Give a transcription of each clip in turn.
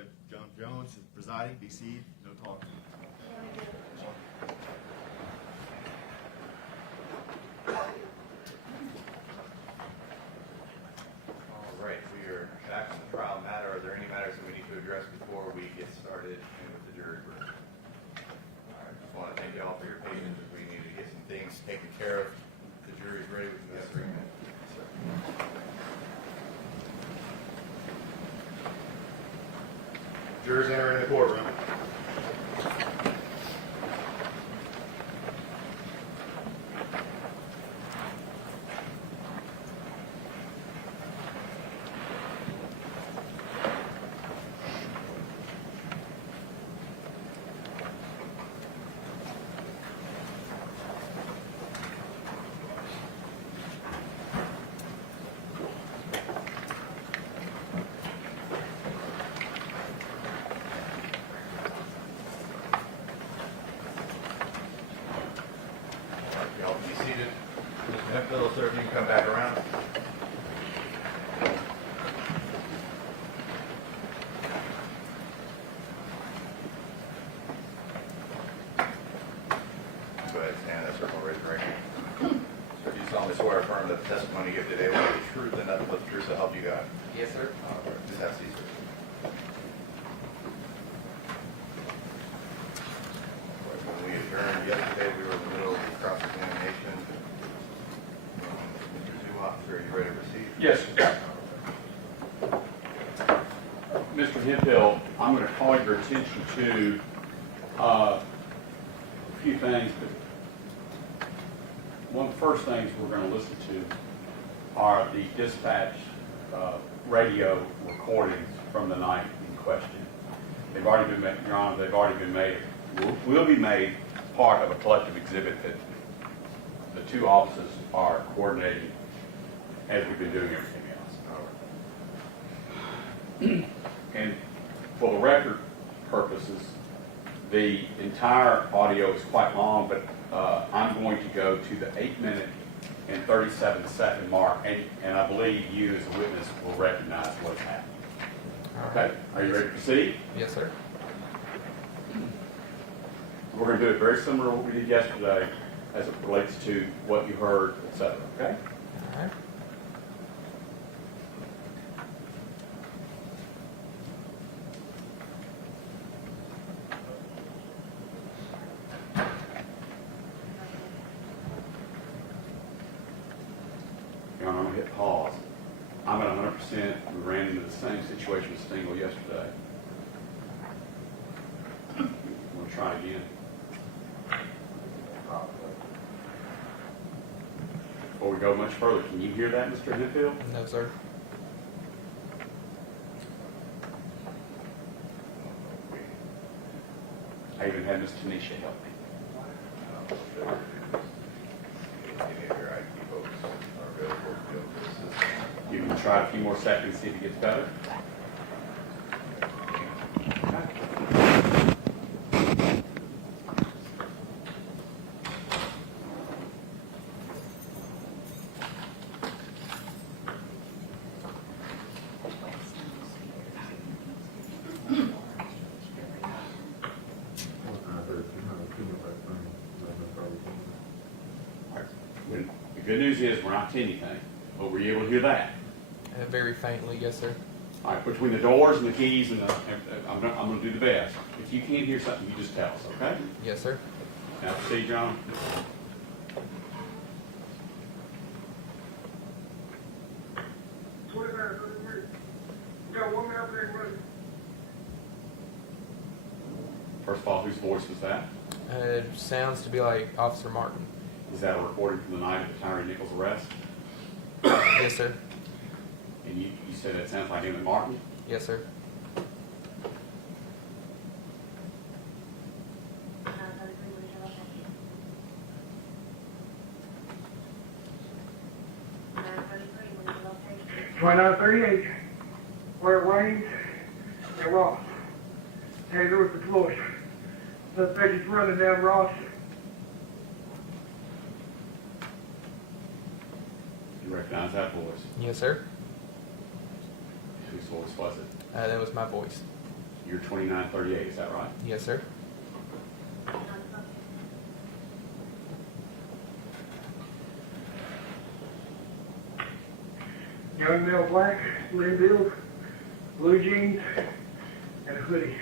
Judge John Jones is presiding. Be seated. No talking. All right, we are back on the trial matter. Are there any matters that we need to address before we get started with the jury room? All right, just want to thank you all for your patience as we need to get some things taken care of. The jury's ready. We can go 3 minutes. Jurors enter in the courtroom. Y'all be seated. Mr. Hemphills, sir, if you can come back around. Go ahead, stand there, sir. We'll raise your right hand. Sir, do you solemnly swear or affirm that the testimony you give today will be the truth and nothing but the truth to help you God? Yes, sir. All right, just have a seat, sir. When we adjourned yesterday, we were in the middle of the cross-examination. Mr. Zoo Officer, are you ready to proceed? Yes, sir. Mr. Hemphill, I'm going to call your attention to a few things, but one of the first things we're going to listen to are the dispatch radio recordings from the night in question. They've already been made, Your Honor, they've already been made, will be made part of a collective exhibit that the two officers are coordinating as we've been doing everything else. And for the record purposes, the entire audio is quite long, but I'm going to go to the 8-minute and 37-second mark, and I believe you as a witness will recognize what's happening. Okay, are you ready to proceed? Yes, sir. We're going to do it very similar to what we did yesterday as it relates to what you heard, etc. Okay? All right. Your Honor, I'm going to hit pause. I'm at 100%. We ran into the same situation with Stingle yesterday. I'm going to try it again. Before we go much further, can you hear that, Mr. Hemphill? No, sir. I even had Miss Tanisha help me. Any of your IT folks are available to be able to assist. You can try a few more seconds, see if it gets better. The good news is we're not to anything, but were you able to hear that? Very faintly, yes, sir. All right, between the doors and the keys and I'm going to do the best. If you can't hear something, you just tell us, okay? Yes, sir. Now proceed, John. First of all, whose voice was that? It sounds to be like Officer Martin. Is that a recording from the night of the Tyre Nichols arrest? Yes, sir. And you said that sounds like him and Martin? Yes, sir. $29.38, where Wayne and Ross. Hey, Lewis and Floyd. Suspect is running down Ross. You recognize that voice? Yes, sir. Whose voice was it? That was my voice. You're 2938, is that right? Yes, sir. Young male, black, slim build, blue jeans, and a hoodie.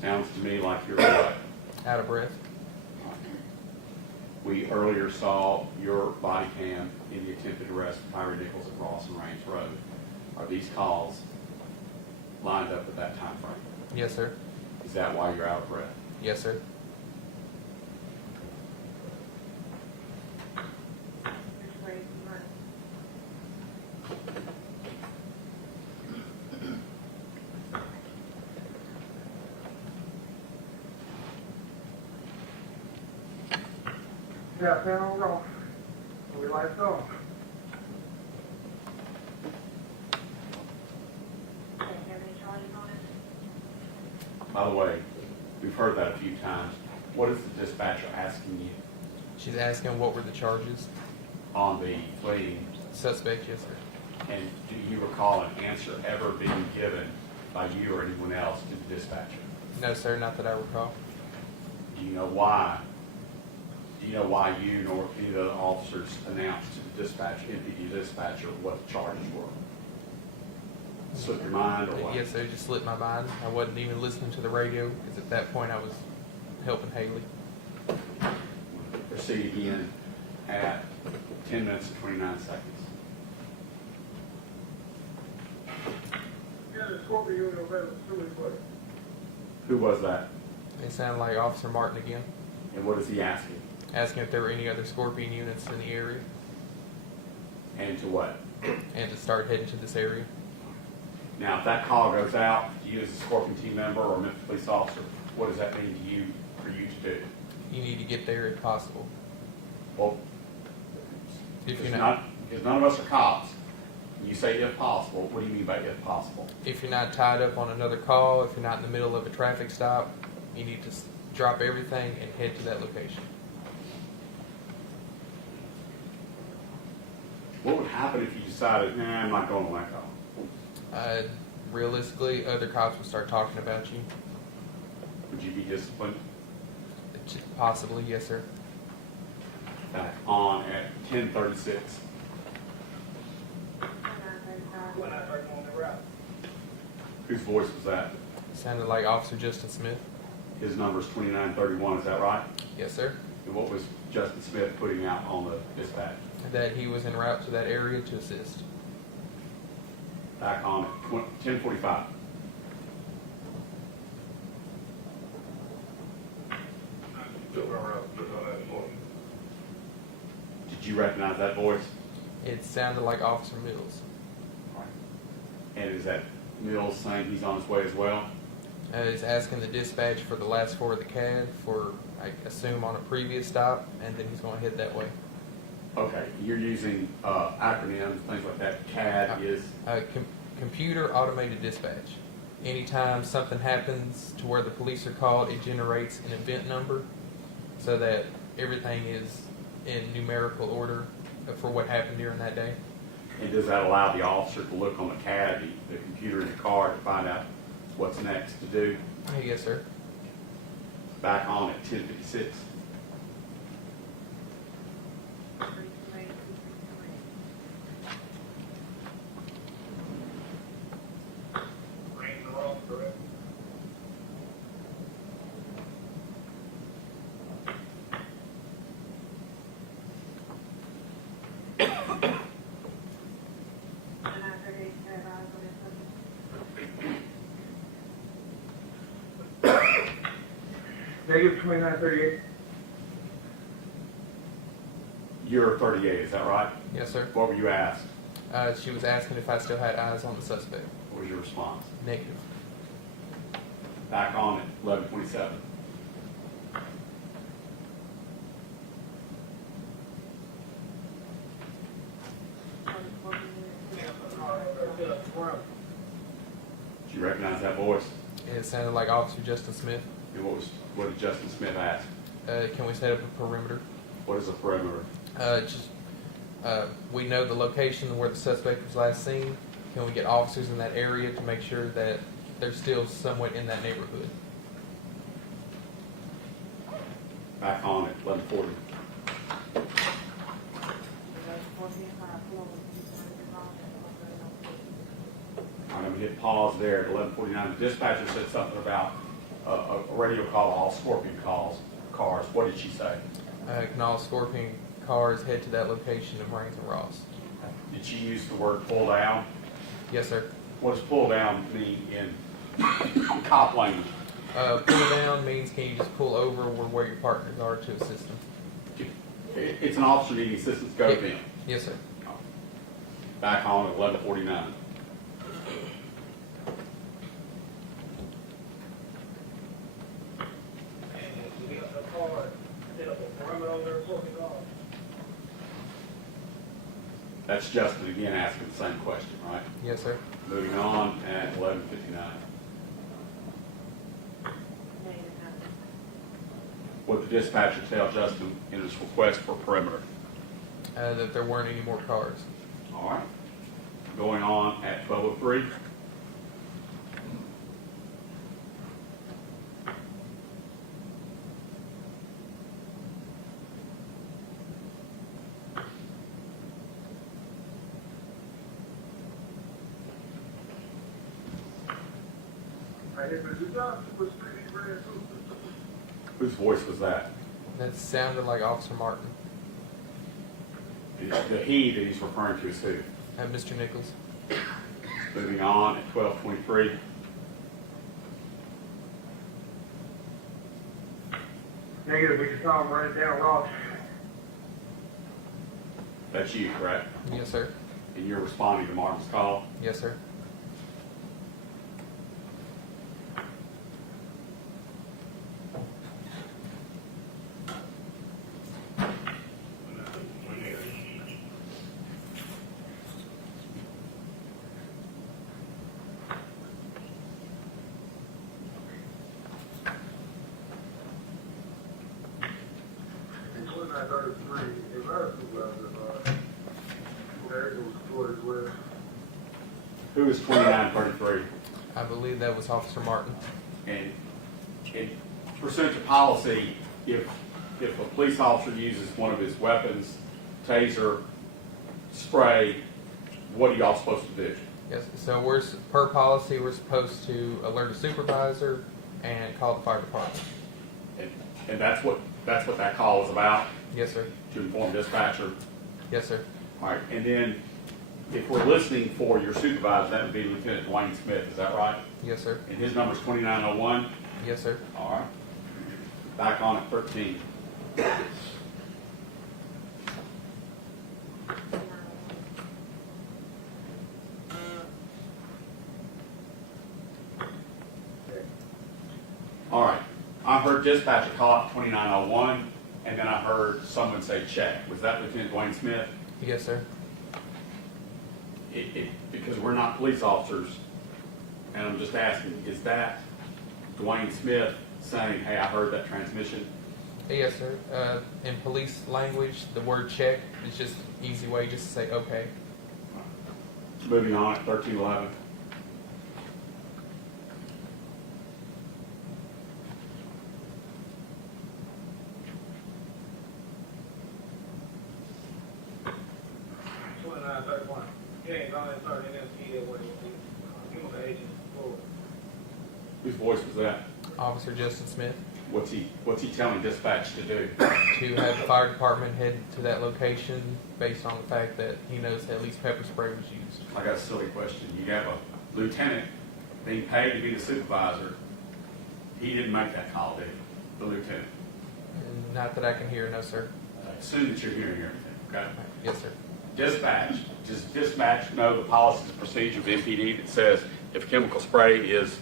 Sounds to me like you're what? Out of breath. We earlier saw your body cam in the attempted arrest of Tyre Nichols at Ross and Range Road. Are these calls lined up at that time frame? Yes, sir. Is that why you're out of breath? Yes, sir. Yeah, sound off. We lights off. By the way, we've heard that a few times. What is the dispatcher asking you She's asking what were the charges. on the fleeing? Suspect, yes, sir. And do you recall an answer ever being given by you or anyone else to the dispatcher? No, sir, not that I recall. Do you know why? Do you know why you nor any of the officers announced to the dispatcher, MPD dispatcher, what the charges were? Slip your mind or what? Yes, sir, it just slipped my mind. I wasn't even listening to the radio because at that point I was helping Haley. Proceed again at 10 minutes and 29 seconds. Yeah, the Scorpio unit over really quick. Who was that? It sounded like Officer Martin again, And what is he asking? asking if there were any other Scorpion units in the area And to what? and to start heading to this area. Now, if that call goes out to you as a Scorpion team member or a Memphis police officer, what does that mean to you, for you to do? You need to get there if possible. Well, If it's you're not, because none of us are cops. You say if possible, what do you mean by if possible? if you're not tied up on another call, if you're not in the middle of a traffic stop, you need to drop everything and head to that location. What would happen if you decided, nah, I'm not going on that call? Realistically, other cops will start talking about you. Would you be disciplined? Possibly, yes, sir. Back on at 10:36. When I started on the route. Whose voice was that? Sounded like Officer Justin Smith. His number's 2931, is that right? Yes, sir. And what was Justin Smith putting out on the dispatch? That he was en route to that area to assist. Back on at 10:45. Did you recognize that voice? It sounded like Officer Mills. And is that Mills saying he's on his way as well? He's asking the dispatch for the last four of the CAD for, I assume, on a previous stop, and then he's going to head that way. Okay, you're using acronyms, things like that. CAD is, Computer automated dispatch. Anytime something happens to where the police are called, it generates an event number so that everything is in numerical order for what happened during that day. and does that allow the officer to look on the CAD, the computer in the car, to find out what's next to do? Yes, sir. Back on at 10:56. Negative 2938. You're 38, is that right? Yes, sir. What were you asked? She was asking if I still had eyes on the suspect. What was your response? Negative. Back on at 11:27. Did you recognize that voice? It sounded like Officer Justin Smith. And what did Justin Smith ask? Can we set up a perimeter? What is a perimeter? We know the location where the suspect was last seen. can we get officers in that area to make sure that they're still somewhat in that neighborhood? Back on at 11:40. I'm going to hit pause there at 11:49. The dispatcher said something about a radio call, all Scorpion cars. What did she say? Can all Scorpion cars head to that location of Rains and Ross? Did she use the word pull down? Yes, sir. What does pull down mean in cop language? Pull down means can you just pull over where your partners are to assist them? It's an officer needing assistance, go to them. Yes, sir. Back on at 11:49. That's Justin again asking the same question, right? Yes, sir. Moving on at 11:59. What did the dispatcher tell Justin in his request for perimeter? That there weren't any more cars. All right. Going on at 12:03. Whose voice was that? That sounded like Officer Martin. The he that he's referring to is who? Mr. Nichols. Moving on at 12:23. Negative, we just saw him running down Ross. That's you, correct? Yes, sir. And you're responding to Martin's call? Yes, sir. Who is 2933? I believe that was Officer Martin. And pursuant to policy, if a police officer uses one of his weapons, taser, spray, what are y'all supposed to do? Yes. So per policy, we're supposed to alert a supervisor and call the fire department. And that's what that call was about, Yes, sir. to inform dispatcher. Yes, sir. All right, and then if we're listening for your supervisor, that would be Lieutenant Dwayne Smith, is that right? Yes, sir. And his number is 2901? Yes, sir. All right. Back on at 13. All right. I heard dispatcher call out 2901, and then I heard someone say check. Was that Lieutenant Dwayne Smith? Yes, sir. Because we're not police officers, and I'm just asking, is that Dwayne Smith saying, hey, I heard that transmission? Yes, sir. In police language, the word check is just an easy way just to say okay. Moving on at 1311. Whose voice was that? Officer Justin Smith, What's he telling dispatch to do? to have the fire department head to that location based on the fact that he knows that at least pepper spray was used. I got a silly question. You have a lieutenant being paid to be the supervisor. He didn't make that call, did he? The lieutenant. And not that I can hear, no, sir. I assume that you're hearing everything, okay? Yes, sir. Dispatch, does dispatch know the policies and procedure of MPD that says if chemical spray is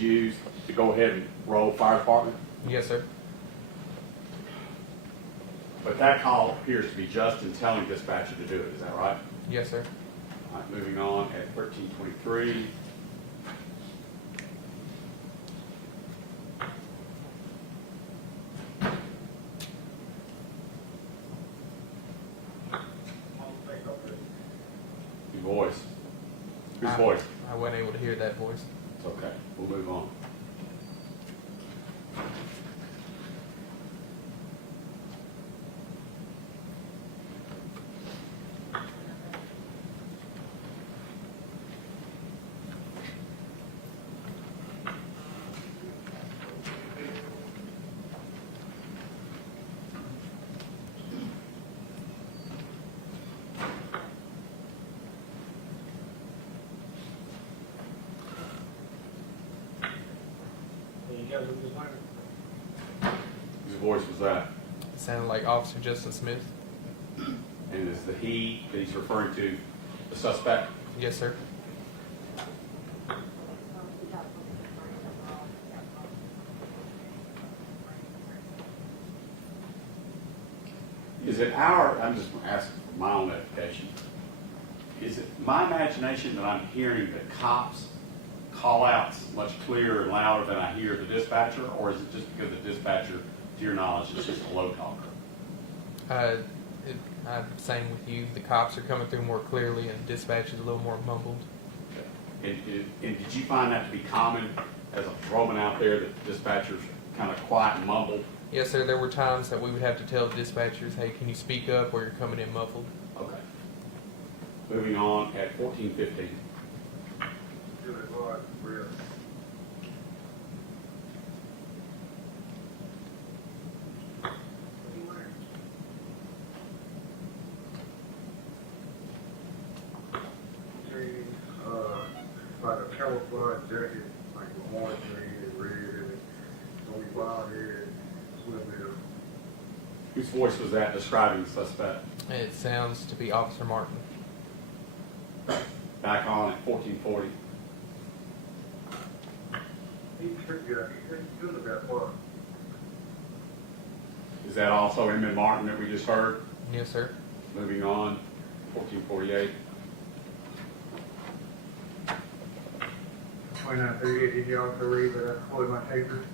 used, to go ahead and roll fire department? Yes, sir. But that call appears to be Justin telling dispatcher to do it, is that right? Yes, sir. All right, moving on at 1323. Your voice. Whose voice? I wasn't able to hear that voice. It's okay. We'll move on. Whose voice was that? It sounded like Officer Justin Smith. And is the he that he's referring to the suspect? Yes, sir. Is it I'm just asking for my own edification. Is it my imagination that I'm hearing the cops call outs much clearer and louder than I hear the dispatcher, or is it just because the dispatcher, to your knowledge, is just a low talker? I'm same with you. The cops are coming through more clearly, and dispatch is a little more mumbled. And did you find that to be common as a roaming out there, that dispatchers kind of quiet and mumbled? Yes, sir. There were times that we would have to tell dispatchers, "Hey, can you speak up, or you're coming in muffled?" Okay. Moving on at 14:15. Like a camouflage jacket, like a orange, green, and red, and it's gonna be wild head, swim there. Whose voice was that describing the suspect? It sounds to be Officer Martin. Back on at 14:40. He tricked you, he could have got far. Is that also Emmett Martin that we just heard? Yes, sir. Moving on, 14:48. 2938, did you also read that I pulled my taser?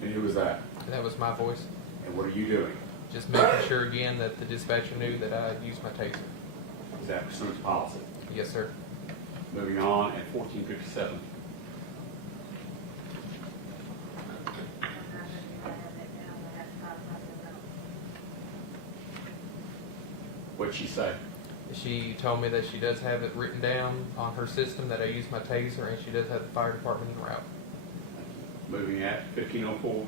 And who was that? That was my voice. And what are you doing? Just making sure again that the dispatcher knew that I had used my taser. Is that pursuant to policy? Yes, sir. Moving on at 14:57. What'd she say? She told me that she does have it written down on her system that I used my taser, and she does have the fire department en route. Moving at 15:04.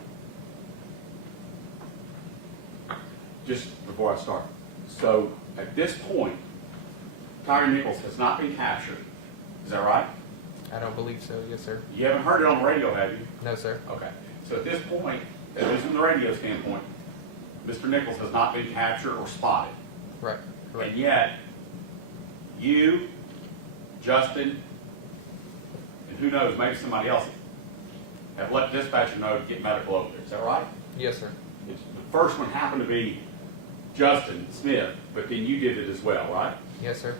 Just before I start. So at this point, Tyre Nichols has not been captured. Is that right? I don't believe so. Yes, sir. You haven't heard it on the radio, have you? No, sir. Okay. So at this point, at least from the radio standpoint, Mr. Nichols has not been captured or spotted. Right. Correct. And yet, you, Justin, and who knows, maybe somebody else, have let dispatcher know to get medical over there. Is that right? Yes, sir. The first one happened to be Justin Smith, but then you did it as well, right? Yes, sir.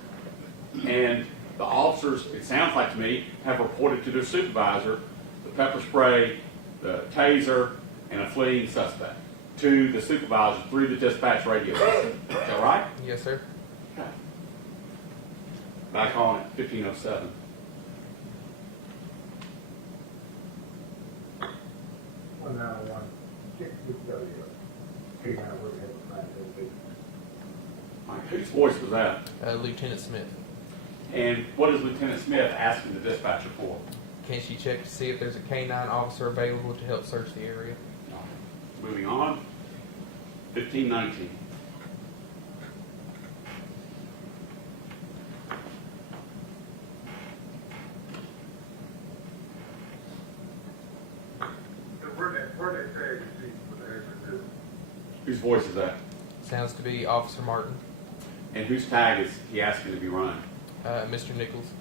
And the officers, it sounds like to me, have reported to their supervisor the pepper spray, the taser, and a fleeing suspect to the supervisor through the dispatch radio system. Is that right? Yes, sir. Okay. Back on at 15:07. One now, one. Check this study up. Hey, now, we're gonna have to find that. All right, whose voice was that? Lieutenant Smith. And what is Lieutenant Smith asking the dispatcher for? Can she check to see if there's a K-9 officer available to help search the area? Moving on. 15:19. Where they say you see what the extra is? Whose voice is that? Sounds to be Officer Martin. And whose tag is he asking to be run? Mr. Nichols.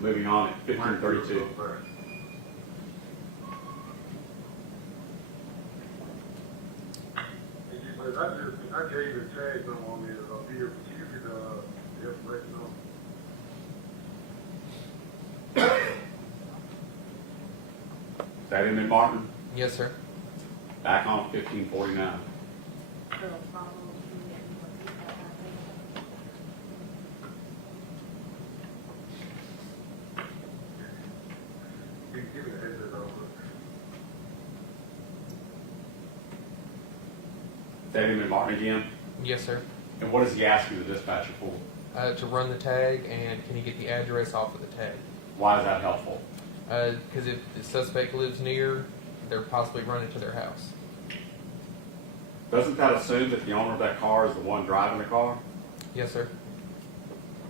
Moving on at 15:32. I gave you a tag number on there, up here, but you could, just let me know. Is that Emmett Martin? Yes, sir. Back on 15:49. David McMartin again? Yes, sir. And what is he asking the dispatcher for? To run the tag, and can you get the address off of the tag? Why is that helpful? Because if the suspect lives near, they're possibly running to their house. Doesn't that assume that the owner of that car is the one driving the car? Yes, sir.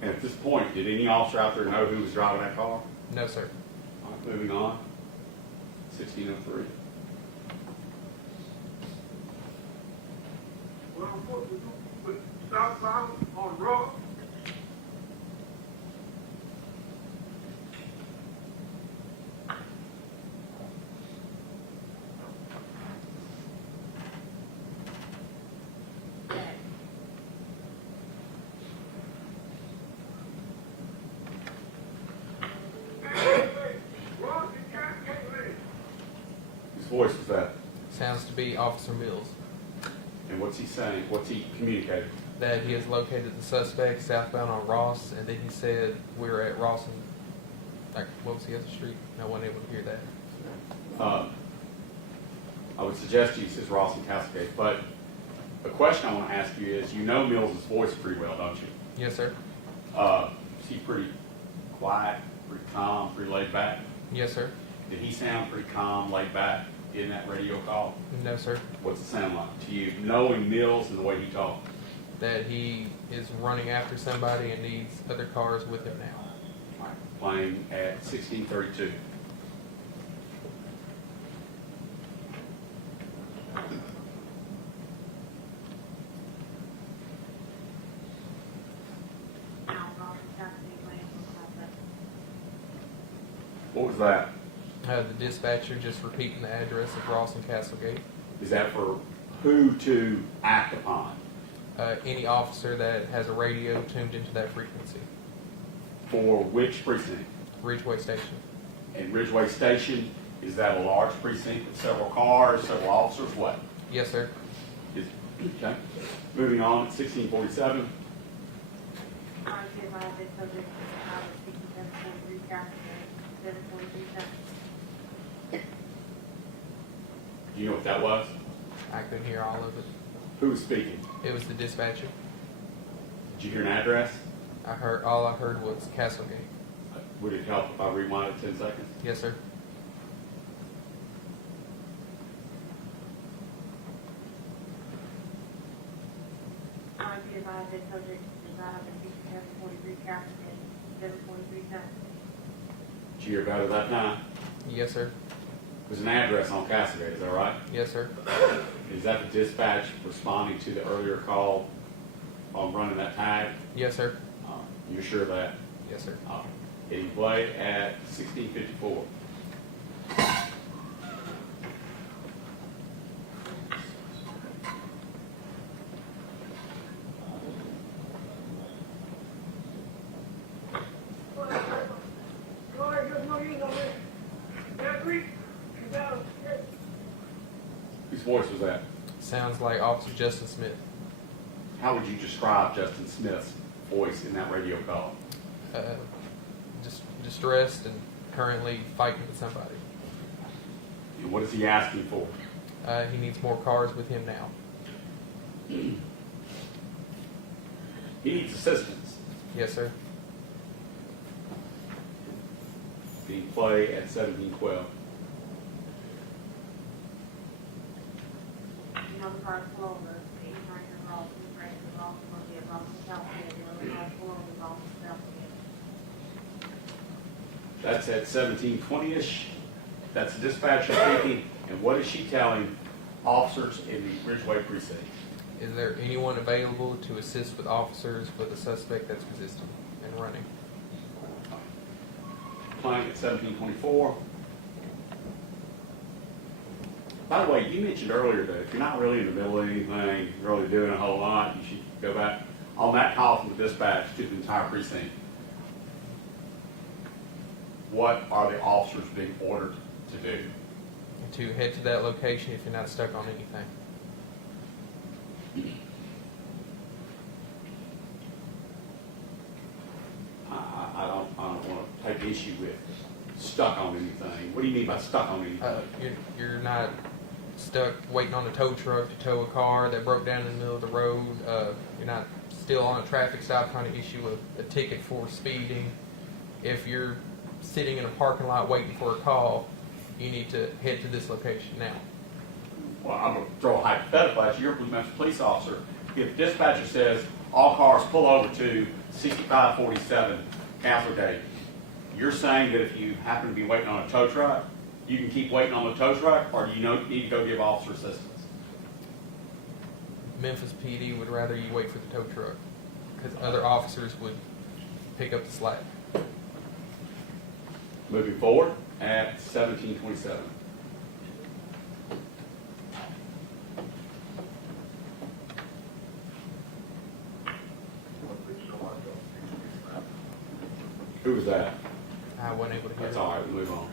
And at this point, did any officer out there know who was driving that car? No, sir. All right, moving on. 1603. Well, what we do with southbound on Rock, Rock, you can't leave. Whose voice was that? Sounds to be Officer Mills. And what's he saying? What's he communicating? That he has located the suspect southbound on Ross, and then he said we were at Ross and, like, what was the other street? I wasn't able to hear that. I would suggest he says Ross and Cascade, but the question I want to ask you is, you know Mills' voice pretty well, don't you? Yes, sir. Is he pretty quiet, pretty calm, pretty laid back? Yes, sir. Did he sound pretty calm, laid back in that radio call? No, sir. What's it sound like to you, knowing Mills and the way he talked? That he is running after somebody and needs other cars with him now. All right, playing at 1632. What was that? The dispatcher just repeating the address of Ross and Castlegate. Is that for who to act upon? Any officer that has a radio tuned into that frequency. For which precinct? Ridgeway Station. And Ridgeway Station, is that a large precinct with several cars, several officers, what? Yes, sir. Okay. Moving on, 1647. Do you know what that was? I couldn't hear all of it. Who was speaking? It was the dispatcher. Did you hear an address? All I heard was Castlegate. Would it help if I rewind it 10 seconds? Yes, sir. Did you hear about it that time? Yes, sir. There's an address on Cascade, is that right? Yes, sir. Is that the dispatch responding to the earlier call on running that tag? Yes, sir. You're sure of that? Yes, sir. Hitting play at 1654. Whose voice was that? Sounds like Officer Justin Smith. How would you describe Justin Smith's voice in that radio call? Just distressed and currently fighting with somebody. And what is he asking for? He needs more cars with him now. He needs assistance. Yes, sir. Being play at 1712. That's at 1720-ish. That's the dispatcher speaking. And what is she telling officers in the Ridgeway precinct? Is there anyone available to assist with officers with a suspect that's resisting and running? Playing at 1724. By the way, you mentioned earlier that if you're not really in the middle of anything, you're really doing a whole lot, you should go back on that call from the dispatch to the entire precinct. What are the officers being ordered to do? To head to that location if you're not stuck on anything. I don't want to take issue with stuck on anything. What do you mean by stuck on anything? You're not stuck waiting on a tow truck to tow a car that broke down in the middle of the road. You're not still on a traffic stop trying to issue a ticket for speeding. If you're sitting in a parking lot waiting for a call, you need to head to this location now. Well, I'm going to throw a hypothetical at you. You're a Memphis police officer. If dispatcher says all cars pull over to 6547 Council Gate, you're saying that if you happen to be waiting on a tow truck, you can keep waiting on the tow truck, or do you need to go give officer assistance? Memphis PD would rather you wait for the tow truck because other officers would pick up the slack. Moving forward at 1727. Who was that? I wasn't able to hear That's it. all right, we'll move on.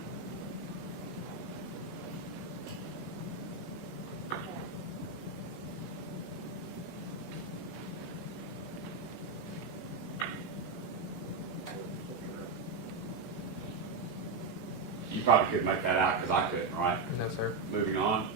You probably couldn't make that out because I couldn't, right? No, sir. Moving on.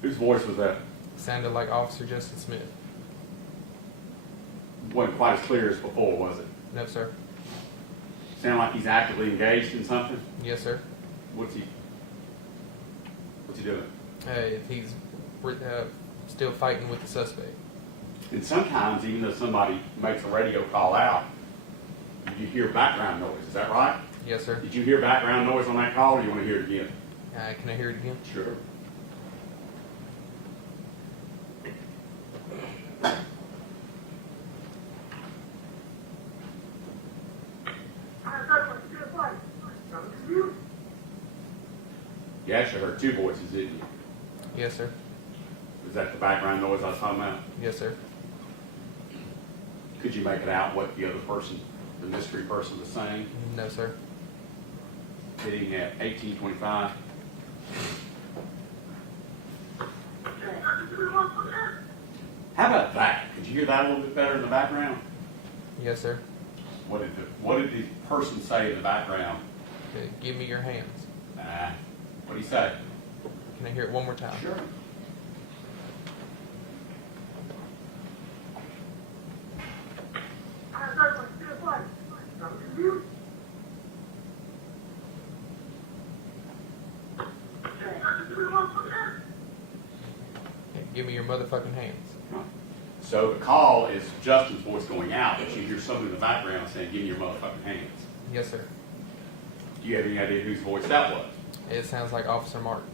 Whose voice was that? Sounded like Officer Justin Smith. Wasn't quite as clear as before, was it? No, sir. Sound like he's actively engaged in something? Yes, sir. What's he doing? He's still fighting with the suspect. And sometimes, even though somebody makes a radio call out, you hear background noise. Is that right? Yes, sir. Did you hear background noise on that call, or do you want to hear it again? Can I hear it again? Sure. You actually heard two voices, didn't you? Yes, sir. Was that the background noise I was talking about? Yes, sir. Could you make it out what the other person, the mystery person, was saying? No, sir. Hitting at 1825. How about that? Could you hear that a little bit better in the background? Yes, sir. What did the person say in the background? Give me your hands. What did he say? Can I hear it one more time? Sure. Give me your motherfucking hands. So the call is Justin's voice going out, but you hear someone in the background saying, "Give me your motherfucking hands." Yes, sir. Do you have any idea whose voice that was? It sounds like Officer Martin.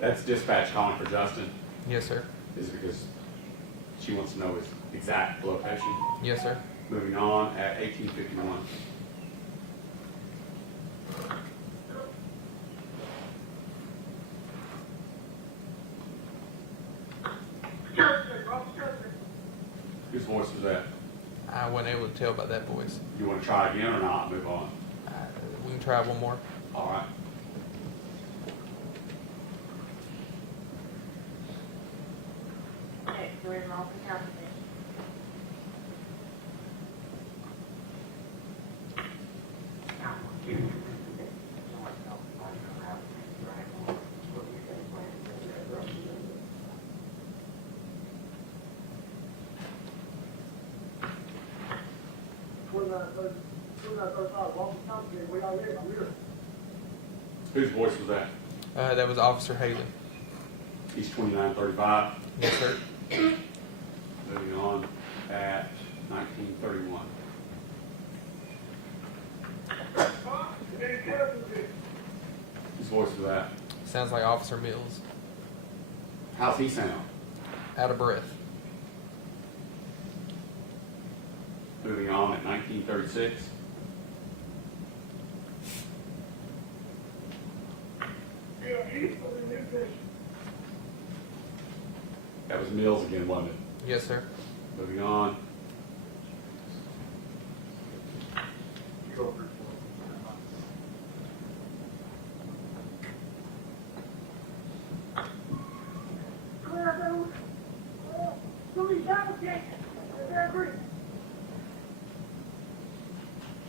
That's dispatch calling for Justin. Yes, sir. Is it because she wants to know his exact location? Yes, sir. Moving on at 1851. Whose voice was that? I wasn't able to tell by that voice. You want to try again or not? Move on. We can try one more. All right. Whose voice was that? That was Officer Haley. East 2935. Yes, sir. was that? Sounds like Officer Mills. How's he sound? Out of breath. Moving on at 1936. Yeah, he's in Memphis. That was Mills again, wasn't it? Yes, sir. Moving on.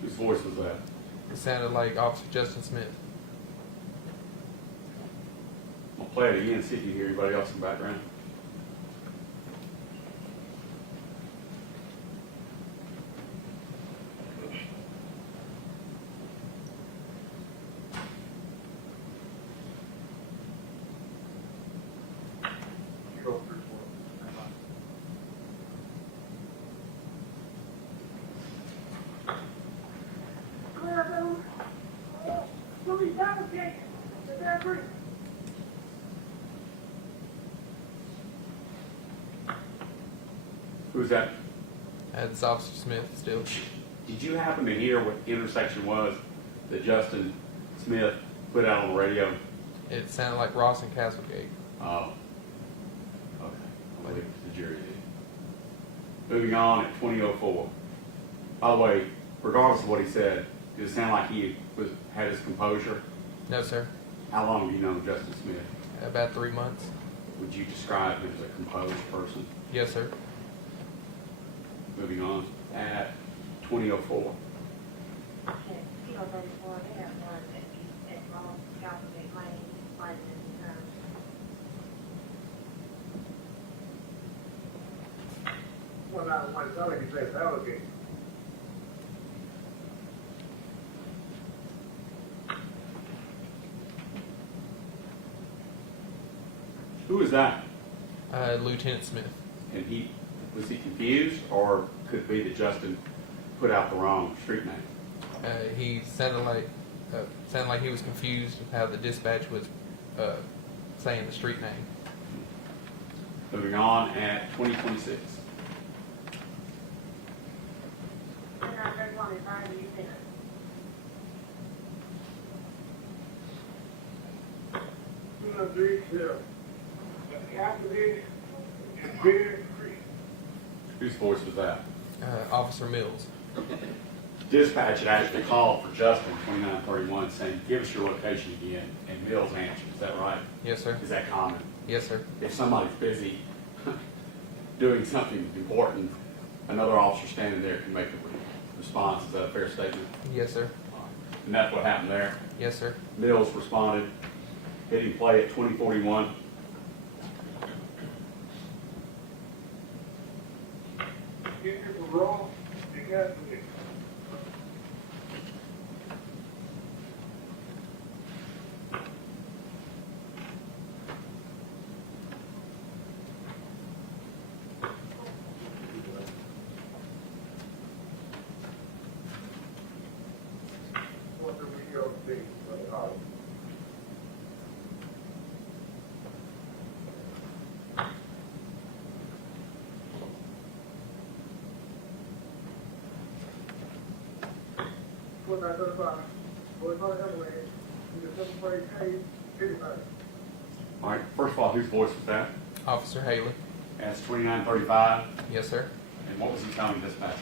Whose voice was that? It sounded like Officer Justin Smith. I'll play it again, see if you hear anybody else in the background. Who's that? It's Officer Smith still. Did you happen to hear what the intersection was that Justin Smith put out on the radio? It sounded like Ross and Castlegate. Oh. Okay. I'll leave it to the jury then. Moving on at 2004. By the way, regardless of what he said, did it sound like he had his composure? No, sir. How long have you known Justin Smith? About 3 months. Would you describe him as a composed person? Yes, sir. Moving on at 2004. Well, now, when it's like you say, it's alligator. Who is that? Lieutenant Smith. And was he confused, or could it be that Justin put out the wrong street name? He sounded like he was confused with how the dispatch was saying the street name. Moving on at 2026. Whose voice was that? Officer Mills. Dispatch had actually called for Justin 2931 saying, give us your location again, and Mills answered. Is that right? Yes, sir. Is that common? Yes, sir. If somebody's busy doing something important, another officer standing there can make a response. Is that a fair statement? Yes, sir. And that's what happened there. Yes, sir. Mills responded, hitting play at 2041. Get it raw, you got to be. What do we go see? What I thought about, what I anyway, you just have to play tape, anybody. All right, first of all, whose voice was that? Officer Haley. That's 2935. Yes, sir. And what was he telling dispatcher?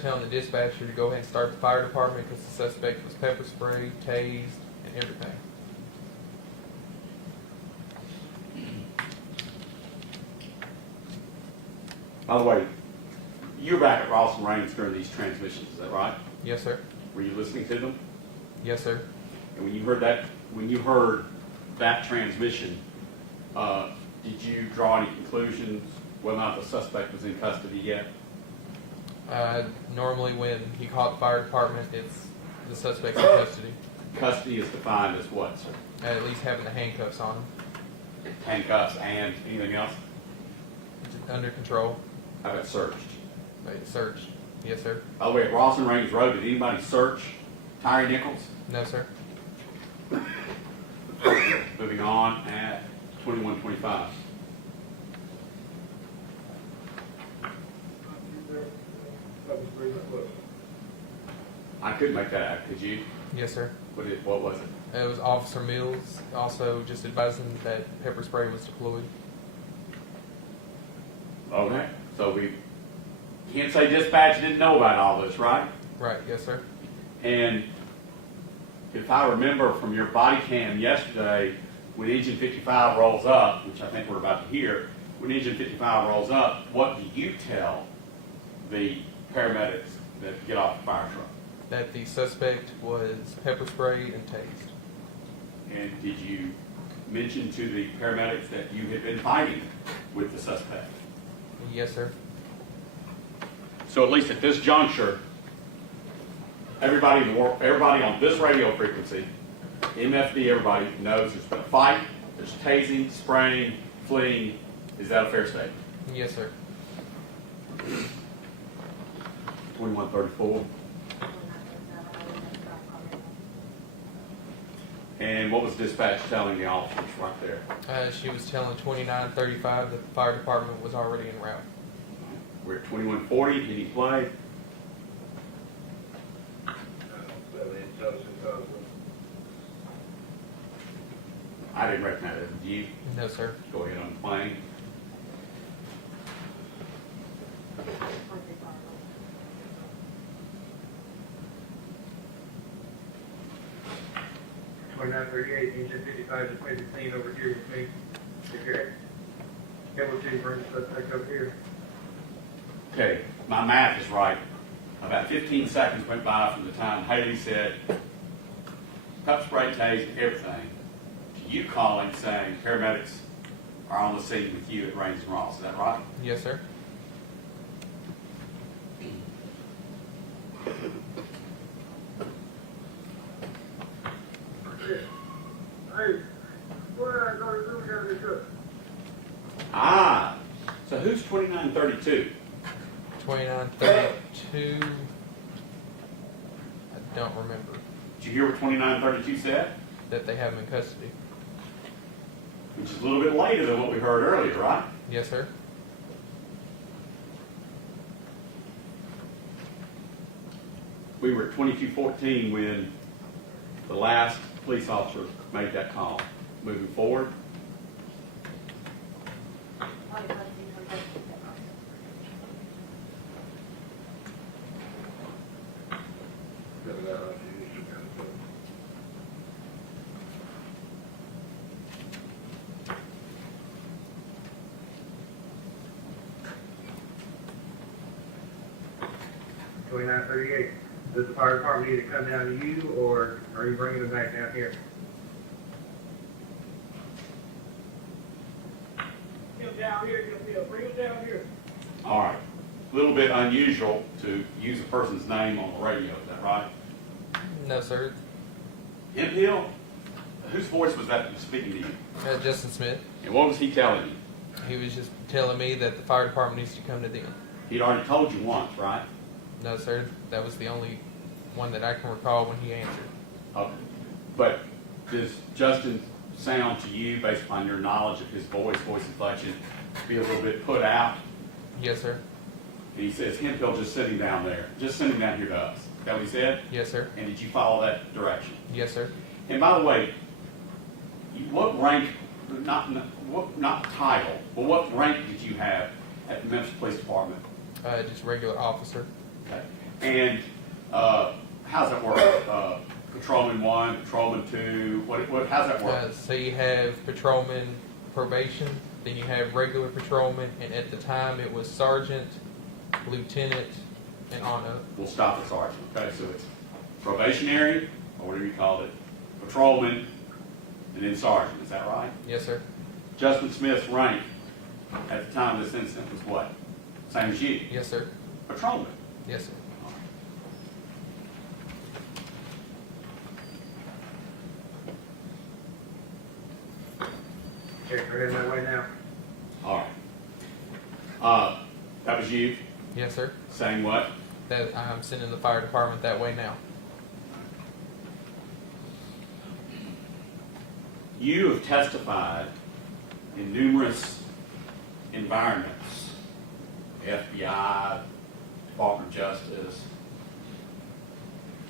Telling the dispatcher to go ahead and start the fire department because the suspect was pepper sprayed, tased, and everything. By the way, you were back at Ross and Raines during these transmissions, is that right? Yes, sir. Were you listening to them? Yes, sir. And when you heard that transmission, did you draw any conclusions whether or not the suspect was in custody yet? Normally when he called the fire department, it's the suspect's in custody. Custody is defined as what, sir? At least having the handcuffs on him. Handcuffs and anything else? It's under control. How about searched? Searched. Yes, sir. By the way, at Ross and Raines Road, did anybody search Tyre Nichols? No, sir. Moving on at 21:25. I couldn't make that out, could you? Yes, sir. What was it? It was Officer Mills, also just advising that pepper spray was deployed. Okay, so we can't say dispatch didn't know about all this, right? Right, yes, sir. And if I remember from your body cam yesterday, when engine 55 rolls up, which I think we're about to hear, when engine 55 rolls up, what do you tell the paramedics that get off the fire truck? That the suspect was pepper sprayed and tased. And did you mention to the paramedics that you had been fighting with the suspect? Yes, sir. So at least at this juncture, everybody in the world, everybody on this radio frequency, MFD, everybody knows there's been a fight, there's tasing, spraying, fleeing. Is that a fair statement? Yes, sir. 2134. And what was dispatch telling the officers right there? She was telling 2935 that the fire department was already en route. We're at 2140. Any play? I didn't recognize it. Did you? No, sir. Go ahead on the plane. Engine 55 just made the scene over here with me. Okay. Couple two brings the suspect up here. Okay, my math is right. About 15 seconds went by from the time Haley said, pepper spray, tase, everything, to you calling saying paramedics are on the scene with you at Rains and Ross. Is that right? Yes, sir. Hey, what I go to do down this up? Ah, so who's 2932? 2932. I don't remember Did you hear what 2932 said? that they have him in custody. Which is a little bit later than what we heard earlier, right? Yes, sir. We were at 2214 when the last police officer made that call. Moving forward. $29.38. Does the fire department need to come down to you, or are you bringing them back down here? Get them down here, bring them down here. All right. A little bit unusual to use a person's name on the radio. Is that right? No, sir. Hemphill? Whose voice was that speaking to you? Justin Smith. And what was he telling you? He was just telling me that the fire department needs to come to them. He'd already told you once, right? No, sir. That was the only one that I can recall when he answered. Okay. But does Justin sound to you, based upon your knowledge of his voice inflection, be a little bit put out? Yes, sir. And he says, Hemphill just sitting down there, just sitting down here to us. Is that what he said? Yes, sir. And did you follow that direction? Yes, sir. And by the way, what rank, not title, but what rank did you have at the Memphis Police Department? Just regular officer. Okay. And how's that work? Patrolman 1, Patrolman 2, how's that work? So you have patrolman probation, then you have regular patrolman, and at the time it was sergeant, lieutenant, and on up. We'll stop at sergeant, okay? So it's probationary, or whatever you call it, patrolman, and then sergeant, is that right? Yes, sir. Justin Smith's rank at the time of this incident was what? Same as you? Yes, sir. Patrolman. Yes, sir. Okay, we're heading that way now. All right. That was you Yes, sir. saying what? That I'm sending the fire department that way now. You have testified in numerous environments, FBI, Department of Justice,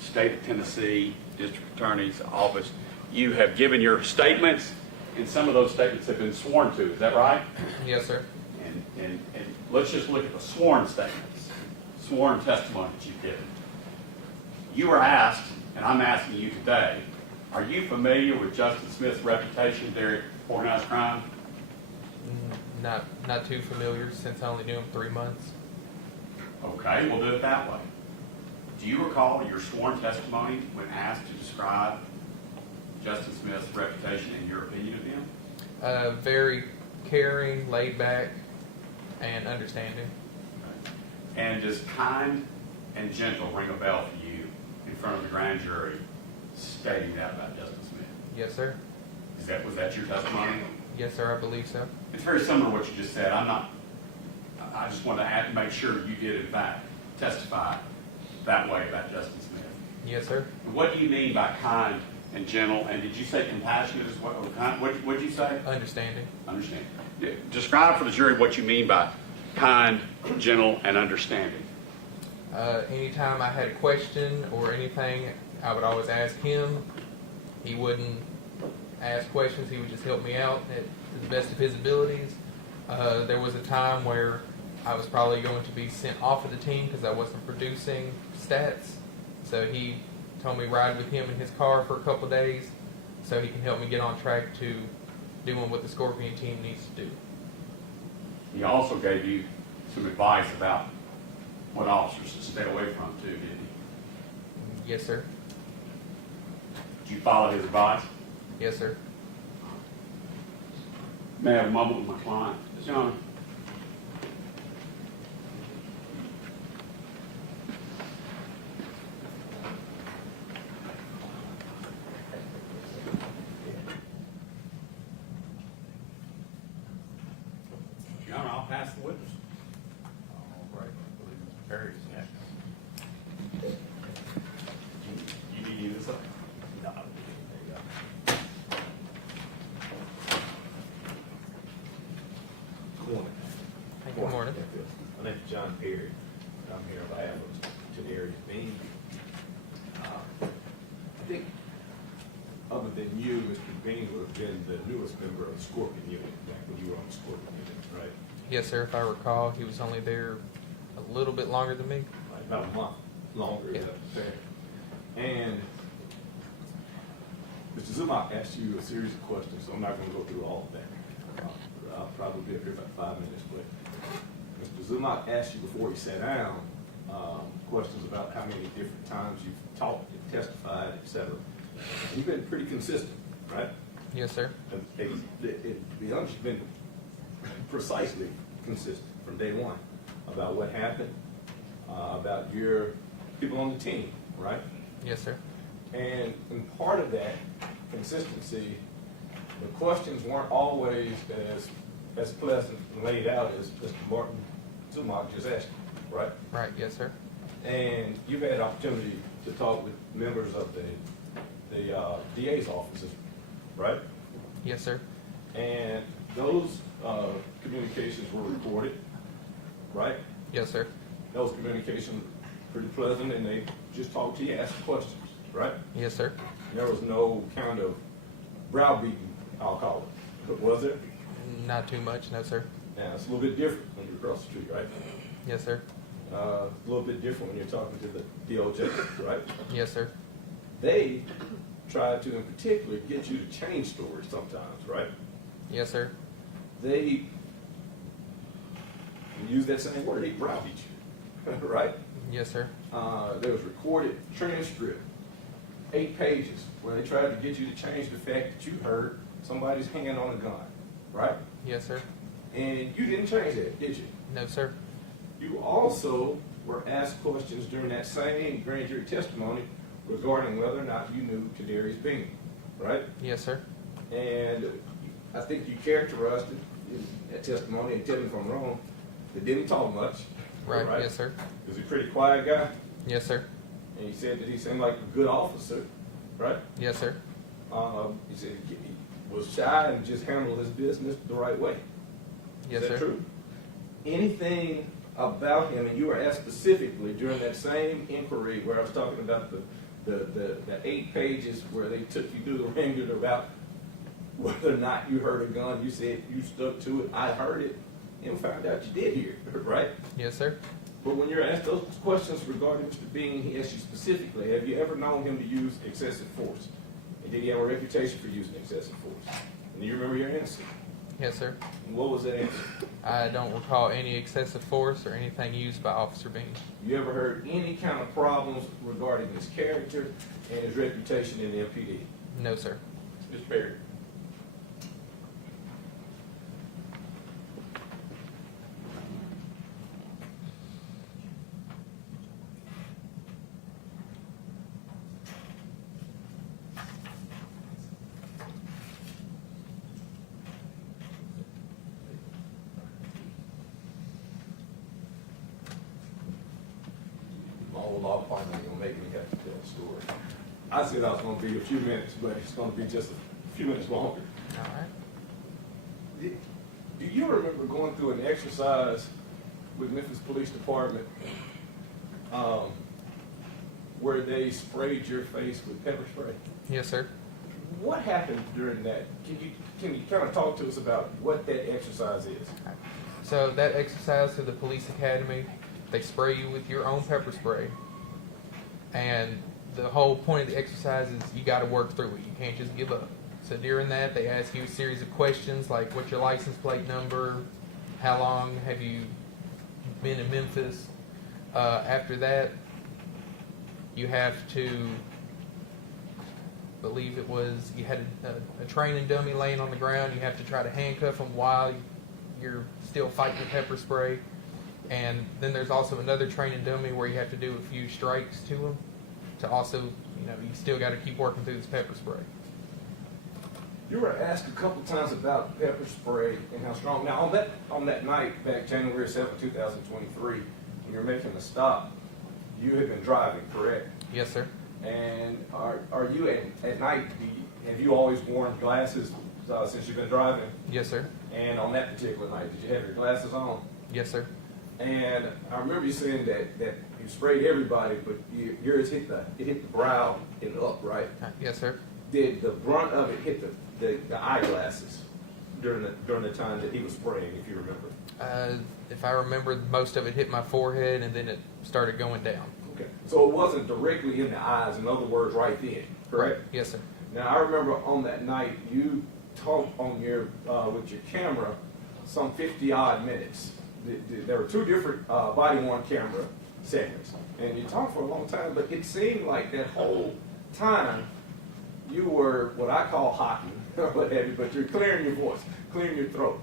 State of Tennessee, District Attorney's Office. You have given your statements, and some of those statements have been sworn to. Is that right? Yes, sir. And let's just look at the sworn statements, sworn testimony that you've given. You were asked, and I'm asking you today, are you familiar with Justin Smith's reputation there at organized crime? Not too familiar since I only knew him 3 months. Okay, we'll do it that way. Do you recall your sworn testimony when asked to describe Justin Smith's reputation and your opinion of him? Very caring, laid back, and understanding. And does kind and gentle ring a bell for you in front of the grand jury stating that about Justin Smith? Yes, sir. Was that your testimony? Yes, sir. I believe so. It's very similar to what you just said. I just wanted to make sure you did in fact testify that way about Justin Smith. Yes, sir. What do you mean by kind and gentle? And did you say compassionate as well? What did you say? Understanding. Understand. Describe for the jury what you mean by kind, gentle, and understanding. Anytime I had a question or anything, I would always ask him. He wouldn't ask questions. He would just help me out at the best of his abilities. There was a time where I was probably going to be sent off of the team because I wasn't producing stats. So he told me ride with him in his car for a couple of days so he can help me get on track to doing what the Scorpion team needs to do. He also gave you some advice about what officers to stay away from too, didn't he? Yes, sir. Did you follow his advice? Yes, sir. May I have a moment with my client? John. John, I'll pass the witness. All right, I believe Mr. Perry's next. You need to use this up? No, there you go. Good morning. Good morning. My name is John Perry. I'm here on behalf of Tyre Bean. I think, other than you, Mr. Bean would have been the newest member of the Scorpion unit back when you were on the Scorpion unit, right? Yes, sir. If I recall, he was only there a little bit longer than me. Like about a month longer, is Yeah. that fair? And Mr. Zuma asked you a series of questions, so I'm not going to go through all of that. I'll probably be up here about 5 minutes, but Mr. Zuma asked you before he sat down questions about how many different times you've talked, you've testified, et cetera. You've been pretty consistent, right? Yes, sir. To be honest, you've been precisely consistent from day one about what happened, about your people on the team, right? Yes, sir. And part of that consistency, the questions weren't always as pleasant and laid out as Mr. Martin Zumach just asked you, right? Right. Yes, sir. And you've had opportunity to talk with members of the DA's offices, right? Yes, sir. And those communications were recorded, right? Yes, sir. Those communications were pretty pleasant, and they just talked to you, asked questions, right? Yes, sir. There was no kind of browbeating, I'll call it, was there? Not too much. No, sir. Now, it's a little bit different when you're across the street, right? Yes, sir. A little bit different when you're talking to the DOJ, right? Yes, sir. They try to, in particular, get you to change stories sometimes, right? Yes, sir. They use that same word, they browbeat you, right? Yes, sir. There was recorded transcript, 8 pages, where they tried to get you to change the fact that you heard somebody's hand on a gun, right? Yes, sir. And you didn't change that, did you? No, sir. You also were asked questions during that same grand jury testimony regarding whether or not you knew Kadarius Bean, right? Yes, sir. And I think you characterized it in that testimony, and tell me if I'm wrong, that didn't talk much. Right. Yes, sir. Was he a pretty quiet guy? Yes, sir. And he said that he seemed like a good officer, right? Yes, sir. He said, was shy and just handled his business the right way. Yes, Is that sir. true? Anything about him, and you were asked specifically during that same inquiry where I was talking about the 8 pages where they took you through the ringer about whether or not you heard a gun, you said you stuck to it, I heard it, and found out you did hear it, right? Yes, sir. But when you're asked those questions regarding Mr. Bean, he asked you specifically, have you ever known him to use excessive force? And did he have a reputation for using excessive force? And do you remember your answer? Yes, sir. And what was that answer? I don't recall any excessive force or anything used by Officer Bean. You ever heard any kind of problems regarding his character and his reputation in the MPD? No, sir. Mr. Perry? My old law partner ain't gonna make me have to tell a story. I said I was gonna be a few minutes, but it's gonna be just a few minutes longer. All right. Do you remember going through an exercise with Memphis Police Department where they sprayed your face with pepper spray? Yes, sir. What happened during that? Can you kind of talk to us about what that exercise is? So that exercise to the police academy, they spray you with your own pepper spray. And the whole point of the exercise is you got to work through it. You can't just give up. So during that, they ask you a series of questions like what's your license plate number, how long have you been in Memphis. After that, you have to, believe it was, you had a training dummy laying on the ground. You have to try to handcuff them while you're still fighting the pepper spray. And then there's also another training dummy where you have to do a few strikes to them to also, you still got to keep working through this pepper spray. You were asked a couple times about pepper spray and how strong. Now, on that night, back January 7, 2023, when you were making the stop, you had been driving, correct? Yes, sir. And are you at night? Have you always worn glasses since you've been driving? Yes, sir. And on that particular night, did you have your glasses on? Yes, sir. And I remember you saying that you sprayed everybody, but yours hit the brow and up, right? Yes, sir. Did the brunt of it hit the eyeglasses during the time that he was spraying, if you remember? If I remember, most of it hit my forehead and then it started going down. Okay. So it wasn't directly in the eyes, in other words, right then, correct? Yes, sir. Now, I remember on that night, you talked on with your camera some 50-odd minutes. There were 2 different body-worn camera segments. And you talked for a long time, but it seemed like that whole time you were what I call hocking, or what have you, but you're clearing your voice, clearing your throat.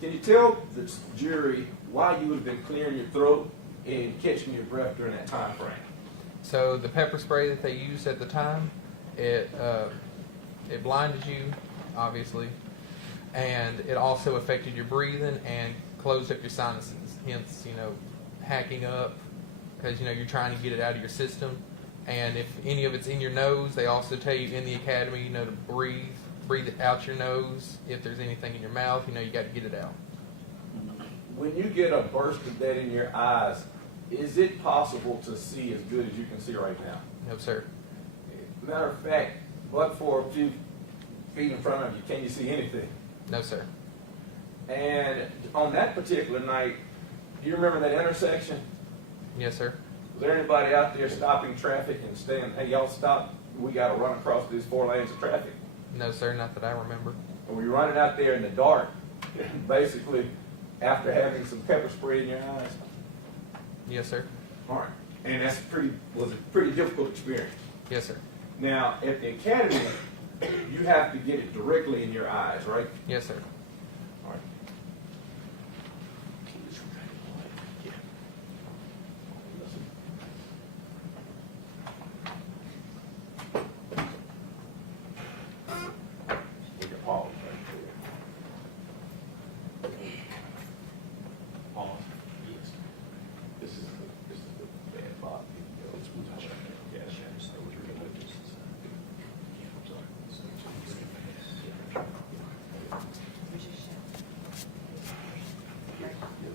Can you tell the jury why you would have been clearing your throat and catching your breath during that time frame? So the pepper spray that they used at the time, it blinded you, obviously, and it also affected your breathing and closed up your sinuses. Hence, hacking up because you're trying to get it out of your system. And if any of it's in your nose, they also tell you in the academy, to breathe it out your nose. If there's anything in your mouth, you got to get it out. When you get a burst of that in your eyes, is it possible to see as good as you can see right now? No, sir. Matter of fact, but for a few feet in front of you, can you see anything? No, sir. And on that particular night, do you remember that intersection? Yes, sir. Was there anybody out there stopping traffic and saying, hey, y'all stop, we got to run across these 4 lanes of traffic? No, sir, not that I remember. And were you running out there in the dark, basically, after having some pepper spray in your eyes? Yes, sir. All right. And was a pretty difficult experience. Yes, sir. Now, at the academy, you have to get it directly in your eyes, right? Yes, sir. All right. We can pause right there. Pause. Yes. This is the bad bot. Yes.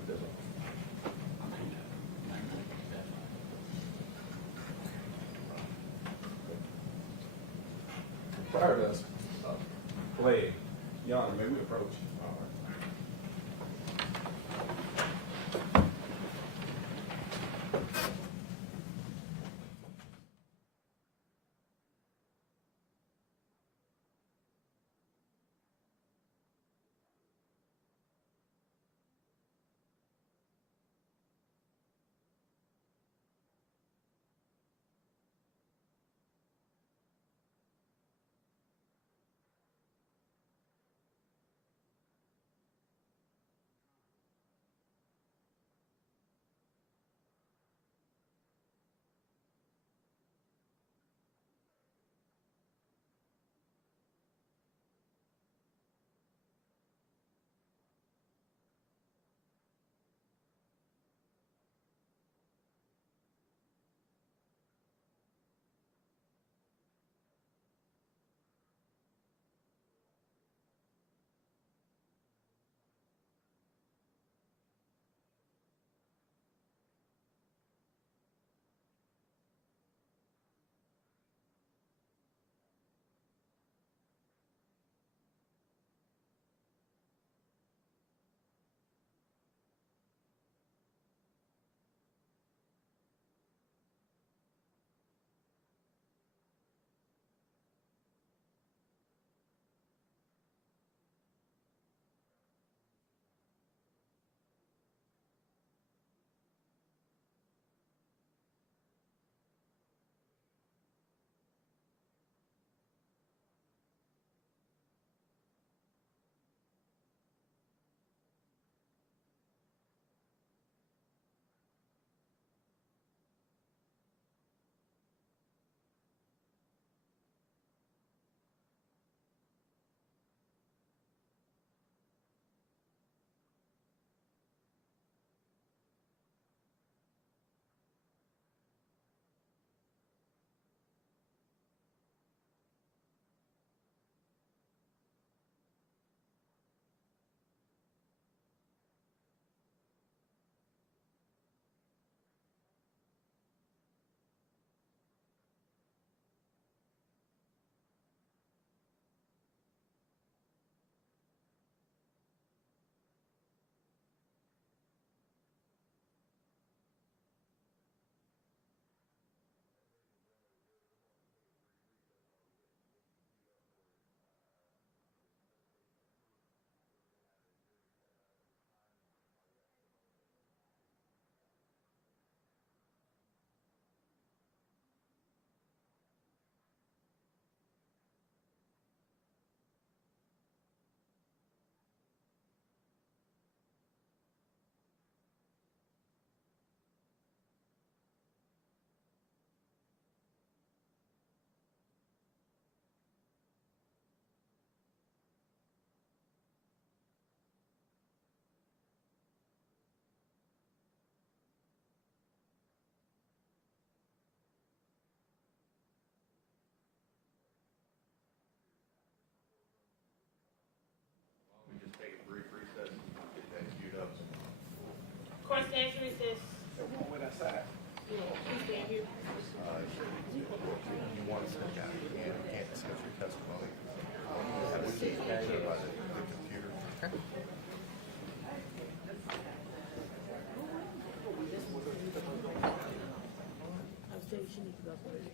That's all. Prior to us playing, Your Honor, may we approach? All right. We just take a brief recess and get that queued up. Court stands in recess. Everyone went outside. Please stand here. You want to step down, you can't discuss your testimony. That would be captured by the computer. I was telling you she needs to go first.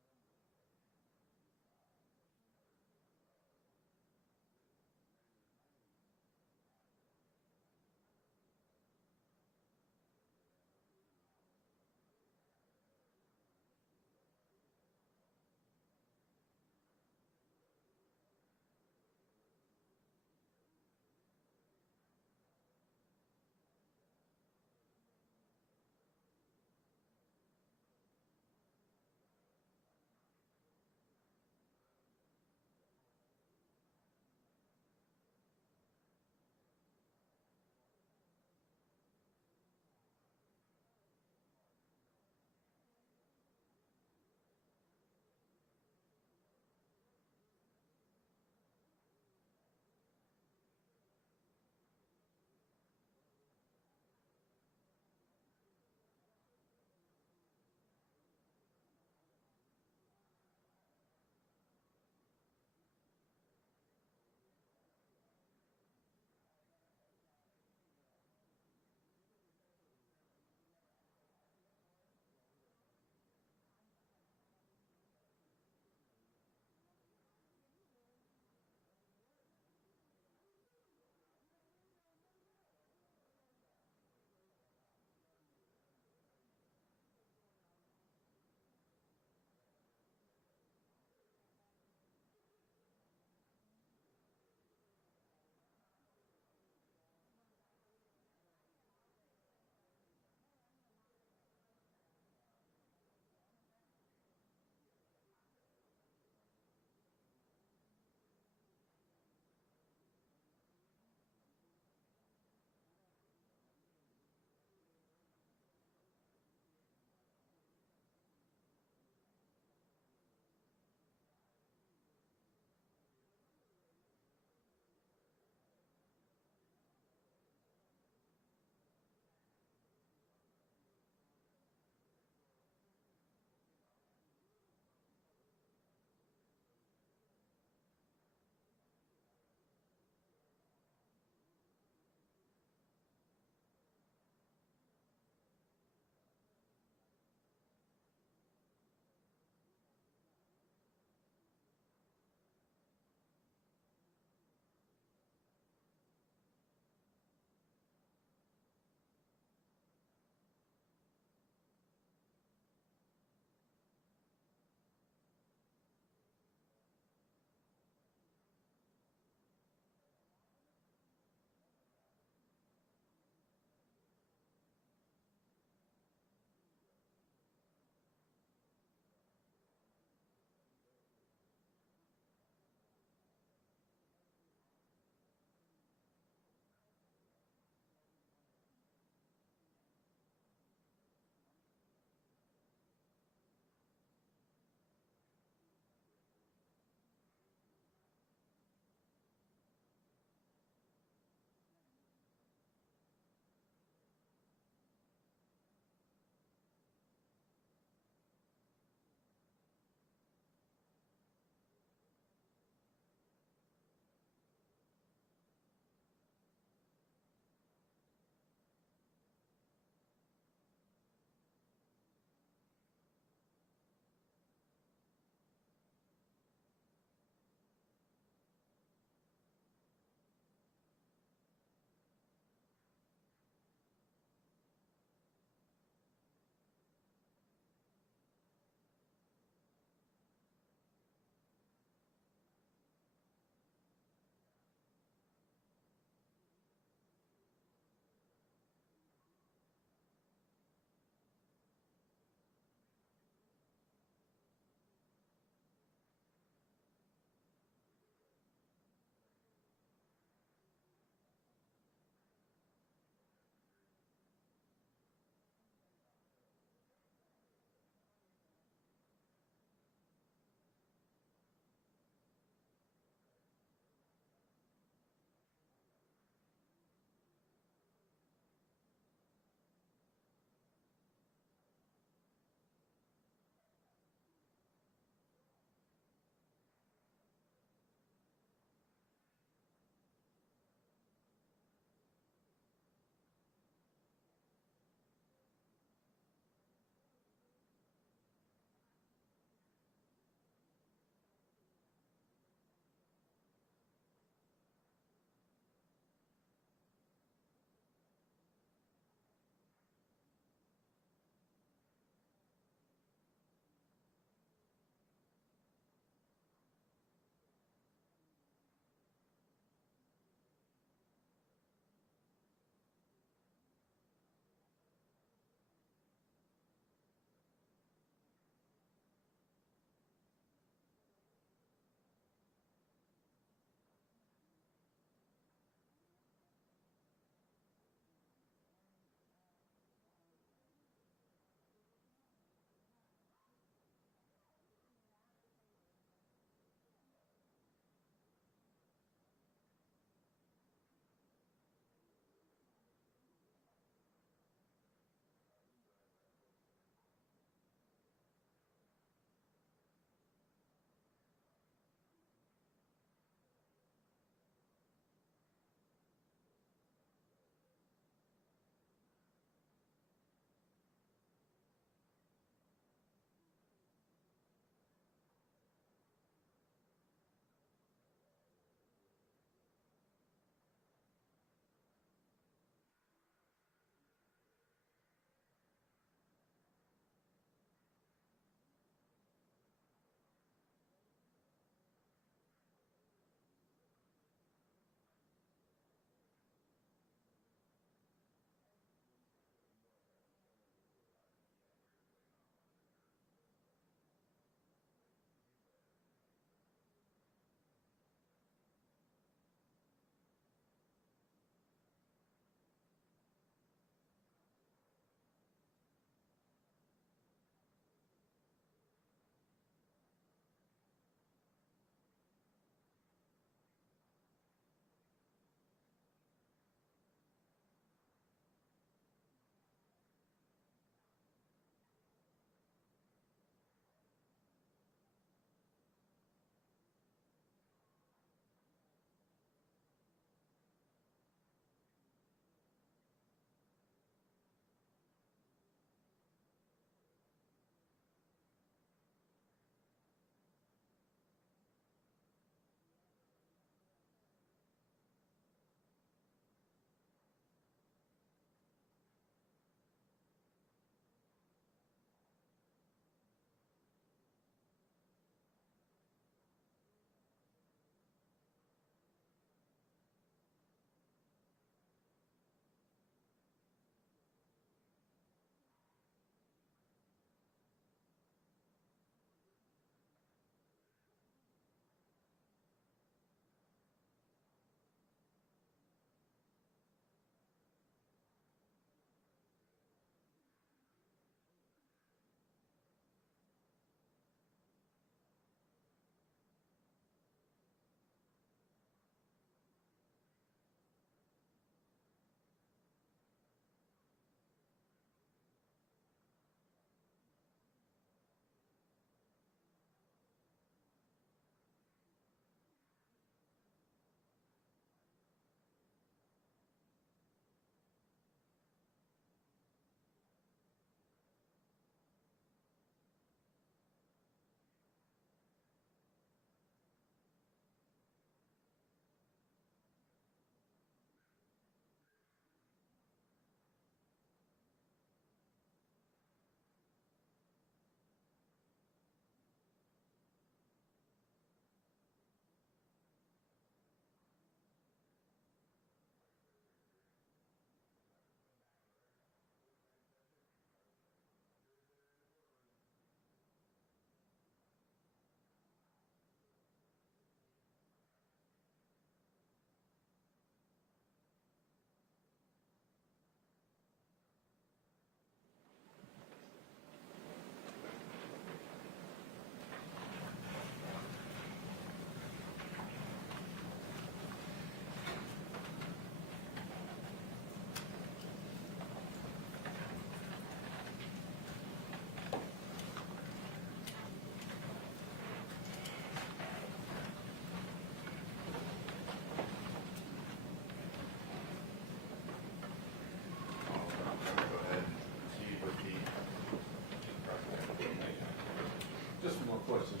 more questions.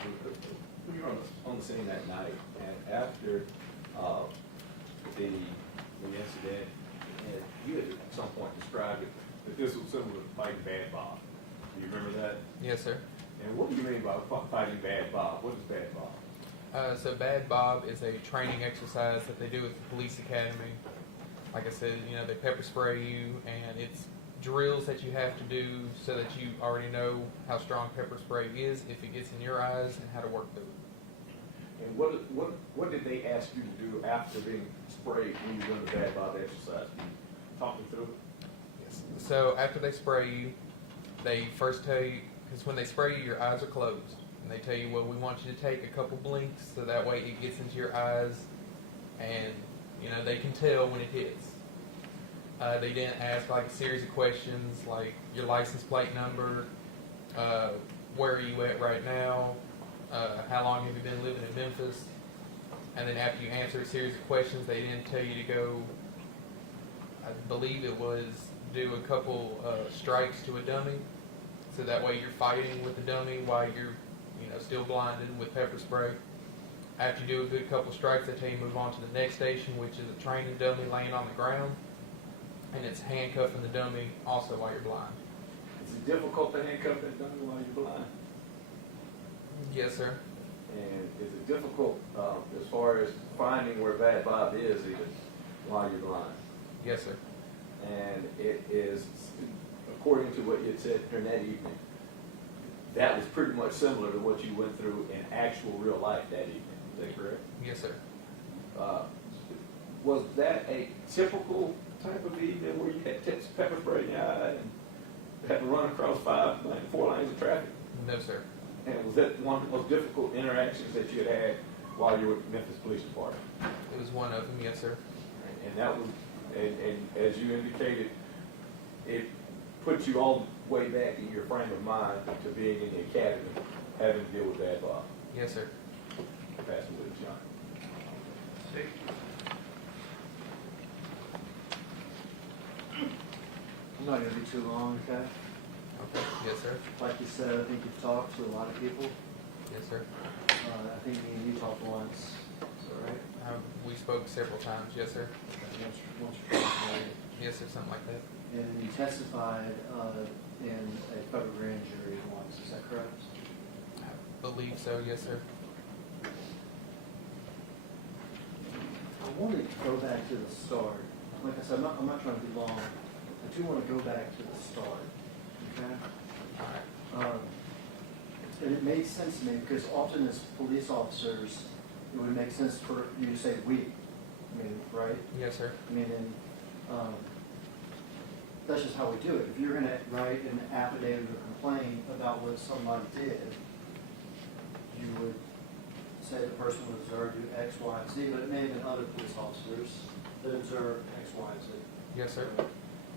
When you were on the scene that night, and after the incident, and you had at some point described it, that this was similar to fighting Bad Bob. Do you remember that? Yes, sir. And what do you mean by fighting Bad Bob? What is Bad Bob? So Bad Bob is a training exercise that they do at the police academy. Like I said, you know, they pepper spray you, and it's drills that you have to do so that you already know how strong pepper spray is, if it gets in your eyes, and how to work through it. And what did they ask you to do after being sprayed when you done the Bad Bob exercise? Can you talk me through it? Yes. So after they spray you, they first tell you, because when they spray you, your eyes are closed. And they tell you, well, we want you to take a couple blinks so that way it gets into your eyes and, you know, they can tell when it hits. They then ask like a series of questions like your license plate number, where are you at right now, how long have you been living in Memphis, and then after you answer a series of questions, they then tell you to go, I believe it was, do a couple strikes to a dummy, so that way you're fighting with the dummy while you're, you know, still blinded with pepper spray. After you do a good couple strikes, they tell you to move on to the next station, which is a training dummy laying on the ground, and it's handcuffing the dummy also while you're blind. Is it difficult to handcuff that dummy while you're blind? Yes, sir. And is it difficult as far as finding where Bad Bob is even while you're blind? Yes, sir. And it is, according to what you had said during that evening, that was pretty much similar to what you went through in actual real life that evening. Is that correct? Yes, sir. Was that a typical type of evening where you had pepper spray in your eye and had to run across 4 lanes of traffic? No, sir. And was that one of the most difficult interactions that you had while you were at the Memphis Police Department? It was one of them, yes, sir. And that was, and as you indicated, it put you all the way back in your frame of mind to being in the academy, having to deal with Bad Bob. Yes, sir. Pass it with John. I'm not going to be too long, okay? Okay. Yes, sir. Like you said, I think you've talked to a lot of people. Yes, sir. I think me and you talked once. Is that right? We spoke several times. Yes, sir. Once or twice. Yes, sir. Something like that. And then you testified in a federal grand jury once. Is that correct? I believe so. Yes, sir. I want to go back to the start. Like I said, I'm not trying to be long. I do want to go back to the start. Okay? All right. And it made sense to me because often as police officers, it would make sense for you to say we. I mean, right? Yes, sir. I mean, and that's just how we do it. If you're going to write an affidavit or complaint about what somebody did, you would say the person would observe do X, Y, and Z, but it may have been other police officers that observed X, Y, and Z. Yes, sir.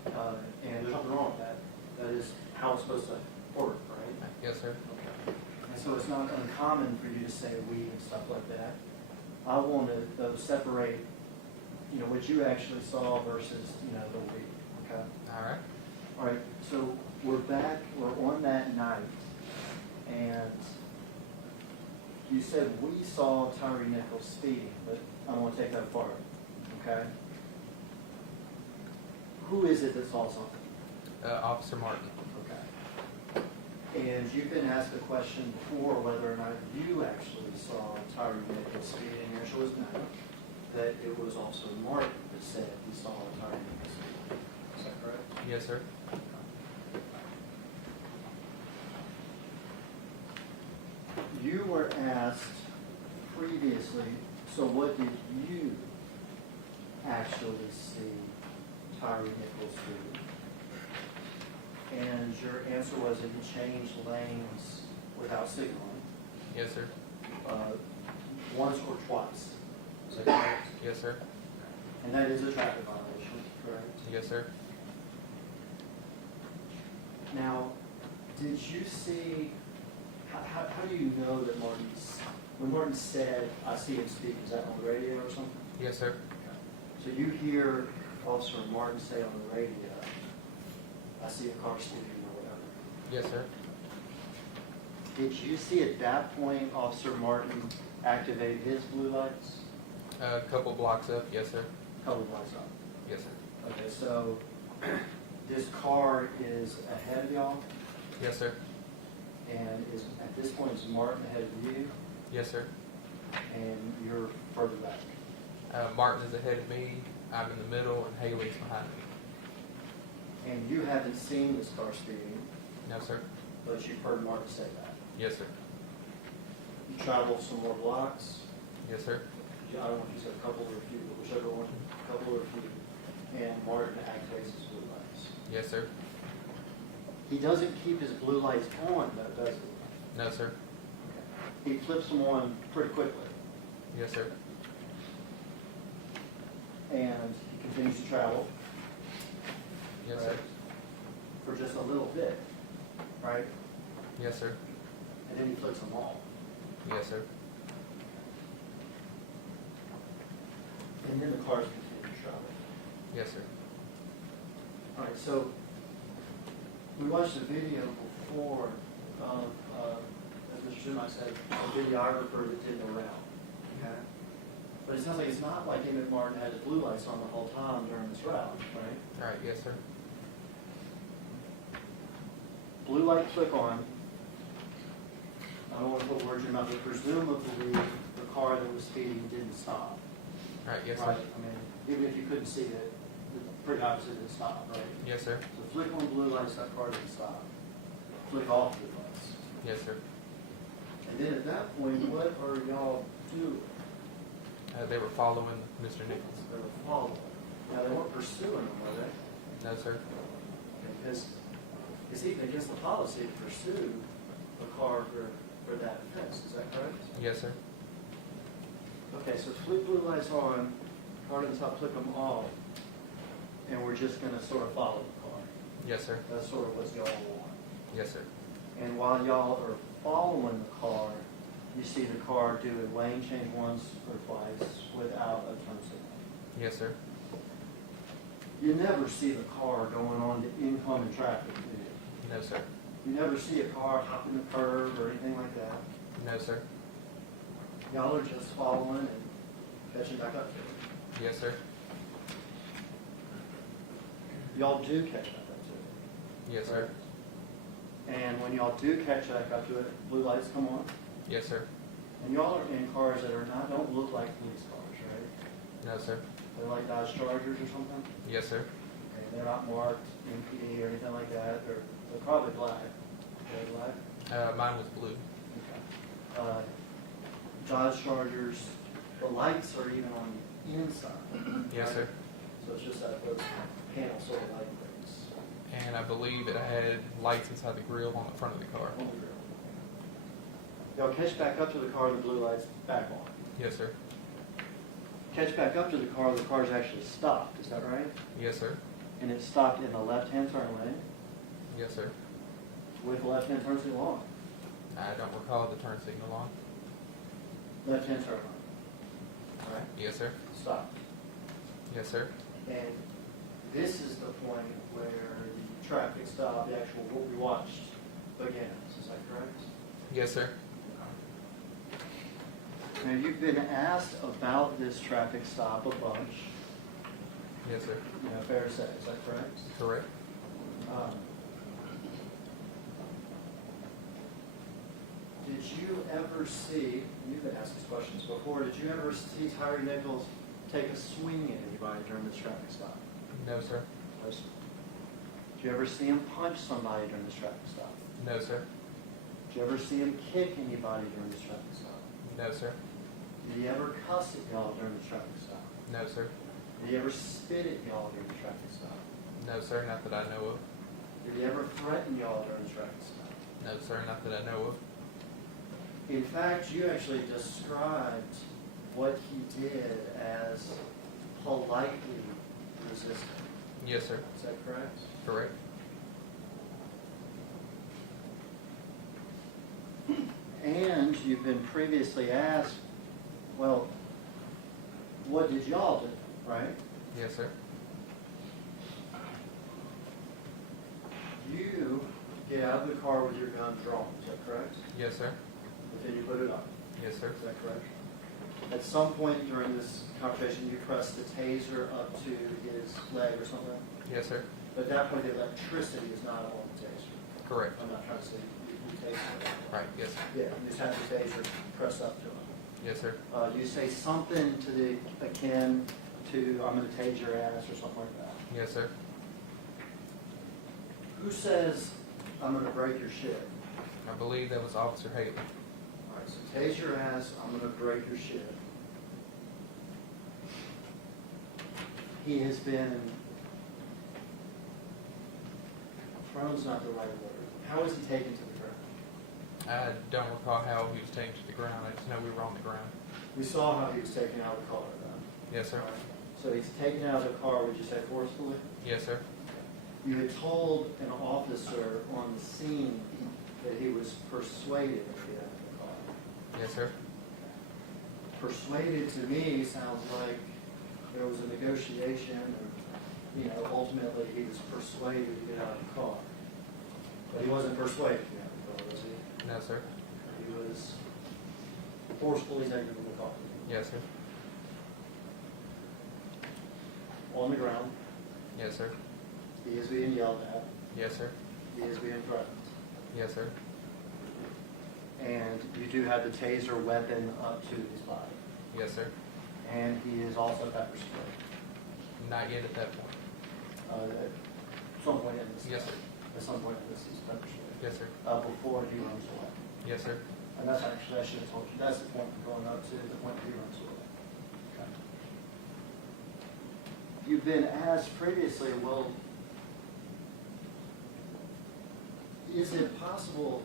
And there's nothing wrong with that. That is how it's supposed to work, right? Yes, sir. Okay. And so it's not uncommon for you to say we and stuff like that. I want to though separate, you know, what you actually saw versus, you know, the we. Okay. All right. All right. So we're on that night, and you said we saw Tyre Nichols speeding, but I want to take that apart. Okay. Who is it that saw something? Officer Martin. Okay. And you've been asked a question before whether or not you actually saw Tyre Nichols speeding. The answer was no. That it was also Martin that said he saw Tyre Nichols speeding. Is that correct? Yes, sir. You were asked previously, so what did you actually see Tyre Nichols do? And your answer was that he changed lanes without signaling, Yes, sir. once or twice. Is that correct? Yes, sir. And that is a traffic violation, correct? Yes, sir. Now, did you see, how do you know that when Martin said, I see him speak, is that on the radio or something? Yes, sir. So you hear Officer Martin say on the radio, I see a car speeding or whatever. Yes, sir. Did you see at that point Officer Martin activate his blue lights? A couple blocks up, yes, sir. Couple blocks up. Yes, sir. Okay, so this car is ahead of y'all, Yes, sir. and is, at this point, is Martin ahead of you, Yes, sir. and you're further back. Martin is ahead of me. I'm in the middle, and Haley's behind me. And you haven't seen this car speeding, No, sir. but you've heard Martin say that. Yes, sir. You travel some more blocks. Yes, sir. I don't know if you said a couple or a few, but whichever one, a couple or a few. And Martin activates his blue lights. Yes, sir. He doesn't keep his blue lights on, though, does he? No, sir. He flips them on pretty quickly. Yes, sir. And he continues to travel. Yes, right, sir. For just a little bit, right? Yes, sir. And then he flips them off. Yes, sir. And then the cars continue to travel. Yes, sir. All right, so we watched a video before of, as Mr. Zimach said, a videographer that did the route. Okay? But it sounds like it's not like Emmett Martin had his blue lights on the whole time during this route, right? All right. Yes, sir. Blue light flick on. I don't want to put words in your mouth, but presumably the car that was speeding didn't stop. All right. Yes, Right? sir. I mean, even if you couldn't see it, it's pretty obvious it didn't stop, right? Yes, sir. So flick on blue lights, that car didn't stop. Flick off blue lights. Yes, sir. And then at that point, what are y'all doing? They were following Mr. Nichols. They were following. Now, they weren't pursuing them, were they? No, sir. Because it's even against the policy to pursue a car for that offense. Is that correct? Yes, sir. Okay, so flick blue lights on, car to the top, flick them off, and we're just going to sort of follow the car. Yes, sir. That's sort of what y'all want. Yes, sir. And while y'all are following the car, you see the car do a lane change once or twice without a turn signal. Yes, sir. You never see the car going on to incoming traffic, do you? No, sir. You never see a car hopping the curb or anything like that. No, sir. Y'all are just following and catching back up to it. Yes, sir. Y'all do catch back up to it. Yes, sir. And when y'all do catch back up to it, blue lights come on. Yes, sir. And y'all are in cars that are don't look like police cars, right? No, sir. They're like Dodge Chargers or something. Yes, sir. And they're not marked MPD or anything like that. They're probably black. They're black. Mine was blue. Okay. Dodge Chargers, the lights are even on the inside. Yes, right? sir. So it's just that those panel sort of light things And I believe it had lights inside the grill on the front of the car. on the grill. Y'all catch back up to the car, the blue lights back on. Yes, sir. Catch back up to the car's actually stopped, is that right? Yes, sir. And it stopped in the left-hand turn lane Yes, sir. with the left-hand turn signal on. I don't recall the turn signal on. Left-hand turn lane. All right? Yes, sir. Stopped. Yes, sir. And this is the point where the traffic stop, the actual what we watched, begins. Is that correct? Yes, sir. Now, you've been asked about this traffic stop a bunch. Yes, sir. You know, fair to say. Is that correct? Correct. Did you ever see, you've been asked these questions before, did you ever see Tyre Nichols take a swing at anybody during this traffic stop? No, sir. No, sir. Did you ever see him punch somebody during this traffic stop? No, sir. Did you ever see him kick anybody during this traffic stop? No, sir. Did he ever cuss at y'all during the traffic stop? No, sir. Did he ever spit at y'all during the traffic stop? No, sir. Not that I know of. Did he ever threaten y'all during the traffic stop? No, sir. Not that I know of. In fact, you actually described what he did as politely resisting. Yes, sir. Is that correct? Correct. And you've been previously asked, well, what did y'all do, right? Yes, sir. You get out of the car with your gun drawn, is that correct? Yes, sir. But then you put it up, Yes, sir. is that correct? At some point during this conversation, you pressed the taser up to his leg or something? Yes, sir. But at that point, the electricity is not on the taser. Correct. I'm not trying to say you taser it. Right. Yes, sir. Yeah, you just have the taser pressed up to him. Yes, sir. You say something to the akin to, I'm gonna tase your ass or something like that. Yes, sir. Who says, I'm gonna break your shit? I believe that was Officer Haley. All right, so tase your ass, I'm gonna break your shit. He has been, thrown's not the right word. How was he taken to the ground? I don't recall how he was taken to the ground. I just know we were on the ground. We saw how he was taken out of the car then. Yes, sir. All right. So he's taken out of the car, would you say forcefully? Yes, sir. You had told an officer on the scene that he was persuaded to get out of the car. Yes, sir. Persuaded to me sounds like there was a negotiation and, ultimately he was persuaded to get out of the car. But he wasn't persuaded to get out of the car, was he? No, sir. He was forcefully taken from the car. Yes, sir. On the ground, Yes, sir. he is being yelled at, Yes, sir. he is being threatened. Yes, sir. And you do have the taser weapon up to his body. Yes, sir. And he is also pepper sprayed. Not yet at that point. At some point in this. Yes, sir. At some point in this, he's pepper sprayed. Yes, sir. Before he runs away. Yes, sir. And that's actually, I should have told you, that's the point we're going up to, the point he runs away. Okay. You've been asked previously, well, is it possible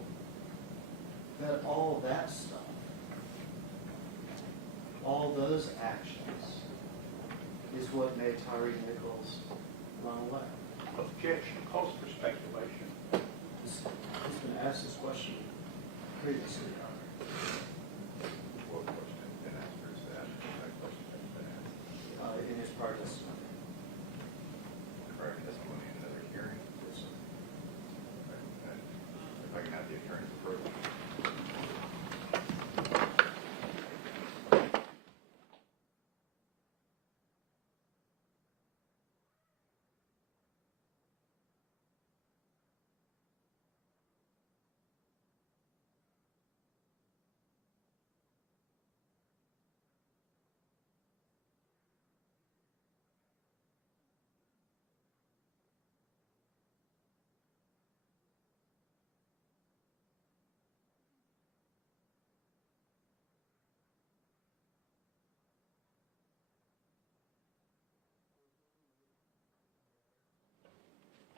that all that stuff, all those actions, is what made Tyre Nichols run away? Objection, calls for speculation. He's been asked this question previously, Your Honor. What question has been asked or is that question has been asked? In his prior testimony. Prior testimony in another hearing? Yes, sir. If I can have the attorney's approval.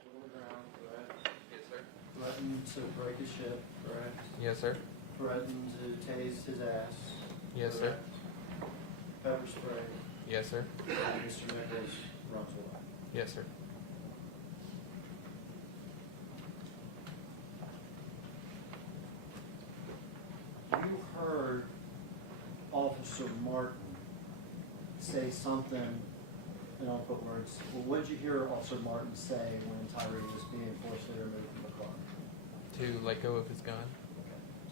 On the ground, correct? Yes, sir. Threatened to break his ship, correct? Yes, sir. Threatened to tase his ass. Yes, sir. correct? Pepper spray. Yes, sir. And Mr. Nichols runs away. Yes, sir. You heard Officer Martin say something, and I'll put words, well, what did you hear Officer Martin say when Tyre was being forcibly removed from the car? To let go of his gun.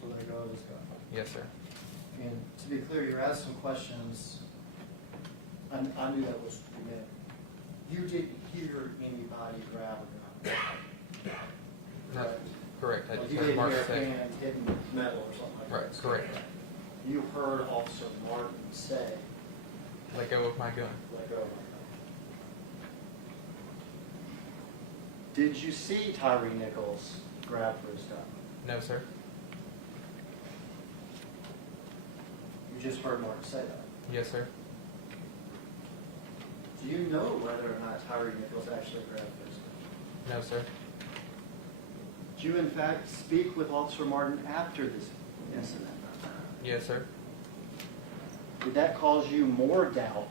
So there goes his gun. Yes, sir. And to be clear, you're asked some questions, I knew that was you meant. You didn't hear anybody grab a gun. No, Correct? correct. I Like just you heard didn't Mark hear a say. hand hitting metal or something like that. Right, correct. You heard Officer Martin say, Let go of my gun. let go of my gun. Did you see Tyre Nichols grab for his gun? No, sir. You just heard Martin say that. Yes, sir. Do you know whether or not Tyre Nichols actually grabbed for his gun? No, sir. Did you in fact speak with Officer Martin after this incident? Yes, sir. Did that cause you more doubt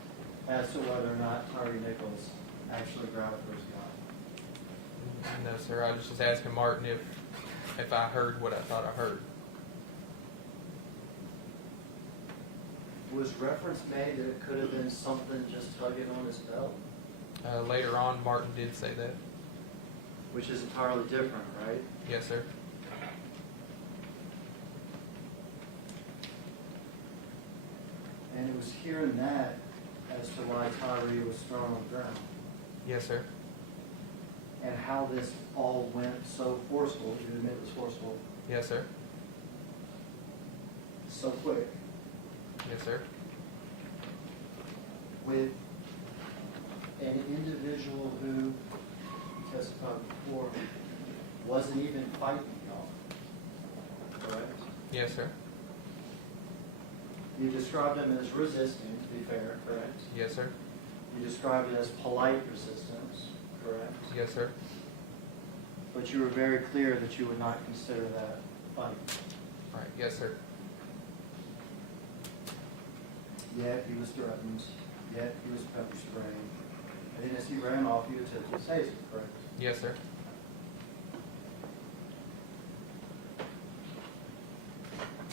as to whether or not Tyre Nichols actually grabbed for his gun? No, sir. I was just asking Martin if I heard what I thought I heard. Was reference made that it could have been something just tugging on his belt? Later on, Martin did say that. which is entirely different, right? Yes, sir. And it was hearing that as to why Tyre was thrown on the ground, Yes, sir. and how this all went so forceful. You admit it was forceful, Yes, sir. so quick. Yes, sir. With an individual who testified before wasn't even fighting y'all, correct? Yes, sir. You described him as resisting, to be fair, correct? Yes, sir. You described it as polite resistance, correct? Yes, sir. But you were very clear that you would not consider that fighting. Right. Yes, sir. Yet he was threatened, yet he was pepper spraying, and then as he ran off, you attempted to save him, correct? Yes, sir.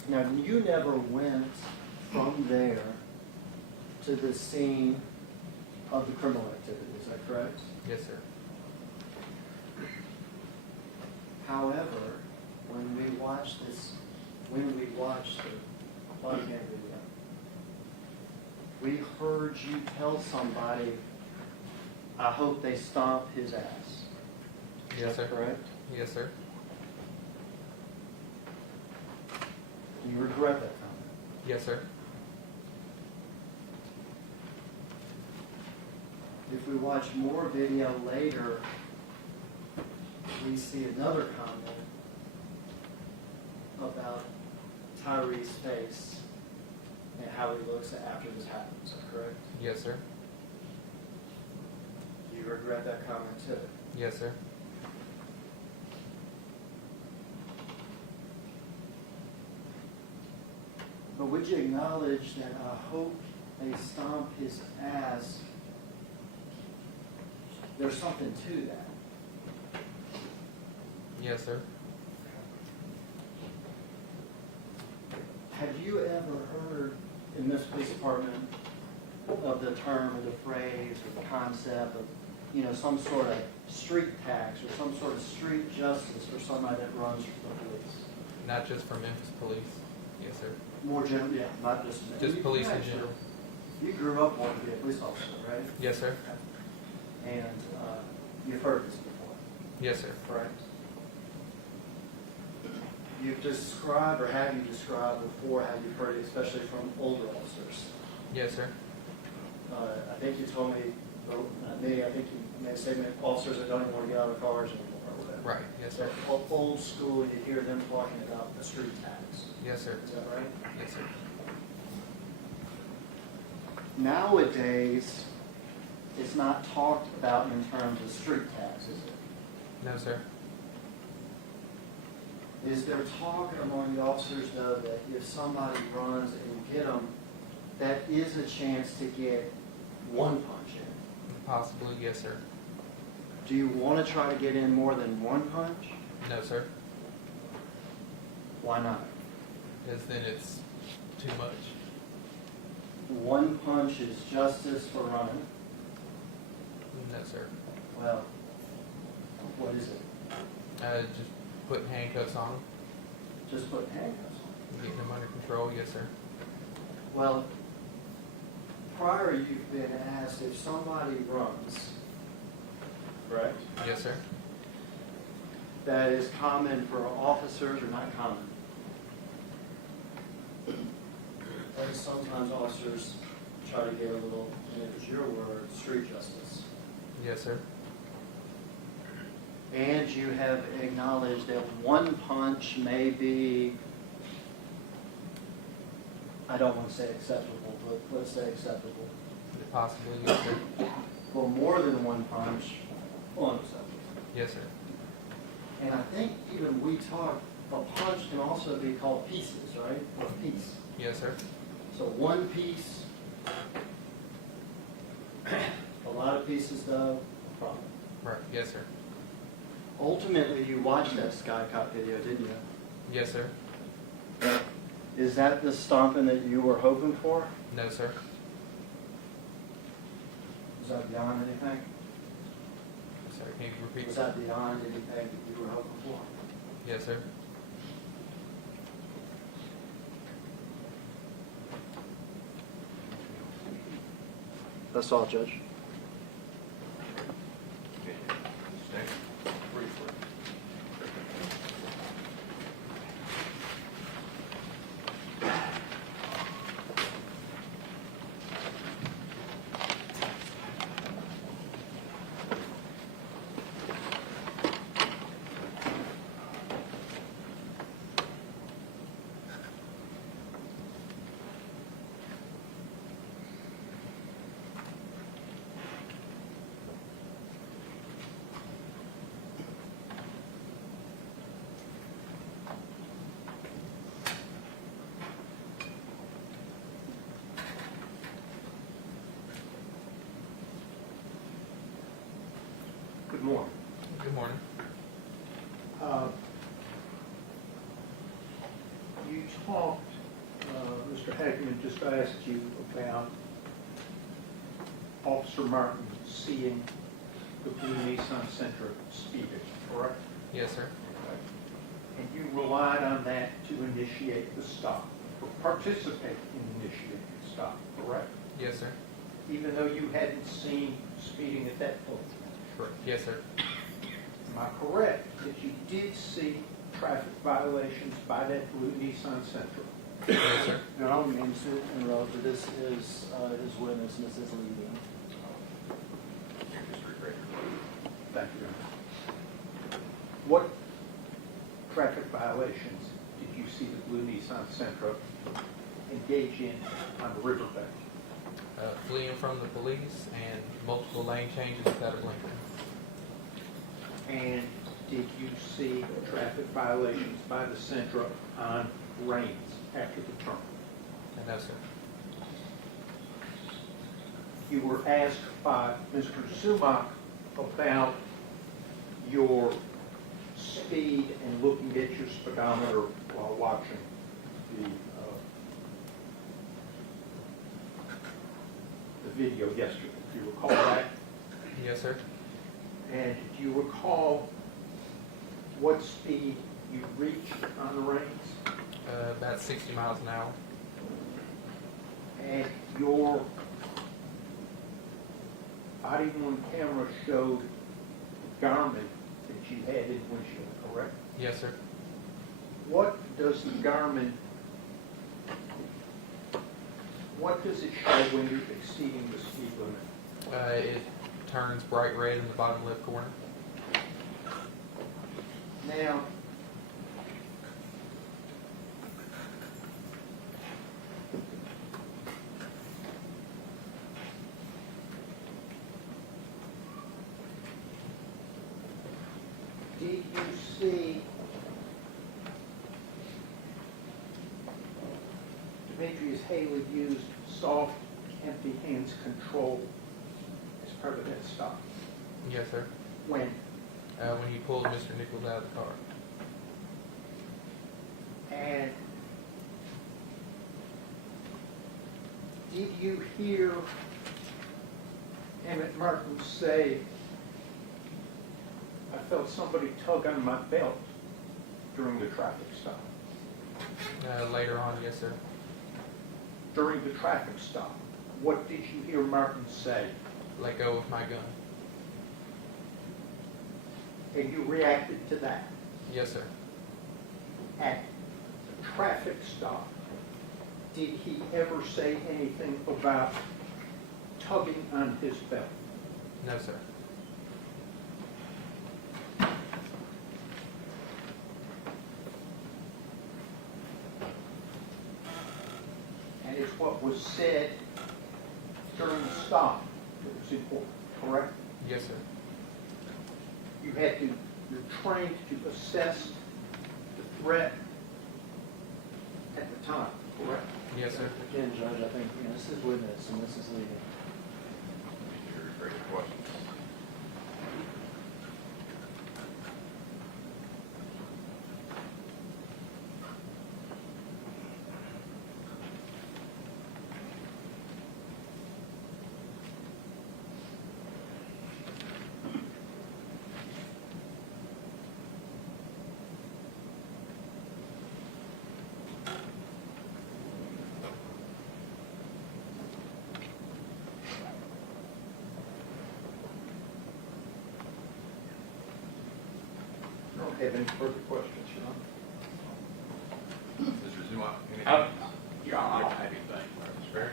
Now, you never went from there to the scene of the criminal activity, is that correct? Yes, sir. However, when we watched the body cam video, we heard you tell somebody, I hope they stomp his ass. Is Yes, that sir. correct? Yes, sir. Do you regret that comment? Yes, sir. If we watch more video later, we see another comment about Tyre's face and how he looks after this happens, is that correct? Yes, sir. Do you regret that comment too? Yes, sir. But would you acknowledge that I hope they stomp his ass? There's something to that. Yes, sir. Have you ever heard in this police department of the term or the phrase or the concept of, some sort of street tax or some sort of street justice for somebody that runs for the police? Not just for Memphis Police. Yes, sir. More general, yeah, not just. Just police in actually- general. You grew up wanting to be a police officer, right? Yes, sir. And you've heard this before, Yes, sir. correct? You've described, or have you described before, how you've heard it, especially from older officers? Yes, sir. I think you told me, or not me, I think you made a statement, officers that don't even want to get out of cars anymore, or whatever. Right. Yes, sir. That old school, you hear them talking about the street tax. Yes, sir. Is that right? Yes, sir. Nowadays, it's not talked about in terms of street tax, is it? No, sir. Is there talk among the officers, though, that if somebody runs and you get them, that is a chance to get one punch in? Possibly. Yes, sir. Do you want to try to get in more than one punch? No, sir. Why not? Because then it's too much. One punch is justice for running. No, sir. Well, what is it? Just putting handcuffs on them, Just put handcuffs on. getting them under control. Yes, sir. Well, prior you've been asked if somebody runs, correct? Yes, sir. That is common for officers or not common? That is sometimes officers try to get a little, and it was your word, street justice. Yes, sir. And you have acknowledged that one punch may be, I don't want to say acceptable, but let's say acceptable. Possibly. Yes, sir. For more than one punch, unacceptable. Yes, sir. And I think even we talked, a punch can also be called pieces, right? Or a piece. Yes, sir. So one piece, a lot of pieces though, problem. Right. Yes, sir. Ultimately, you watched that Skycop video, didn't you? Yes, sir. Is that the stomping that you were hoping for? No, sir. Is that beyond anything? Yes, sir. Sorry, can you repeat? Was that beyond anything that you were hoping for? Yes, sir. That's all, Judge. Next, briefly. Good morning. Good morning. You talked, Mr. Hageman just asked you about Officer Martin seeing the blue Nissan Sentra speeding, correct? Yes, sir. And you relied on that to initiate the stop, or participate in initiating the stop, correct? Yes, sir. Even though you hadn't seen speeding at that point. Correct. Yes, sir. Am I correct that you did see traffic violations by that blue Nissan Sentra? Yes, sir. Your Honor, may I interrupt, but this is his witness, Mrs. Levy. You can just rephrase your question. Thank you. Your Honor. What traffic violations did you see the blue Nissan Sentra engage in on the riverbank? Fleeing from the police and multiple lane changes without a blinker. And did you see traffic violations by the Sentra on Rains after the turn? No, sir. You were asked by Mr. Sumac about your speed and looking at your speedometer while watching the video yesterday. Do you recall that? Yes, sir. And do you recall what speed you reached on the Rains? About 60 miles an hour. And your body-worn camera showed the Garmin that you had in windshield, correct? Yes, sir. What does the Garmin, what does it show when you're exceeding the speed limit? It turns bright red in the bottom left corner. Now, did you see Demetrius Haley used soft, empty hands control as part of that stop? Yes, sir. When? When he pulled Mr. Nichols out of the car. And did you hear Emmett Martin say, I felt somebody tug on my belt during the traffic stop? Later on, yes, sir. During the traffic stop, what did you hear Martin say? Let go of my gun. And you reacted to that. Yes, sir. At the traffic stop, did he ever say anything about tugging on his belt? No, sir. And it's what was said during the stop that was important, correct? Yes, sir. You had to, you're trained to assess the threat at the time, correct? Yes, sir. Again, Judge, I think, this is witness and Mrs. Levy. You can rephrase your questions. have any further questions, Your Honor? Mr. Zuma, anything? Your Honor, I don't have anything. Mr. Perry?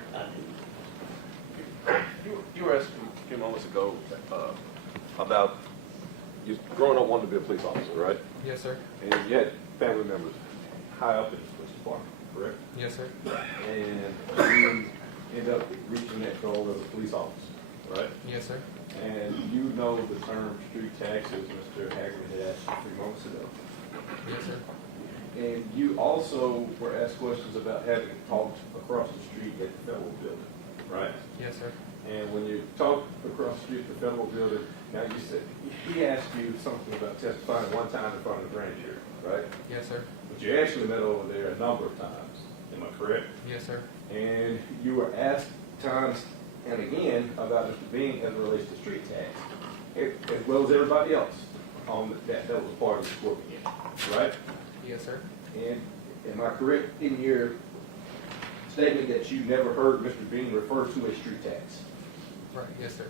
You were asking a few moments ago about you growing up wanting to be a police officer, right? Yes, sir. And you had family members high up in the police department, correct? Yes, sir. And you end up reaching that goal as a police officer, right? Yes, sir. And you know the term street taxes, Mr. Hagley had asked you 3 months ago. Yes, sir. And you also were asked questions about having talked across the street at the federal building, right? Yes, sir. And when you talked across the street at the federal building, now you said, he asked you something about testifying one time in front of the grand jury, right? Yes, sir. But you actually met over there a number of times, am I correct? Yes, sir. And you were asked times and again about Mr. Bean as it relates to street tax, as well as everybody else on that was part of the scorpion, right? Yes, sir. And am I correct in your statement that you never heard Mr. Bean refer to a street tax? Right. Yes, sir.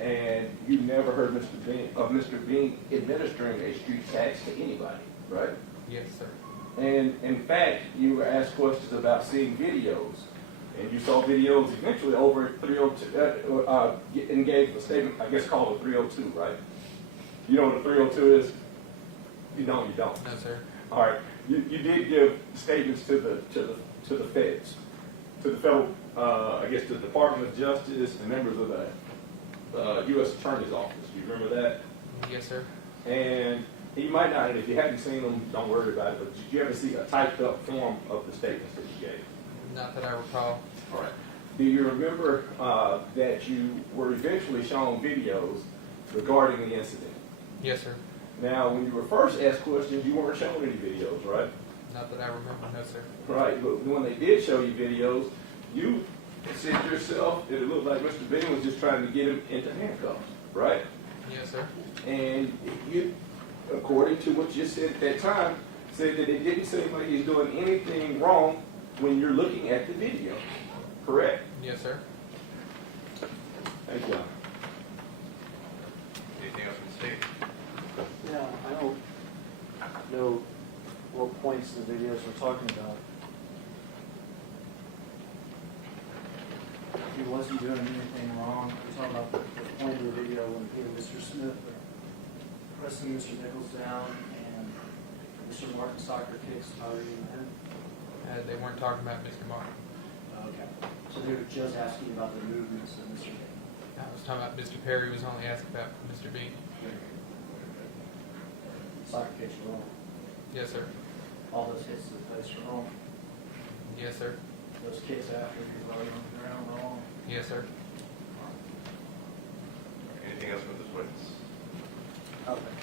And you never heard Mr. Bean administering a street tax to anybody, right? Yes, sir. And in fact, you were asked questions about seeing videos, and you saw videos eventually over 302, and gave a statement, I guess called a 302, right? You know what a 302 is? You don't, you don't. No, sir. All right, you did give statements to the feds, to the federal, I guess the Department of Justice and members of the U.S. Attorney's Office. Do you remember that? Yes, sir. And you might not, and if you haven't seen them, don't worry about it, but did you ever see a typed up form of the statements that you gave? Not that I recall. All right. Do you remember that you were eventually shown videos regarding the incident? Yes, sir. Now, when you were first asked questions, you weren't shown any videos, right? Not that I remember. No, sir. Right, but when they did show you videos, you said yourself that it looked like Mr. Bean was just trying to get him into handcuffs, right? Yes, sir. And you, according to what you said at that time, said that it didn't seem like he's doing anything wrong when you're looking at the video, correct? Yes, sir. Thank you. Anything else from the state? Yeah, I don't know what points the videos we're talking about. He wasn't doing anything wrong. We're talking about the point of the video when Mr. Smith or pressing Mr. Nichols down and Mr. Martin soccer kicks Tyre Nichols. They weren't talking about Mr. Martin. Okay. So they were just asking about the movements of Mr. Nichols. I was talking about Mr. Perry was only asking about Mr. Bean. Soccer kicks were wrong. Yes, sir. All those hits to the face were wrong. Yes, sir. Those kicks after he was laying on the ground were wrong. Yes, sir. Anything else with this witness? Okay.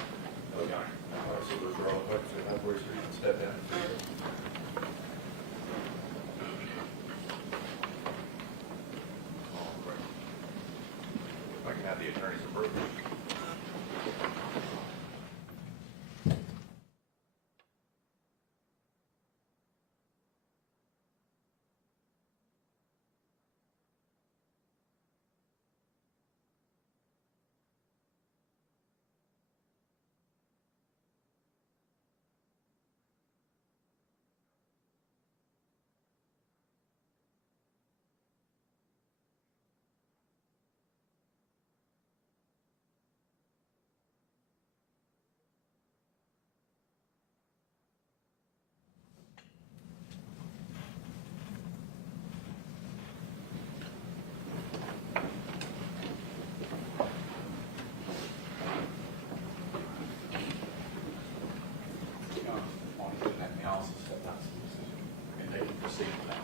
No, Your Honor. All right, so those are all the questions. Have voice, you can step down. All right. If I can have the attorney's approval. On doing that analysis, and they can proceed with that.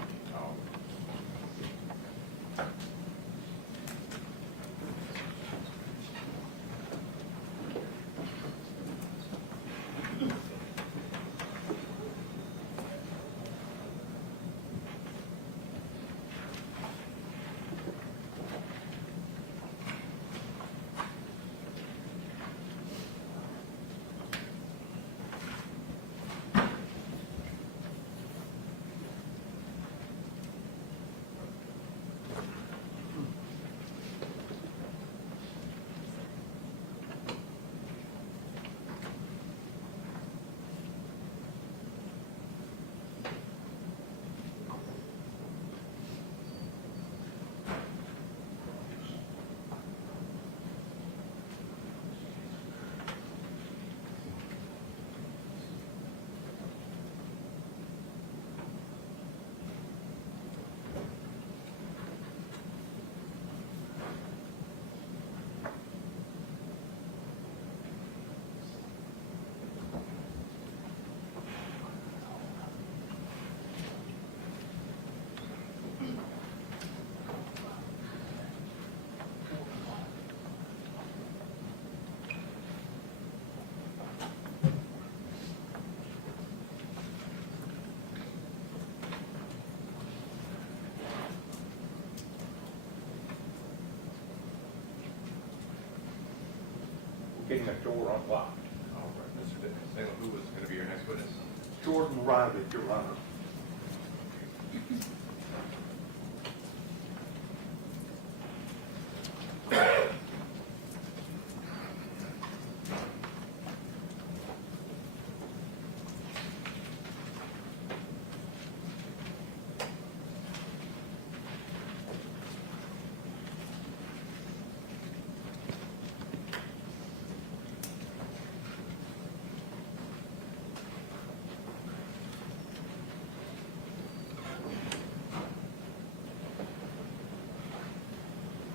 leaving the door unlocked. All right, Mr. Salem, who was going to be your next witness? Jordan Riley, Your Honor.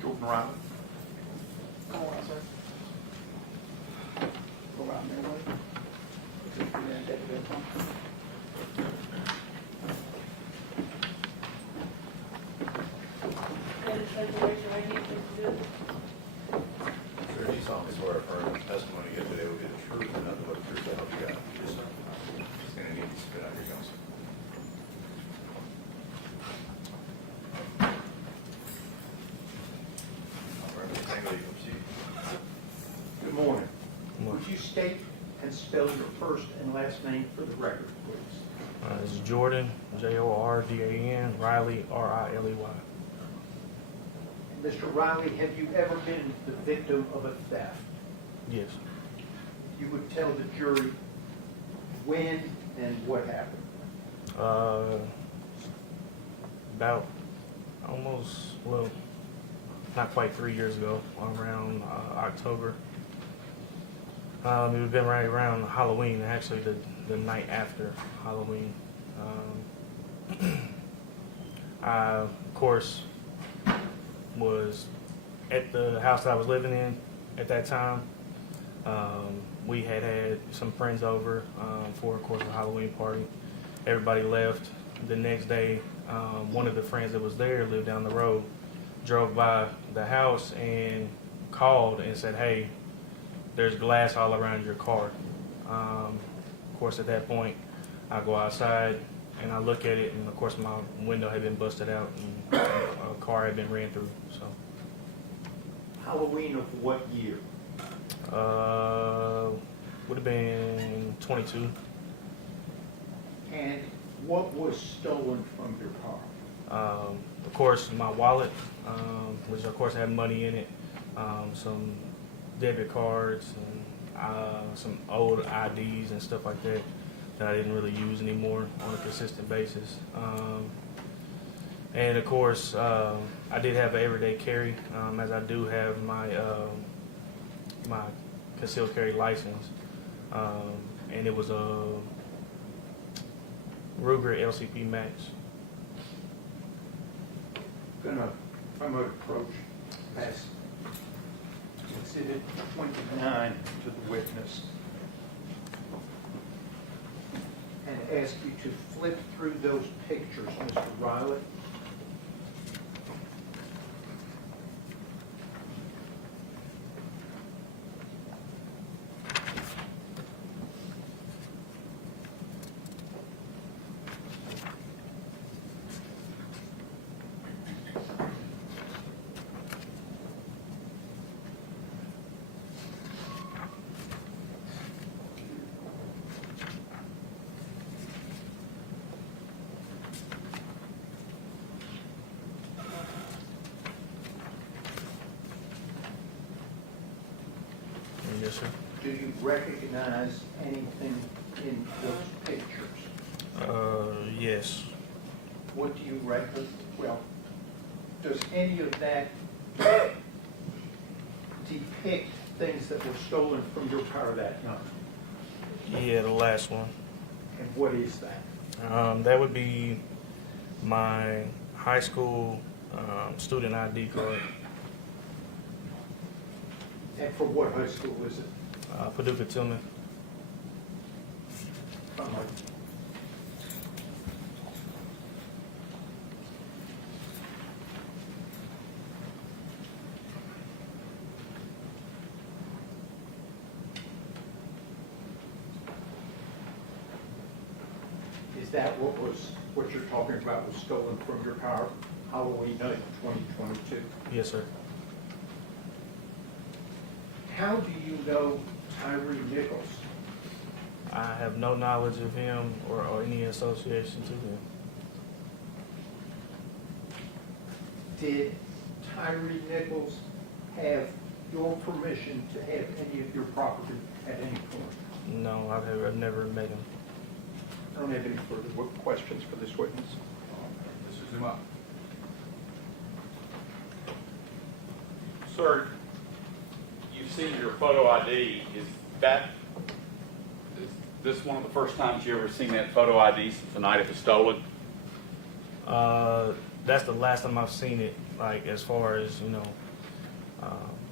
Jordan Riley. Go on, sir. Go around there, way. And then take a good one. Raise your right hand, please, do. Sir, do you solemnly swear affirm the testimony you give today will be the truth and nothing but the truth to help you God? Yes, sir. Just going to need to spit out your gums. All right, Mr. Tangle, you can proceed. Good morning. morning. Would you state and spell your first and last name for the record, please? This is Jordan, Jordan, Riley, Riley. Mr. Riley, have you ever been the victim of a theft? Yes. You would tell the jury when and what happened. About almost, well, not quite 3 years ago, around October. It would have been right around Halloween, actually the night after Halloween. I, of course, was at the house that I was living in at that time. We had some friends over for, of course, a Halloween party. Everybody left. The next day, one of the friends that was there lived down the road, drove by the house and called and said, "Hey, there's glass all around your car." Of course, at that point, I go outside and I look at it, and of course, my window had been busted out and a car had been ran through. So, Halloween of what year? would have been 22. And what was stolen from your car? Of course, my wallet, which of course had money in it, some debit cards, and some old IDs and stuff like that that I didn't really use anymore on a consistent basis. And of course, I did have an everyday carry, as I do have my my concealed carry license, and it was a Ruger LCP Max. I'm gonna approach past Exhibit 29 to the witness and ask you to flip through those pictures, Mr. Riley. Yes, sir. Do you recognize anything in those pictures? Yes. What do you reckon? Well, does any of that depict things that were stolen from your car that night? Yeah, the last one. And what is that? That would be my high school student ID card. And for what high school is it? Paducah Tillman. Is that what you're talking about was stolen from your car Halloween night 2022? Yes, sir. How do you know Tyre Nichols? I have no knowledge of him or any association to him. Did Tyre Nichols have your permission to have any of your property at any point? No, I've never met him. I don't have any further questions for this witness. Mr. Zuma? Sir, you've seen your photo ID. Is this one of the first times you ever seen that photo ID since the night it was stolen? That's the last time I've seen it, like as far as,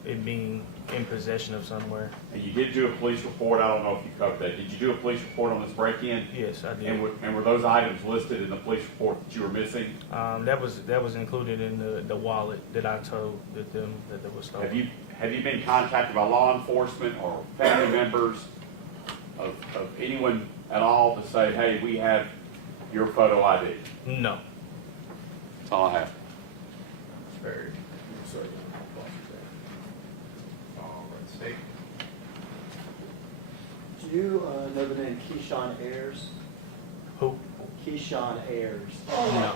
it being in possession of somewhere. And you did do a police report. I don't know if you covered that. Did you do a police report on this break-in? Yes, I did. And were those items listed in the police report that you were missing? That was included in the wallet that I told them that was stolen. Have you been contacted by law enforcement or family members of anyone at all to say, hey, we have your photo ID? No. That's all I have. Very. Sorry. All right, state. Do you know the name Keyshawn Ayers? Who? Keyshawn Ayers. No.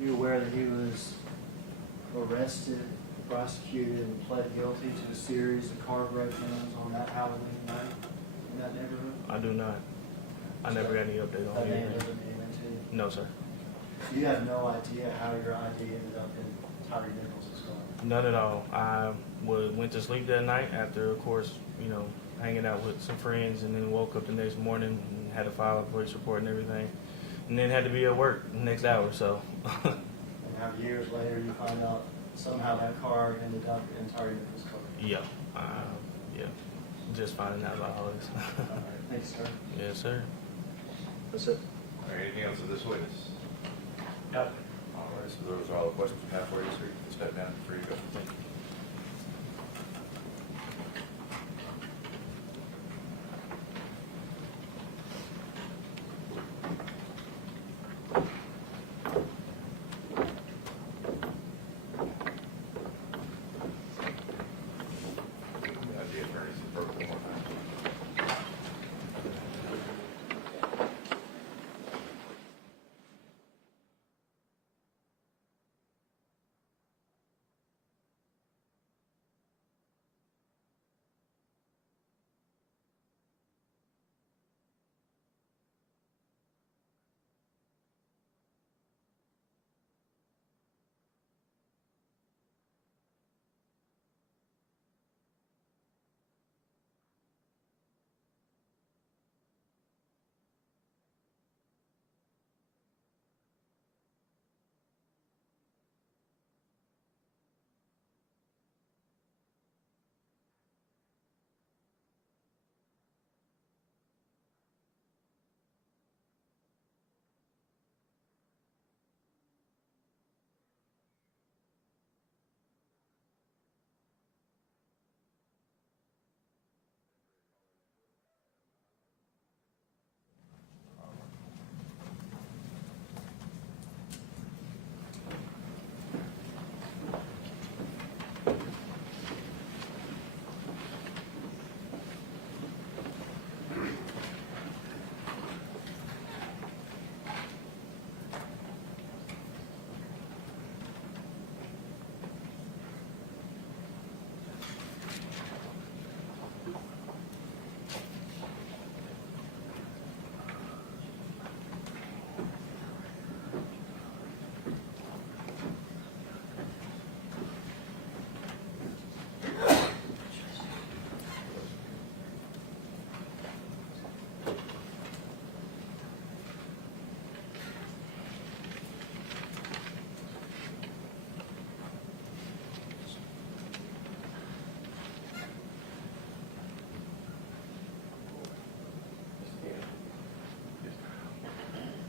You aware that he was arrested, prosecuted, and pled guilty to a series of car break-ins on that Halloween night in that neighborhood? I do not. I never got any update on That name anything. doesn't mean anything to you? No, sir. So you have no idea how your ID ended up in Tyre Nichols' car? None at all. I went to sleep that night after, of course, hanging out with some friends, and then woke up the next morning and had to file a police report and everything, and then had to be at work the next hour. So, And how years later you find out somehow that car ended up in Tyre Nichols' car? yeah, just finding out about all this. All right, thanks, sir. Yes, sir. That's it. All right, anything else of this witness? No. All right, so those are all the questions we have for you, sir. You can step down before you go. The attorney's appropriate one time.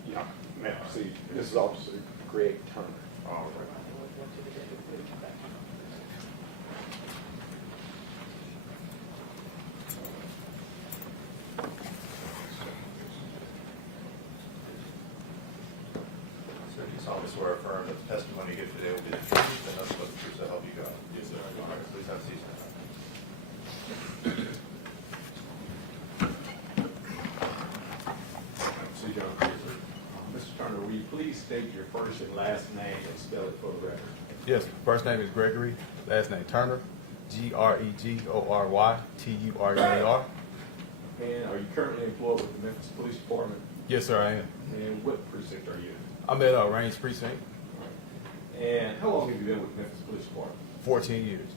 Yeah, ma'am, see, this is Officer Greg Turner. All right. So you solemnly swear or affirm that the testimony you give today will be the truth and nothing but the truth, so help you God? Yes, sir. All right, please have a seat. Mr. Turner, will you please state your first and last name and spell it for the record? Yes, first name is Gregory, last name Turner, Gregory, Turer. And are you currently employed with the Memphis Police Department? Yes, sir, I am. And what precinct are you in? I'm at Range Precinct, And how long have you been with the Memphis Police Department? 14 years.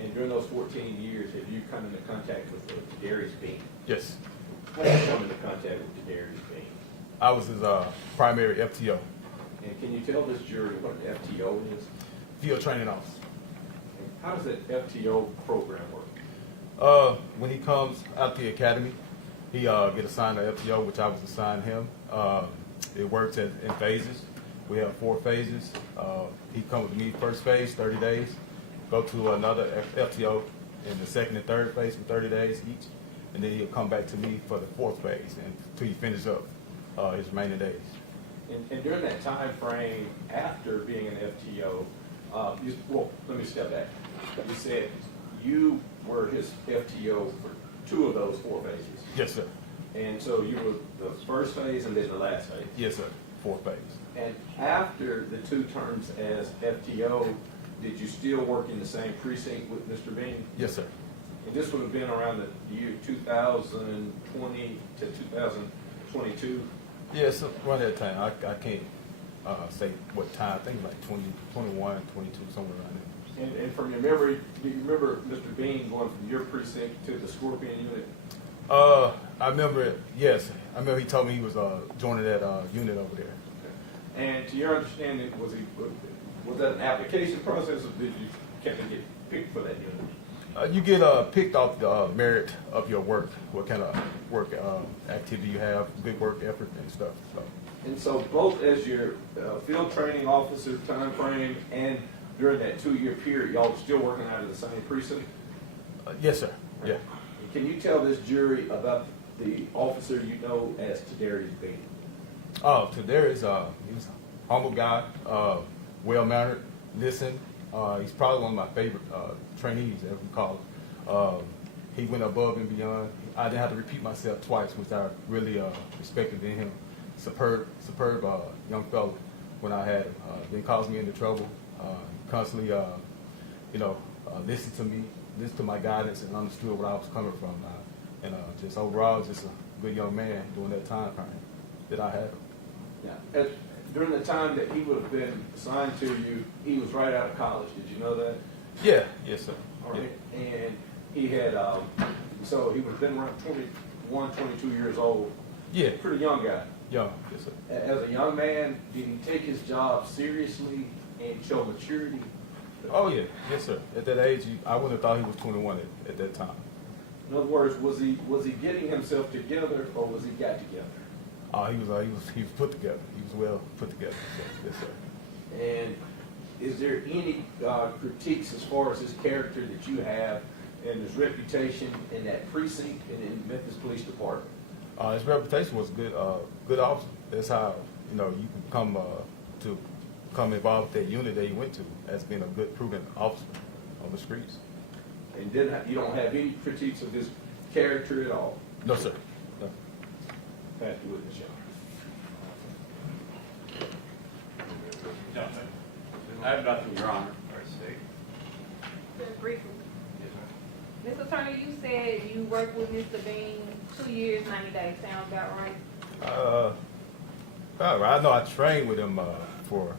And during those 14 years, have you come into contact with Darius Bean? Yes, How did you come into contact with Darius Bean? I was his primary FTO, And can you tell this jury what an FTO is? field training officer. And how does that FTO program work? When he comes out the academy, he get assigned an FTO, which I was assigned him. It works in phases. We have 4 phases. He comes with me first phase, 30 days. Go to another FTO in the second and third phase for 30 days each. And then he'll come back to me for the 4th phase until he finishes up his remaining days. And during that time frame, after being an FTO, well, let me step back. You said you were his FTO for 2 of those 4 phases. Yes, sir. And so you were the first phase and then the last phase. Yes, sir. 4th phase. And after the 2 terms as FTO, did you still work in the same precinct with Mr. Bean? Yes, sir. And this would have been around the year 2020 to 2022? Yes, around that time. I can't say what time. I think like 2021, 22, somewhere around there. And from your memory, do you remember Mr. Bean going from your precinct to the Scorpion unit? I remember it, yes. I remember he told me he was joining that unit over there. And to your understanding, was that an application process, or did you kind of get picked for that unit? You get picked off the merit of your work, what kind of work activity you have, good work effort and stuff. So. And so both as your field training officer time frame and during that 2-year period, y'all were still working out of the same precinct? Yes, sir. Yeah. And can you tell this jury about the officer you know as Tadarius Bean? Oh, Tadarius, he's a humble guy, well-mannered, listen. He's probably one of my favorite trainees, as we call him. He went above and beyond. I didn't have to repeat myself twice, which I really respected in him. Superb young fellow when I had him. Didn't cause me into trouble. Constantly, listened to me, listened to my guidance, and understood where I was coming from. And just overall, just a good young man during that time frame that I had him. Yeah. During the time that he would have been assigned to you, he was right out of college. Did you know that? Yeah. Yes, sir. All right. And he had, so he would have been around 21, 22 years old. Yeah. Pretty young guy. Young. Yes, sir. As a young man, did he take his job seriously and show maturity? Oh, yeah. Yes, sir. At that age, I wouldn't have thought he was 21 at that time. In other words, was he getting himself together, or was he got together? He was put together. He was well put together. So, yes, sir. And is there any critiques as far as his character that you have and his reputation in that precinct and in Memphis Police Department? His reputation was good. Good officer. That's how you can come involved with that unit that he went to as being a good, proven officer on the streets. And then you don't have any critiques of his character at all? No, sir. No. Pass the witness, Your Honor. I have nothing, Your Honor. All right, state. Just briefly. Yes, ma'am. Mr. Turner, you said you worked with Mr. Bean 2 years, 90 days. Sound about right? I know I trained with him for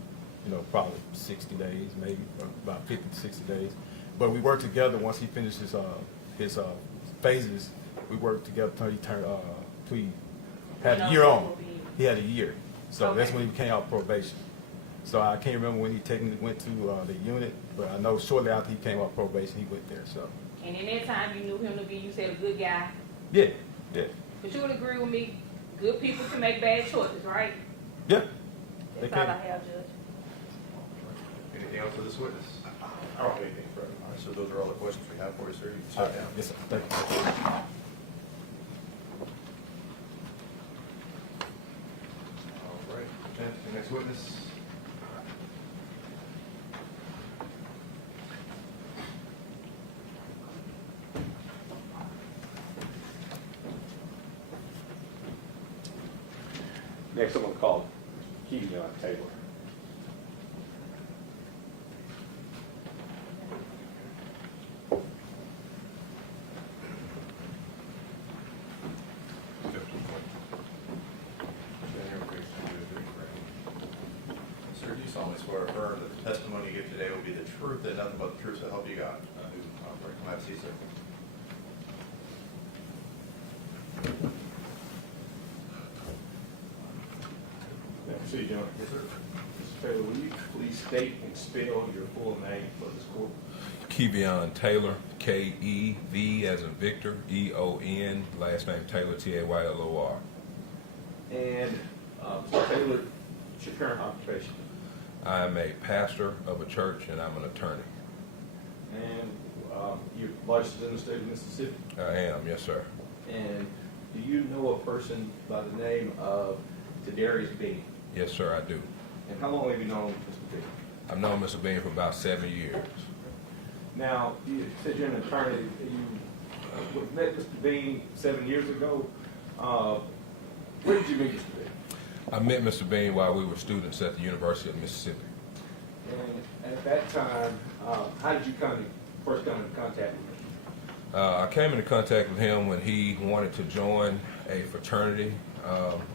probably 60 days, maybe or about 50 to 60 days. But we worked together once he finished his phases. We worked together until he turned till he had a year on. He had a year, so that's when he became out probation. So I can't remember when he technically went to the unit, but I know shortly after he came off probation, he went there. So. And in that time, you knew him to be, you said, a good guy. Yeah, yeah. But you would agree with me, good people can make bad choices, right? Yeah. That's They all can. I have, Judge. Anything else for this witness? I don't have anything further. All right, so those are all the questions we have for you, sir. You can sit down. Yes, sir. Thank you. All right, the next witness. Next, I'm going to call Kevion Taylor. Sir, do you solemnly swear or affirm that the testimony you give today will be the truth and nothing but the truth, so help you God? Come have a seat, sir. Proceed, John. Yes, sir. Mr. Taylor, will you please state and spell your full name for this court? Kevion Taylor, K-E-V as in Victor, E-O-N, last name Taylor, T-A-Y-L-O-R. And, Mr. Taylor, what's your current occupation? I'm a pastor of a church and I'm an attorney. And you're licensed in the state of Mississippi? I am, yes, sir. And do you know a person by the name of Tadarius Bean? Yes, sir, I do. And how long have you known Mr. Bean? I've known Mr. Bean for about 7 years. Now, you said you're an attorney. You met Mr. Bean 7 years ago. Where did you meet Mr. Bean? I met Mr. Bean while we were students at the University of Mississippi. And at that time, how did you first come into contact with him? I came into contact with him when he wanted to join a fraternity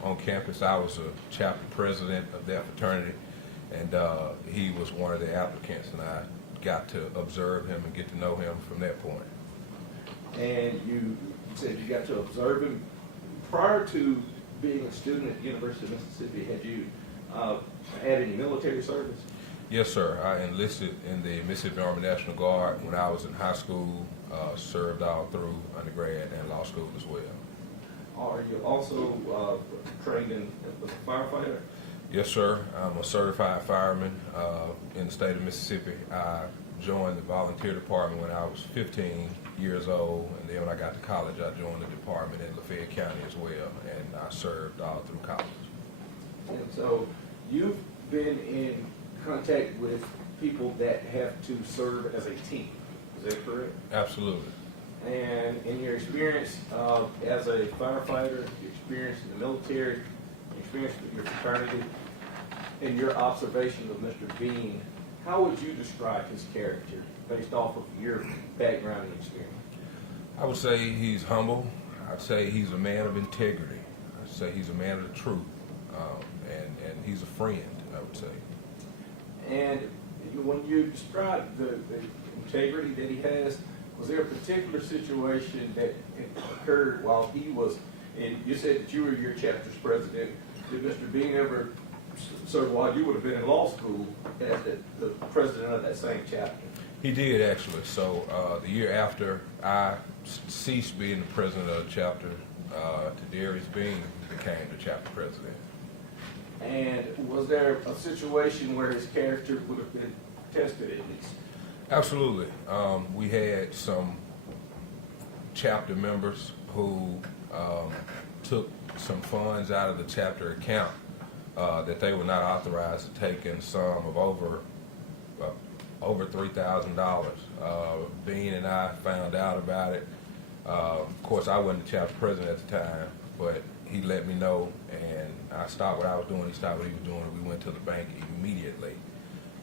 on campus. I was a chapter president of that fraternity, and he was one of the applicants, and I got to observe him and get to know him from that point. And you said you got to observe him. Prior to being a student at the University of Mississippi, had you had any military service? Yes, sir. I enlisted in the Mississippi Army National Guard when I was in high school, served all through undergrad and law school as well. Are you also trained as a firefighter? Yes, sir. I'm a certified fireman in the state of Mississippi. I joined the volunteer department when I was 15 years old, and then when I got to college, I joined the department in Lafayette County as well, and I served all through college. And so you've been in contact with people that have to serve as a team. Is that correct? Absolutely. And in your experience as a firefighter, your experience in the military, your experience with your fraternity, and your observation of Mr. Bean, how would you describe his character based off of your background and experience? I would say he's humble. I'd say he's a man of integrity. I'd say he's a man of the truth. And he's a friend, I would say. And when you describe the integrity that he has, was there a particular situation that occurred while he was, and you said that you were your chapter's president, did Mr. Bean ever serve while you would have been in law school as the president of that same chapter? He did, actually. So the year after I ceased being the president of the chapter, Tadarius Bean became the chapter president. And was there a situation where his character would have been tested at least? Absolutely. We had some chapter members who took some funds out of the chapter account that they were not authorized to take in the sum of over $3,000. Bean and I found out about it. Of course, I wasn't the chapter president at the time, but he let me know, and I stopped what I was doing. He stopped what he was doing, and we went to the bank immediately,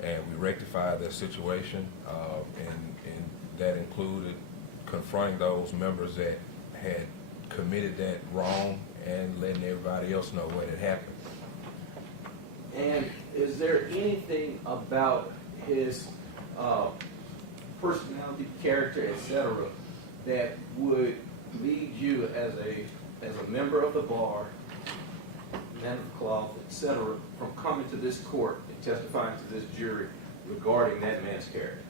and we rectified that situation, and that included confronting those members that had committed that wrong and letting everybody else know what had happened. And is there anything about his personality, character, etc., that would lead you as a member of the bar, man of cloth, etc., from coming to this court and testifying to this jury regarding that man's character,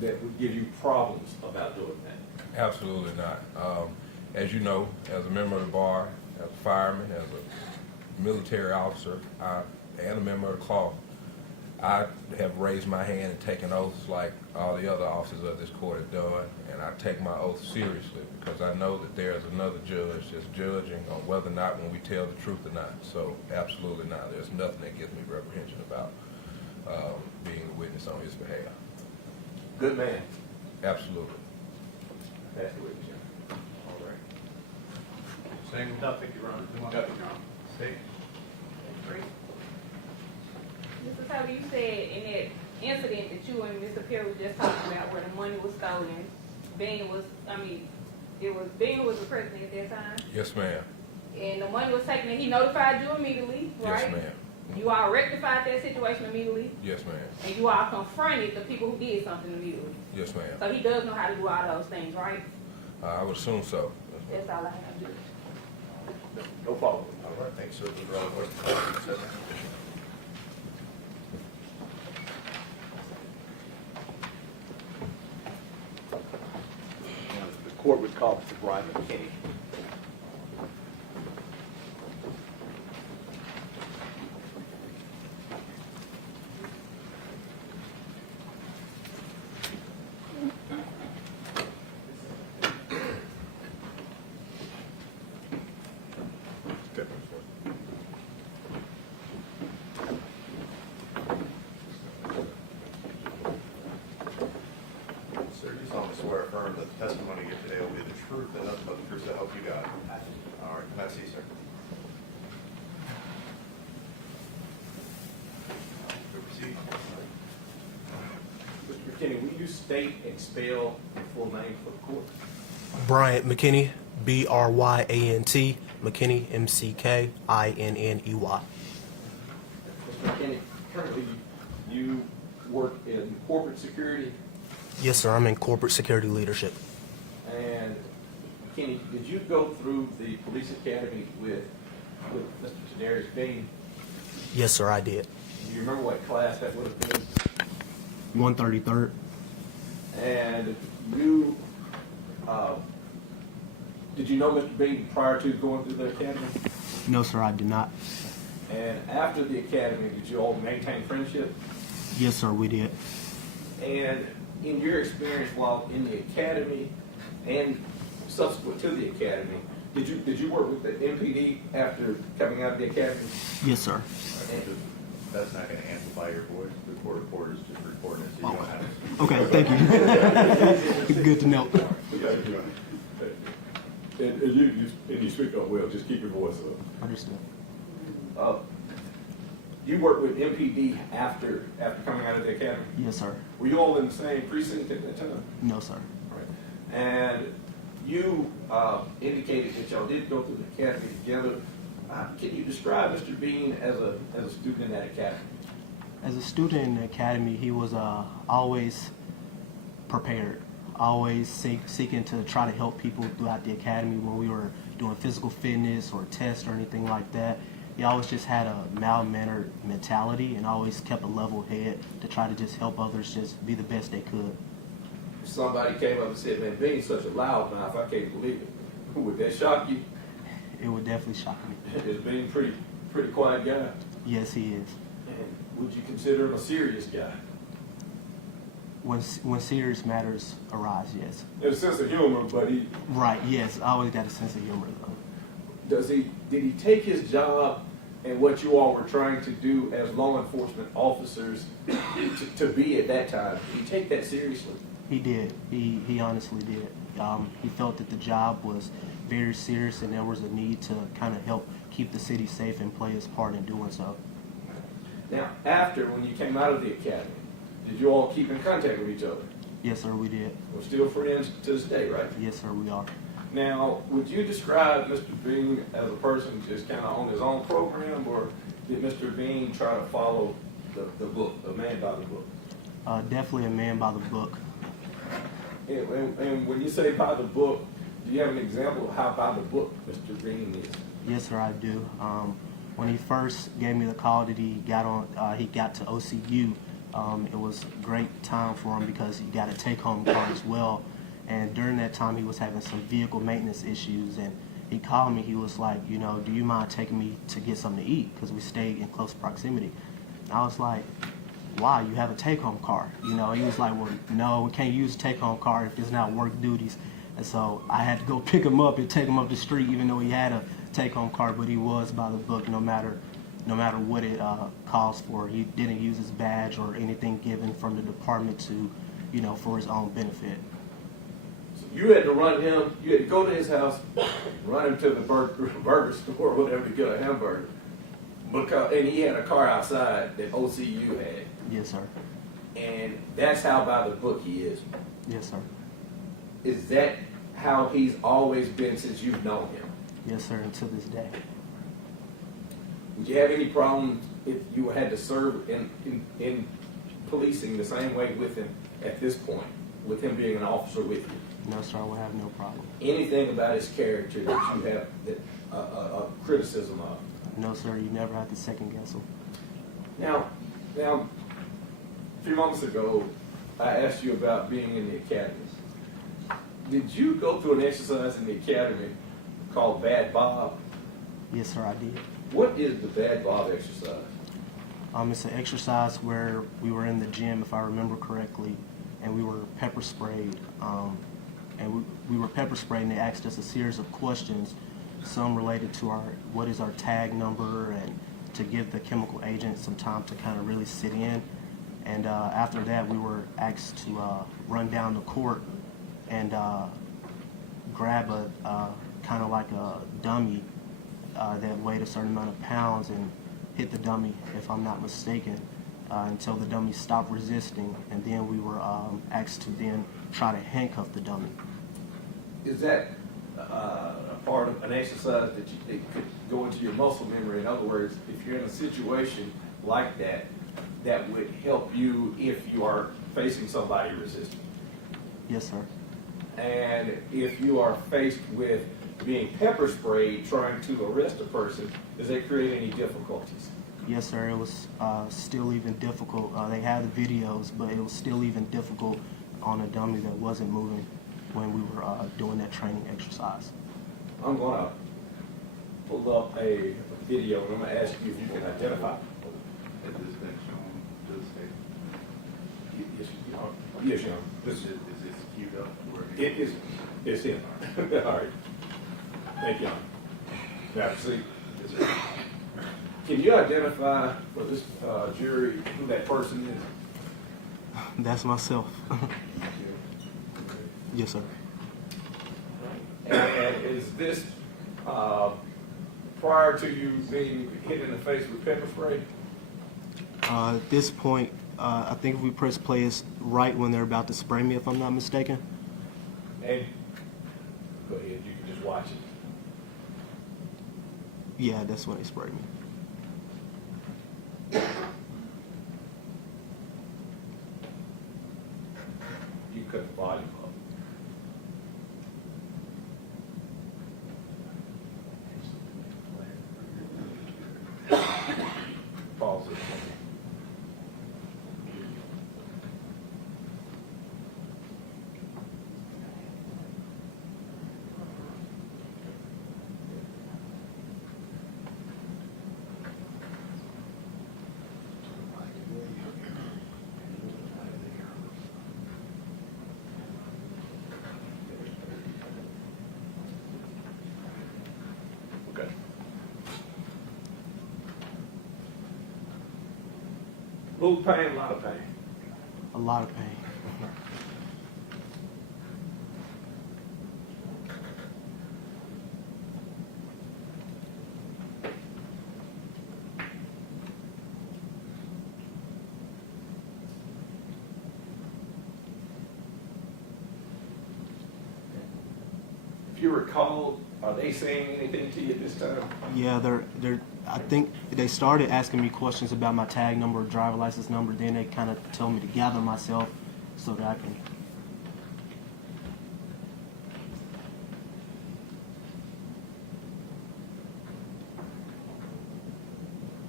that would give you problems about doing that? Absolutely not. As you know, as a member of the bar, as a fireman, as a military officer, and a member of the cloth, I have raised my hand and taken oaths like all the other officers of this court have done, and I take my oath seriously because I know that there is another judge that's judging on whether or not when we tell the truth or not. So absolutely not. There's nothing that gives me reprehension about being a witness on his behalf. Good man. Absolutely. That's the witness, Your Honor. All right. Single. Nothing, Your Honor. Nothing, Your Honor. State. Mr. Taylor, you said in that incident that you and Mr. Perry was just talking about where the money was stolen, Bean was the president at that time, Yes, ma'am. and the money was taken, and he notified you immediately, right? Yes, ma'am. You all rectified that situation immediately, Yes, ma'am. and you all confronted the people who did something immediately. Yes, ma'am. So he does know how to do all those things, right? I would assume so. That's all I have to do. No follow-up. All right, thanks, sir. Those are all the questions. The court would call Mr. Brian McKinney. Sir, you solemnly swear or affirm that the testimony you give today will be the truth and nothing but the truth, so help you God. All right, can I see, sir? Proceed. Mr. McKinney, will you state and spell your full name for the court? Bryant McKinney, Bryant, McKinney, McKinney. Mr. McKinney, currently you work in corporate security, Yes, sir. I'm in corporate security leadership. and McKinney, did you go through the police academy with Mr. Tadarius Bean? Yes, sir. I did. Do you remember what class that would have been? 133rd. And you, did you know Mr. Bean prior to going through the academy? No, sir. I did not. And after the academy, did you all maintain friendship? Yes, sir. We did. And in your experience while in the academy and subsequent to the academy, did you work with the MPD after coming out of the academy? Yes, sir. That's not going to amplify your voice. The court reporter is just recording it, so you don't have to. Okay. Thank you. Good to know. And you speak up well, just keep your voice up. Understood. You worked with MPD after coming out of the academy? Yes, sir. Were you all in the same precinct at that time? No, sir. Right. And you indicated that y'all did go through the academy together. Can you describe Mr. Bean as a student in that academy? As a student in the academy, he was always prepared, always seeking to try to help people throughout the academy when we were doing physical fitness or tests or anything like that. He always just had a mild-mannered mentality and always kept a level head to try to just help others just be the best they could. If somebody came up and said, "Man, Bean's such a loudmouth, I can't believe it," would that shock you? It would definitely shock me. Is Bean pretty quiet guy? Yes, he is. And would you consider him a serious guy? When serious matters arise, yes. There's a sense of humor, but Right, yes. I always got a sense of humor, though. did he take his job and what you all were trying to do as law enforcement officers to be at that time? Did he take that seriously? He did. He honestly did. He felt that the job was very serious and there was a need to kind of help keep the city safe and play his part in doing so. Now, when you came out of the academy, did you all keep in contact with each other? Yes, sir, we did. We're still friends to this day, right? Yes, sir, we are. Now, would you describe Mr. Bean as a person just kind of on his own program, or did Mr. Bean try to follow the book, a man by the book? Definitely a man by the book. And when you say by the book, do you have an example of how by the book Mr. Bean is? Yes, sir, I do. When he first gave me the call that he got to OCU, it was a great time for him because he got a take-home car as well. And during that time, he was having some vehicle maintenance issues. And he called me. He was like, do you mind taking me to get something to eat? Because we stayed in close proximity. And I was like, why? You have a take-home car. He was like, well, no, we can't use a take-home car if it's not work duties. And so I had to go pick him up and take him up the street, even though he had a take-home car. But he was by the book, no matter what it calls for. He didn't use his badge or anything given from the department to, for his own benefit. So you had to run him, you had to go to his house, run him to the burger store or whatever to get a hamburger. Because, and he had a car outside that OCU had, Yes, sir. and that's how by the book he is. Yes, sir. Is that how he's always been since you've known him? Yes, sir, and to this day. Would you have any problem if you had to serve in policing the same way with him at this point, with him being an officer with you? No, sir, I will have no problem. Anything about his character that you have that, a criticism of? No, sir, you never have to second guess him. Now, a few moments ago, I asked you about being in the academies. Did you go through an exercise in the academy called Bad Bob? Yes, sir, I did. What is the Bad Bob exercise? It's an exercise where we were in the gym, if I remember correctly, and we were pepper sprayed. We were pepper sprayed, and they asked us a series of questions, some related to what is our tag number, and to give the chemical agent some time to kind of really sit in. And after that, we were asked to run down the court and grab a kind of like a dummy that weighed a certain amount of pounds and hit the dummy, if I'm not mistaken, until the dummy stopped resisting, and then we were asked to then try to handcuff the dummy. Is that a part of an exercise that it could go into your muscle memory? In other words, if you're in a situation like that, that would help you if you are facing somebody resisting. Yes, sir. And if you are faced with being pepper sprayed trying to arrest a person, does that create any difficulties? Yes, sir. It was still even difficult. They had the videos, but it was still even difficult on a dummy that wasn't moving when we were doing that training exercise. I'm going to pull up a video and I'm going to ask you if you can identify. Has this been shown to the state? Yes, Your Honor. Is this queued up? It is. It's him. All right. Thank you, Your Honor. Now, proceed. Yes, sir. Can you identify for this jury who that person is? That's myself. Yes, sir. And is this prior to you being hit in the face with pepper spray? At this point, I think if we press play, it's right when they're about to spray me, if I'm not mistaken. And go ahead, you can just watch it. Yeah, that's when they sprayed me. You can cut the volume up. Pause it. Okay. Little pain, a lot of pain. A lot of pain. If you recall, are they saying anything to you at this time? Yeah, they're. I think they started asking me questions about my tag number, driver license number. Then they kind of told me to gather myself so that I can.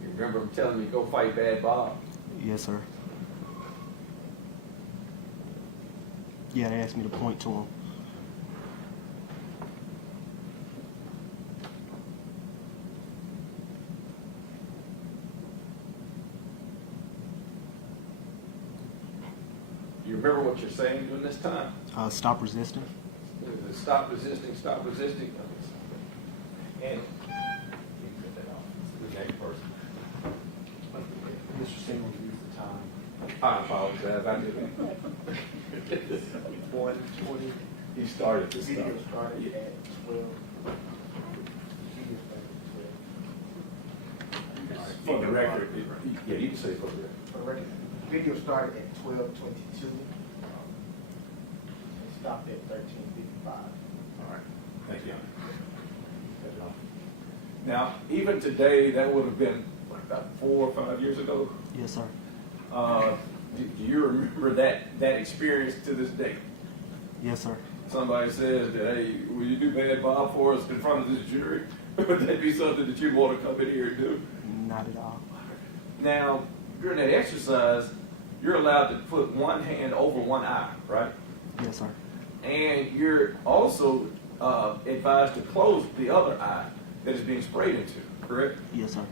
You remember them telling me go fight Bad Bob? Yes, sir. Yeah, they asked me to point to him. You remember what you're saying during this time? Stop resisting. Stop resisting, stop resisting. And you can put that off. The next person. Mr. Singleton, use the time. I apologize. I did that. 1:20. He started this stuff. Video started Yeah. at 12. Video started at 12. For the record, yeah, you can say for the record. For the record, the video started at 12:22. It stopped at 13:55. All right, thank you. Now, even today, that would have been, what, about 4 or 5 years ago? Yes, sir. Do you remember that experience to this day? Yes, sir. Somebody says that, hey, will you do bad Bob for us in front of this jury? Would that be something that you'd want to come in here and do? Not at all. Now, during that exercise, you're allowed to put one hand over one eye, right? Yes, sir. And you're also advised to close the other eye that is being sprayed into, correct? Yes, sir.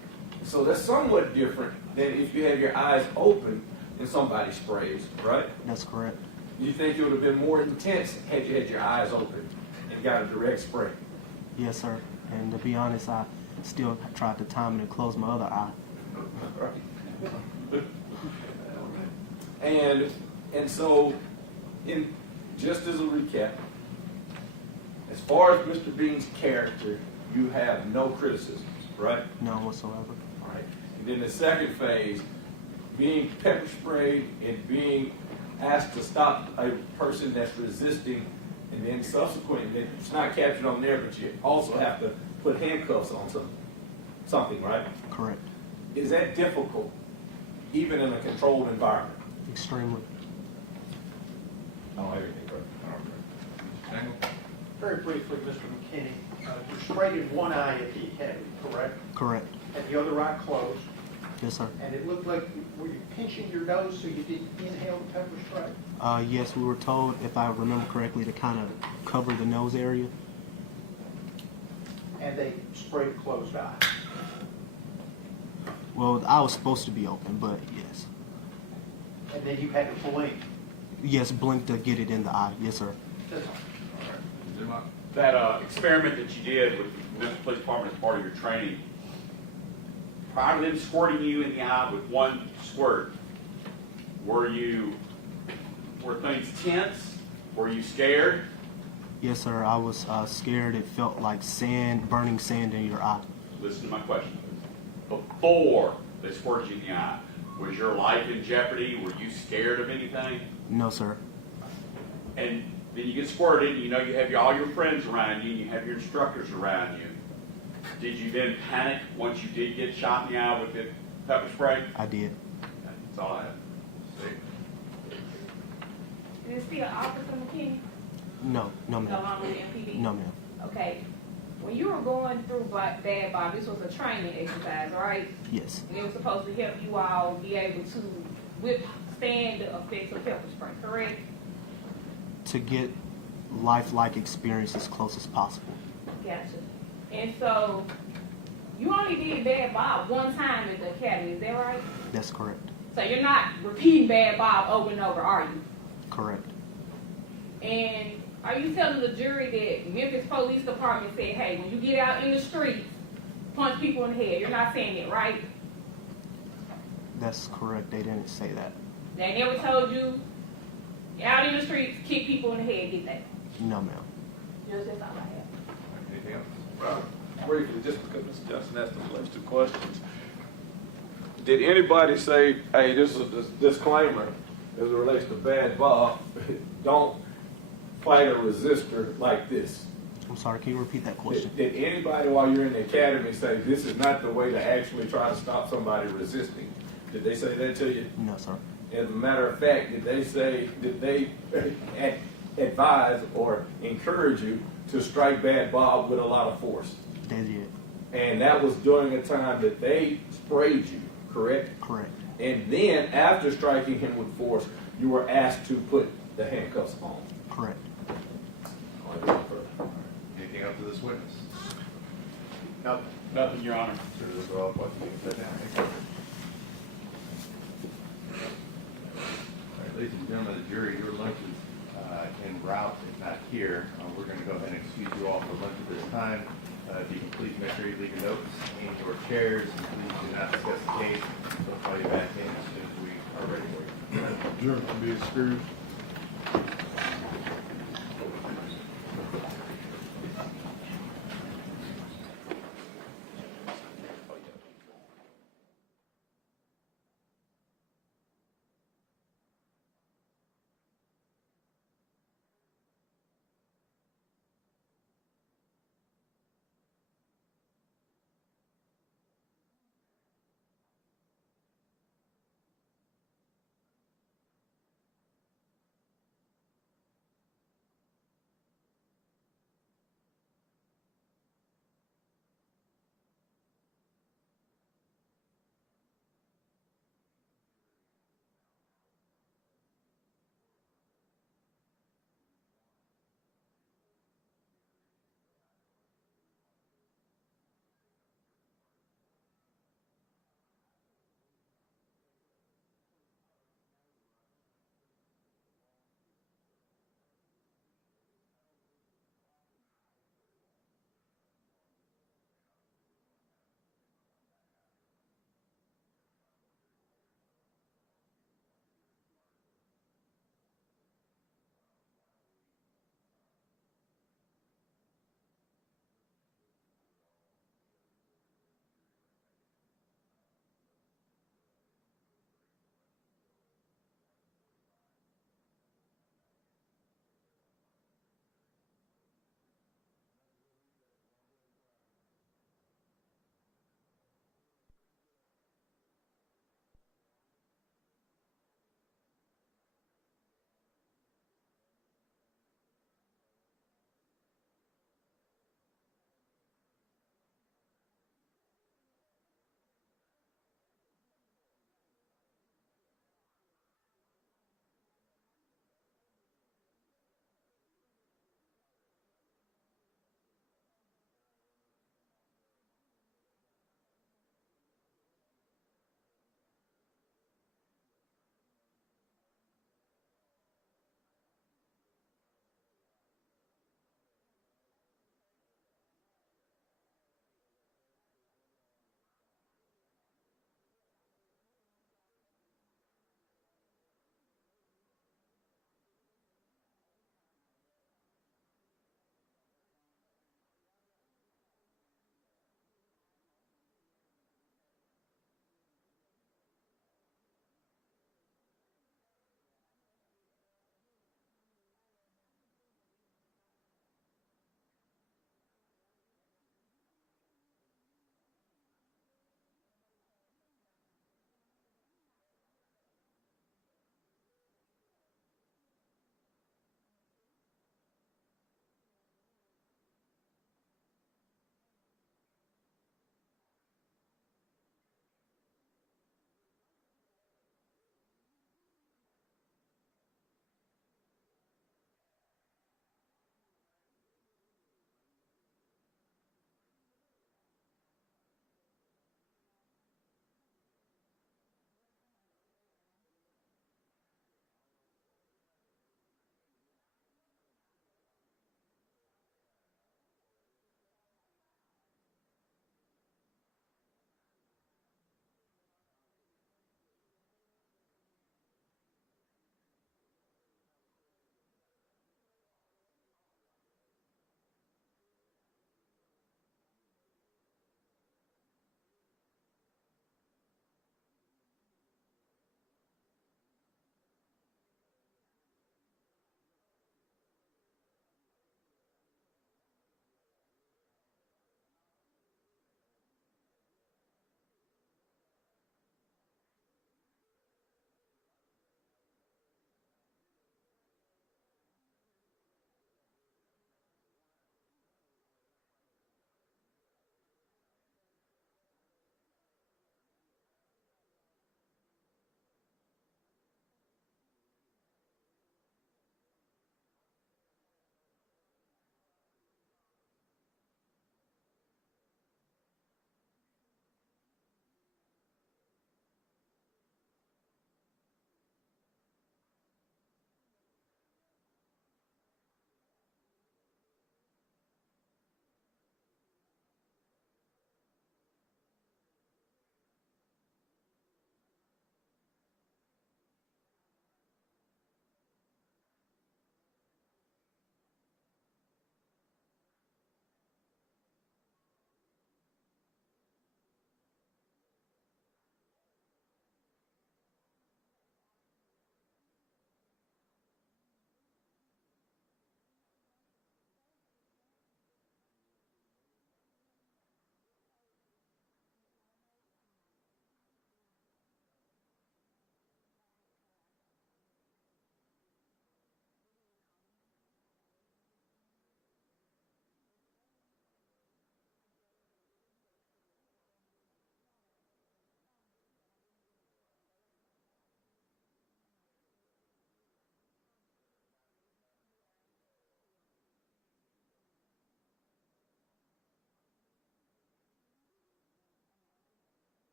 So that's somewhat different than if you have your eyes open and somebody sprays, right? That's correct. Do you think it would have been more intense had you had your eyes open and got a direct spray? Yes, sir. And to be honest, I still tried to time it and close my other eye. Right. And so, just as a recap, as far as Mr. Bean's character, you have no criticisms, right? None whatsoever. All right. And then the second phase, being pepper sprayed and being asked to stop a person that's resisting, and then subsequently, it's not captured on there, but you also have to put handcuffs on something, right? Correct. Is that difficult, even in a controlled environment? Extremely. Oh, everything, right? Very briefly, Mr. McKinney, you sprayed in one eye at the academy, correct? Correct. And the other eye closed. Yes, sir. And it looked like, were you pinching your nose so you didn't inhale the pepper spray? Yes, we were told, if I remember correctly, to kind of cover the nose area. And they sprayed a closed eye. Well, the eye was supposed to be open, but yes. And then you had to blink. Yes, blink to get it in the eye. Yes, sir. That experiment that you did with the Memphis Police Department as part of your training, prior to them squirting you in the eye with one squirt, were things tense? Were you scared? Yes, sir. I was scared. It felt like sand, burning sand in your eye. Listen to my question, please. Before they squirted you in the eye, was your life in jeopardy? Were you scared of anything? No, sir. And then you get squirted, and you know you have all your friends around you, and you have your instructors around you. Did you then panic once you did get shot in the eye with the pepper spray? I did. That's all I have. Is it still Officer McKinney? No, no, ma'am. Along with the MPD? No, ma'am. Okay. When you were going through Bad Bob, this was a training exercise, right? Yes. And it was supposed to help you all be able to withstand the effects of pepper spray, correct? To get lifelike experience as close as possible. Gotcha. And so, you only did Bad Bob one time at the academy, is that right? That's correct. So you're not repeating Bad Bob over and over, are you? Correct. And are you telling the jury that Memphis Police Department said, hey, when you get out in the streets, punch people in the head? You're not saying it, right? That's correct. They didn't say that. They never told you, out in the streets, kick people in the head, did they? No, ma'am. Just that's all I have. Anything else? Right. Briefly, just because Mr. Johnson asked the first 2 questions. Did anybody say, hey, this is a disclaimer as it relates to Bad Bob, don't fight a resistor like this? I'm sorry, can you repeat that question? Did anybody while you're in the academy say this is not the way to actually try to stop somebody resisting? Did they say that to you? No, sir. As a matter of fact, did they advise or encourage you to strike Bad Bob with a lot of force? They did. And that was during a time that they sprayed you, correct? Correct. And then after striking him with force, you were asked to put the handcuffs on. Correct. Anything else to this witness? Nothing. Nothing, Your Honor. Sir, those are all questions. Sit down. Thank you. All right, ladies and gentlemen of the jury, your lunch is en route, if not here. We're going to go ahead and excuse you all for lunch at this time. If you can please make sure you leave your notes in your chairs, and please do not discuss the case. We'll call you back in as soon as we are ready for you. Jury can be excused.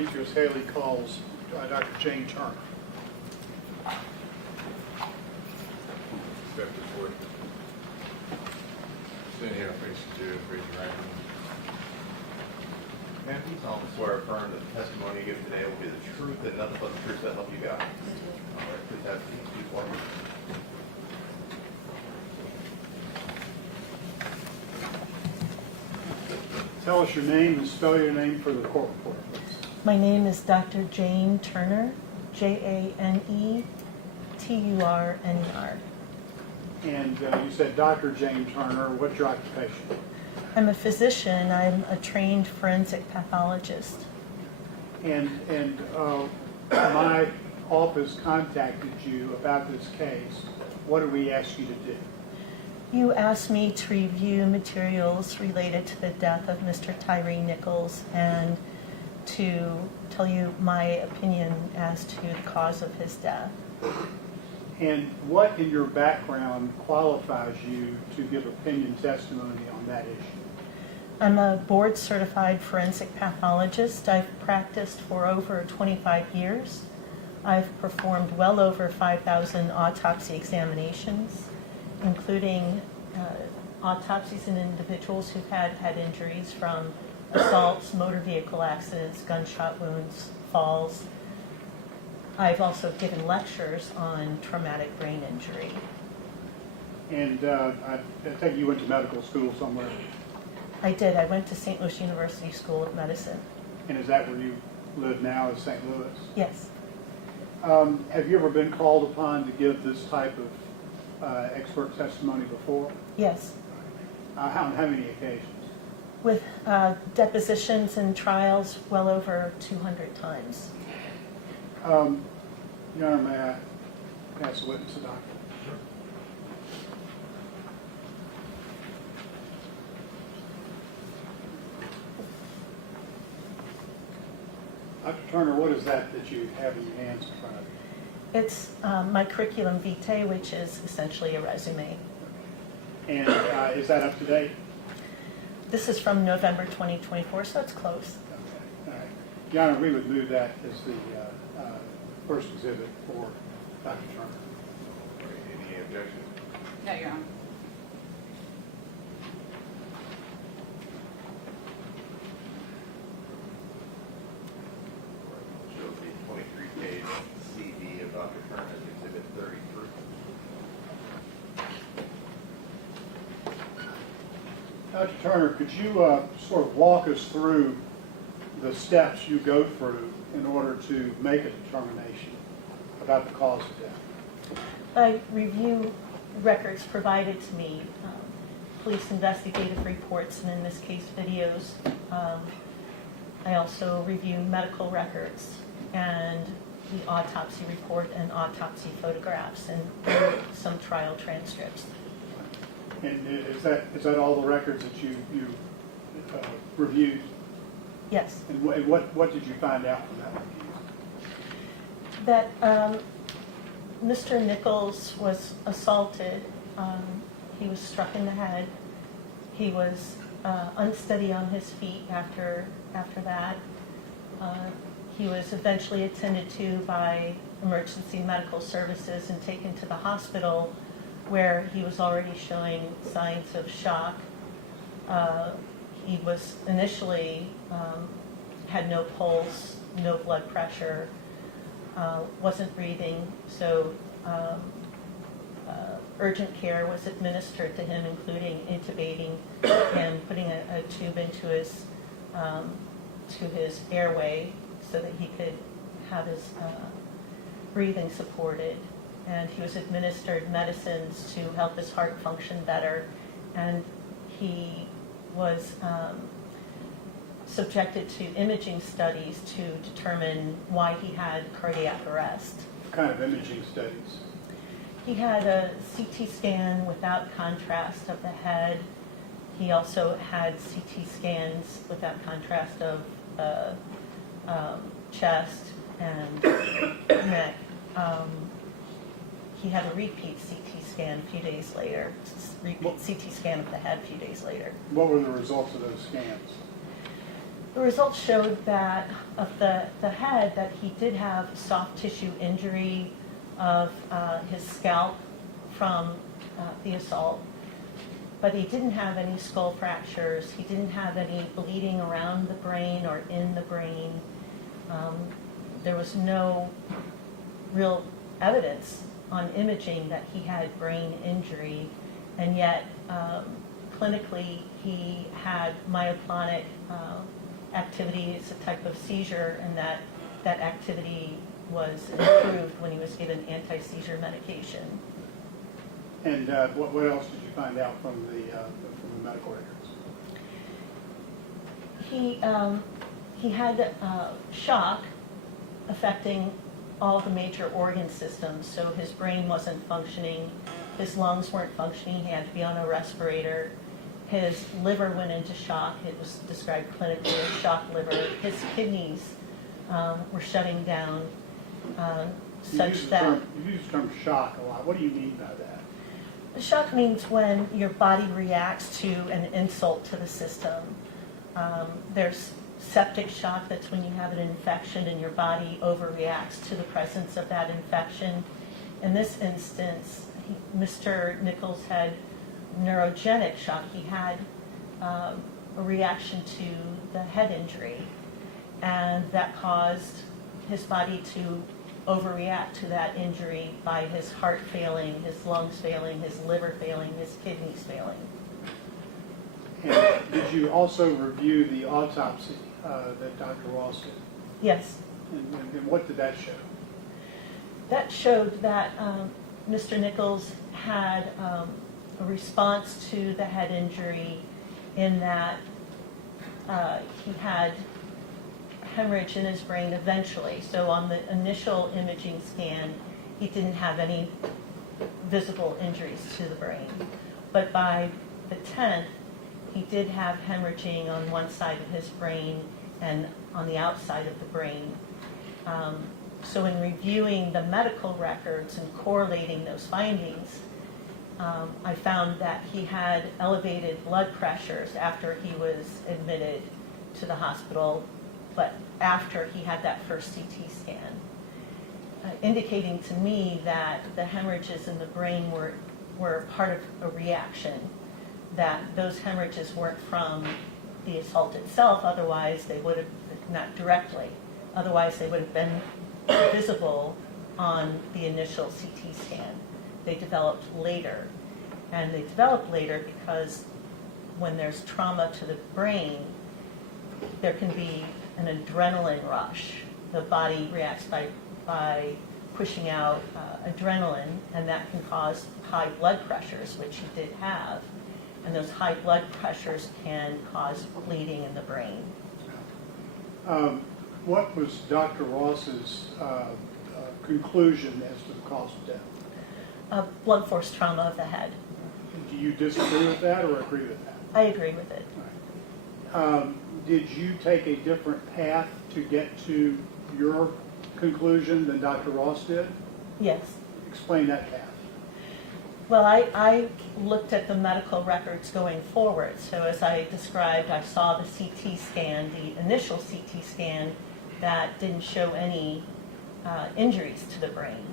Demetrius Haley calls Dr. Jane Turner. Step forward. Stand here, face the Jew, raise your right hand. Ma'am, please solemnly swear or affirm that the testimony you give today will be the truth and nothing but the truth that help you God. All right, please have a seat. Please walk. Tell us your name and spell your name for the court reporter, please. My name is Dr. Jane Turner, Janeturner. And you said Dr. Jane Turner. What's your occupation? I'm a physician. I'm a trained forensic pathologist. And my office contacted you about this case. What did we ask you to do? You asked me to review materials related to the death of Mr. Tyre Nichols and to tell you my opinion as to the cause of his death. And what in your background qualifies you to give opinion testimony on that issue? I'm a board-certified forensic pathologist. I've practiced for over 25 years. I've performed well over 5,000 autopsy examinations, including autopsies in individuals who've had head injuries from assaults, motor vehicle accidents, gunshot wounds, falls. I've also given lectures on traumatic brain injury. And I think you went to medical school somewhere. I did. I went to St. Louis University School of Medicine. And is that where you live now, is St. Louis? Yes. Have you ever been called upon to give this type of expert testimony before? Yes. On how many occasions? With depositions and trials well over 200 times. Your Honor, may I pass the witness to Doctor? Dr. Turner, what is that you have in your hands in front of you? It's my curriculum vitae, which is essentially a resume. And is that up to date? This is from November 2024, so it's close. Okay. All right. Your Honor, we would move that as the first exhibit for Dr. Turner. Any objections? No, Your Honor. Shows the 23-page CV of Dr. Turner as Exhibit 33. Dr. Turner, could you sort of walk us through the steps you go through in order to make a determination about the cause of death? I review records provided to me, police investigative reports, and in this case, videos. I also review medical records and the autopsy report and autopsy photographs and some trial transcripts. And is that all the records that you reviewed? Yes. And what did you find out from that review? That Mr. Nichols was assaulted. He was struck in the head. He was unsteady on his feet after that. He was eventually attended to by emergency medical services and taken to the hospital, where he was already showing signs of shock. He was initially had no pulse, no blood pressure, wasn't breathing, so urgent care was administered to him, including intubating him, putting a tube into his airway so that he could have his breathing supported. And he was administered medicines to help his heart function better, and he was subjected to imaging studies to determine why he had cardiac arrest. What kind of imaging studies? He had a CT scan without contrast of the head. He also had CT scans without contrast of the chest and neck. He had a repeat CT scan a few days later, repeat CT scan of the head a few days later. What were the results of those scans? The results showed that of the head, that he did have soft tissue injury of his scalp from the assault, but he didn't have any skull fractures. He didn't have any bleeding around the brain or in the brain. There was no real evidence on imaging that he had brain injury, and yet clinically he had myoclonic activity. It's a type of seizure, and that activity was improved when he was given anti-seizure medication. And what else did you find out from the medical records? He had shock affecting all the major organ systems, so his brain wasn't functioning, his lungs weren't functioning, he had to be on a respirator. His liver went into shock. It was described clinically as shock liver. His kidneys were shutting down such that... You use the term shock a lot. What do you mean by that? Shock means when your body reacts to an insult to the system. There's septic shock. That's when you have an infection and your body overreacts to the presence of that infection. In this instance, Mr. Nichols had neurogenic shock. He had a reaction to the head injury, and that caused his body to overreact to that injury by his heart failing, his lungs failing, his liver failing, his kidneys failing. And did you also review the autopsy that Dr. Ross did? Yes. And what did that show? That showed that Mr. Nichols had a response to the head injury in that he had hemorrhage in his brain eventually. So on the initial imaging scan, he didn't have any visible injuries to the brain. But by the 10th, he did have hemorrhaging on one side of his brain and on the outside of the brain. So in reviewing the medical records and correlating those findings, I found that he had elevated blood pressures after he was admitted to the hospital, but after he had that first CT scan, indicating to me that the hemorrhages in the brain were part of a reaction, that those hemorrhages weren't from the assault itself, otherwise they would have, not directly, otherwise they would have been visible on the initial CT scan. They developed later, and they developed later because when there's trauma to the brain, there can be an adrenaline rush. The body reacts by pushing out adrenaline, and that can cause high blood pressures, which he did have. And those high blood pressures can cause bleeding in the brain. What was Dr. Ross's conclusion as to the cause of death? Blunt force trauma of the head. Do you disagree with that or agree with that? I agree with it. Did you take a different path to get to your conclusion than Dr. Ross did? Yes. Explain that path. Well, I looked at the medical records going forward. So as I described, I saw the CT scan, the initial CT scan, that didn't show any injuries to the brain.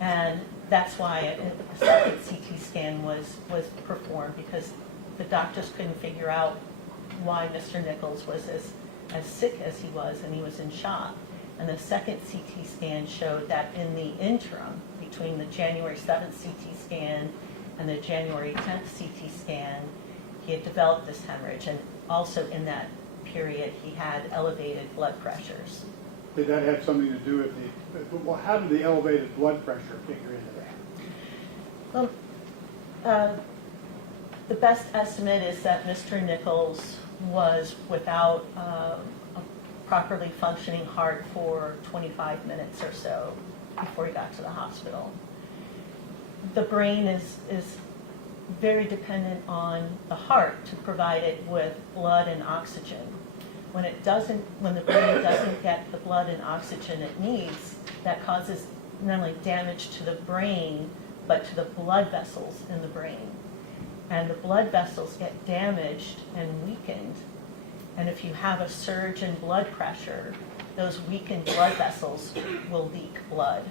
And that's why a second CT scan was performed, because the doctors couldn't figure out why Mr. Nichols was as sick as he was, and he was in shock. And the second CT scan showed that in the interim, between the January 7th CT scan and the January 10th CT scan, he had developed this hemorrhage, and also in that period he had elevated blood pressures. Did that have something to do with well, how did the elevated blood pressure figure into that? Well, the best estimate is that Mr. Nichols was without a properly functioning heart for 25 minutes or so before he got to the hospital. The brain is very dependent on the heart to provide it with blood and oxygen. When the brain doesn't get the blood and oxygen it needs, that causes not only damage to the brain, but to the blood vessels in the brain. And the blood vessels get damaged and weakened, And if you have a surge in blood pressure, those weakened blood vessels will leak blood.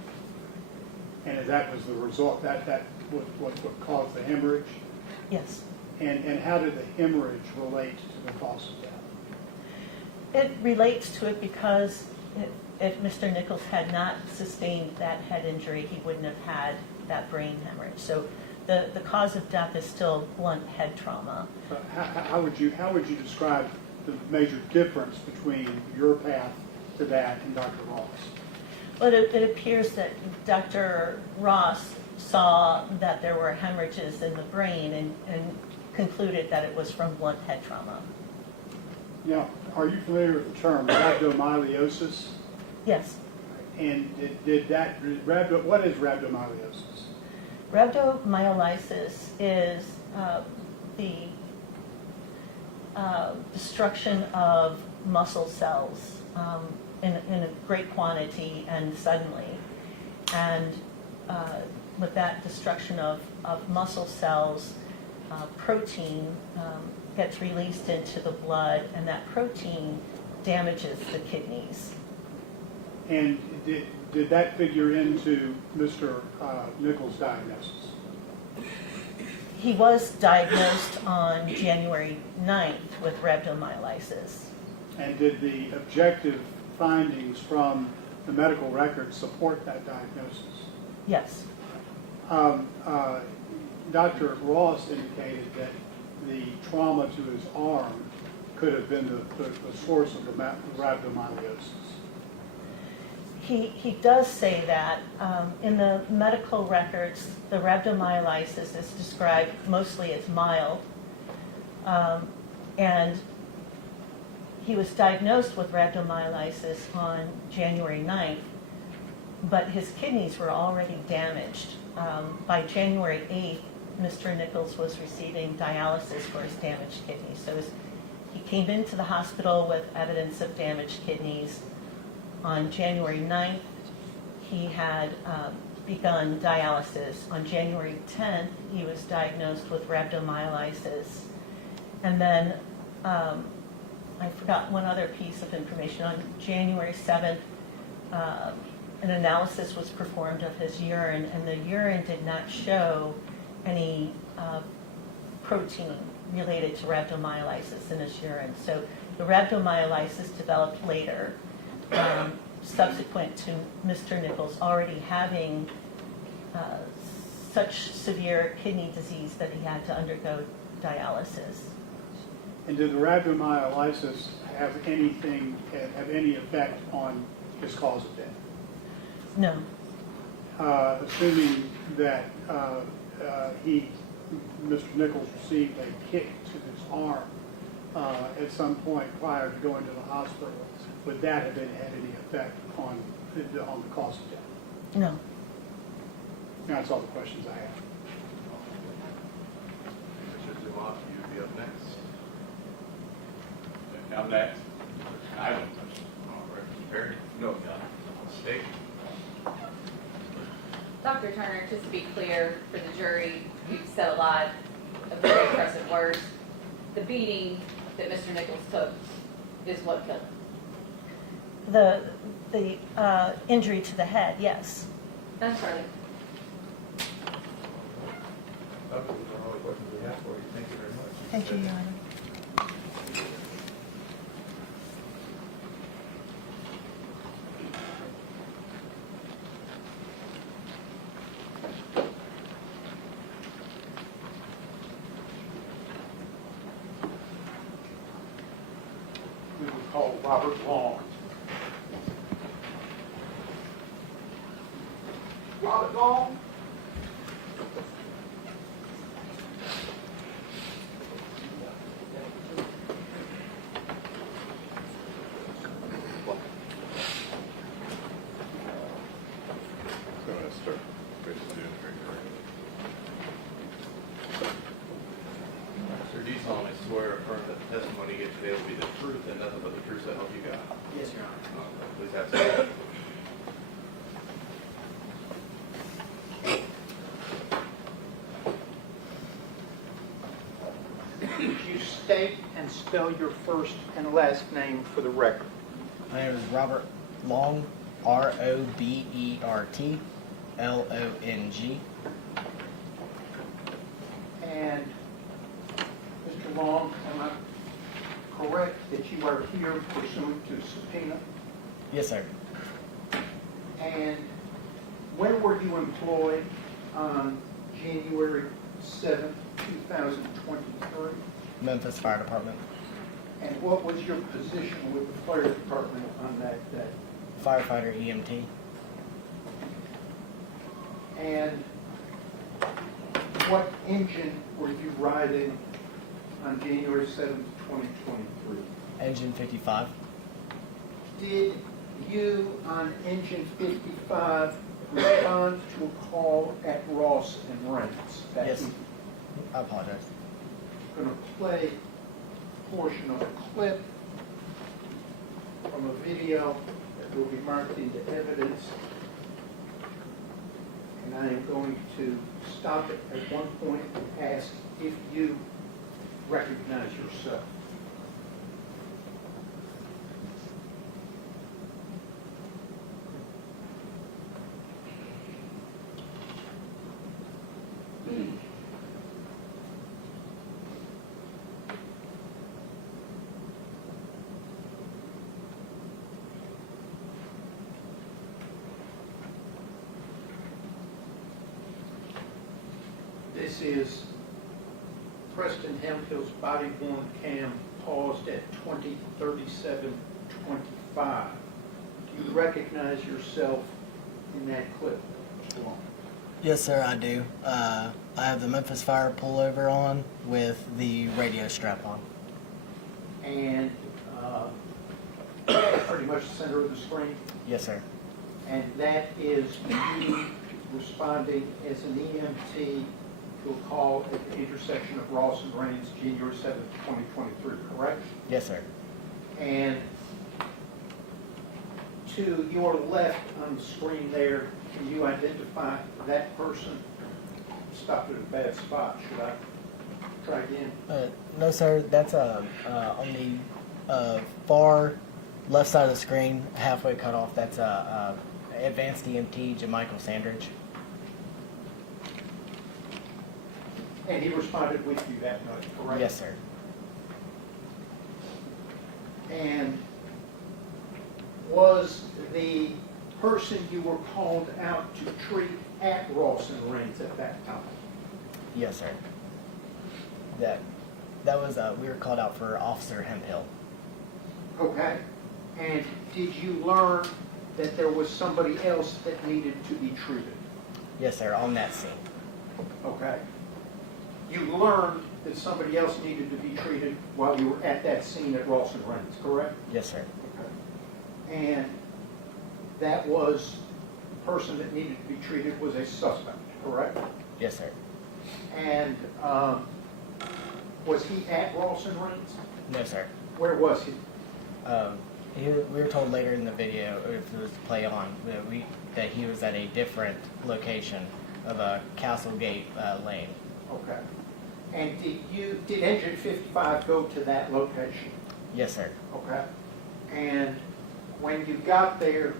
And that was the result, that what caused the hemorrhage? Yes. And how did the hemorrhage relate to the cause of death? It relates to it because if Mr. Nichols had not sustained that head injury, he wouldn't have had that brain hemorrhage. So the cause of death is still blunt head trauma. How would you describe the major difference between your path to that and Dr. Ross? Well, it appears that Dr. Ross saw that there were hemorrhages in the brain and concluded that it was from blunt head trauma. Now, are you familiar with the term rhabdomyolysis? Yes. And what is rhabdomyolysis? Rhabdomyolysis is the destruction of muscle cells in a great quantity and suddenly. And with that destruction of muscle cells, protein gets released into the blood, and that protein damages the kidneys. And did that figure into Mr. Nichols' diagnosis? He was diagnosed on January 9th with rhabdomyolysis. And did the objective findings from the medical records support that diagnosis? Yes. Dr. Ross indicated that the trauma to his arm could have been the source of the rhabdomyolysis. He does say that. In the medical records, the rhabdomyolysis is described mostly as mild. And he was diagnosed with rhabdomyolysis on January 9th, but his kidneys were already damaged. By January 8th, Mr. Nichols was receiving dialysis for his damaged kidneys. So he came into the hospital with evidence of damaged kidneys. On January 9th, he had begun dialysis. On January 10th, he was diagnosed with rhabdomyolysis. And then I forgot one other piece of information. On January 7th, an analysis was performed of his urine, and the urine did not show any protein related to rhabdomyolysis in his urine. So the rhabdomyolysis developed later, subsequent to Mr. Nichols already having such severe kidney disease that he had to undergo dialysis. And did the rhabdomyolysis have any effect on his cause of death? No. Assuming that Mr. Nichols received a kick to his arm at some point prior to going to the hospital, would that have had any effect on the cause of death? No. That's all the questions I have. Mr. Dumont, you'd be up next. I'm next. I don't. All right, Mr. Perry. No, State. Dr. Turner, just to be clear for the jury, you've said a lot of very impressive words. The beating that Mr. Nichols took is what killed him. The injury to the head, yes. That's right. Those are all the questions we have for you. Thank you very much. Thank you, Your Honor. We would call Robert Long. Robert Long? So I'm going to start with the Sir, do you solemnly swear or affirm that the testimony you give today will be the truth and nothing but the truth so help you God? Yes, Your Honor. Please have a seat. Could you state and spell your first and last name for the record? My name is Robert Long, RobertLong. And Mr. Long, am I correct that you are here pursuant to subpoena? Yes, sir. And when were you employed on January 7th, 2023? Memphis Fire Department. And what was your position with the fire department on that day? Firefighter EMT. And what engine were you riding on January 7th, 2023? Engine 55. Did you on engine 55 respond to a call at Ross and Reynolds that Yes. evening? I apologize. I'm going to play a portion of a clip from a video that will be marked into evidence. And I am going to stop it at one point and ask if you recognize yourself. This is Preston Hemphills body-worn cam paused at 20:37:25. Do you recognize yourself in that clip, Mr. Long? Yes, sir, I do. I have the Memphis Fire pullover on with the radio strap on. And pretty much the center of the screen? Yes, sir. And that is you responding as an EMT to a call at the intersection of Ross and Rains, January 7th, 2023, correct? Yes, sir. And to your left on the screen there, can you identify that person? Stopped at a bad spot. Should I try again? No, sir. That's on the far left side of the screen, halfway cut off. That's advanced EMT Jamichael Sandridge. And he responded with you that night, correct? Yes, sir. And was the person you were called out to treat at Ross and Rains at that time? Yes, sir. That was we were called out for Officer Hemphill. Okay. And did you learn that there was somebody else that needed to be treated? Yes, sir. On that scene. Okay. You learned that somebody else needed to be treated while you were at that scene at Ross and Rains, correct? Yes, sir. Okay. And that was, the person that needed to be treated was a suspect, correct? Yes, sir. And was he at Ross and Rains? No, sir. Where was he? We were told later in the video, or if it was play on, that he was at a different location of a Castlegate lane. Okay. And did Engine 55 go to that location? Yes, sir. Okay. And when you got there,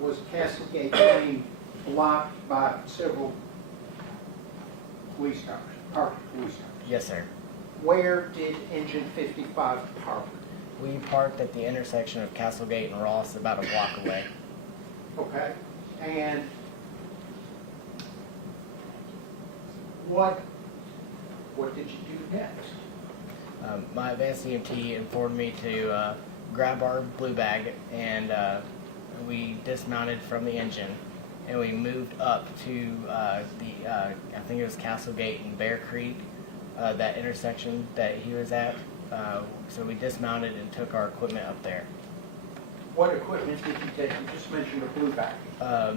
was Castlegate Lane blocked by several police cars, parked police cars? Yes, sir. Where did Engine 55 park? We parked at the intersection of Castlegate and Ross, about a block away. Okay. And what did you do next? My advanced EMT informed me to grab our blue bag, and we dismounted from the engine, and we moved up to I think it was Castlegate and Bear Creek, that intersection that he was at. So we dismounted and took our equipment up there. What equipment did you take? You just mentioned a blue bag.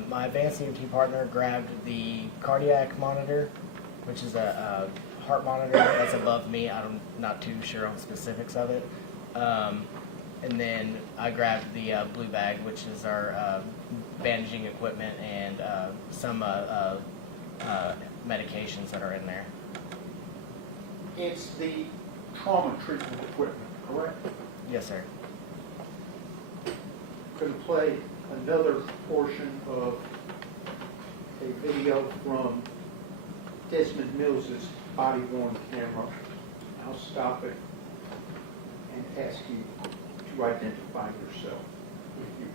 My advanced EMT partner grabbed the cardiac monitor, which is a heart monitor that's above me. I'm not too sure on the specifics of it. And then I grabbed the blue bag, which is our bandaging equipment and some medications that are in there. It's the trauma treatment equipment, correct? Yes, sir. Going to play another portion of a video from Desmond Mills's body-worn camera. I'll stop it and ask you to identify yourself, if you can.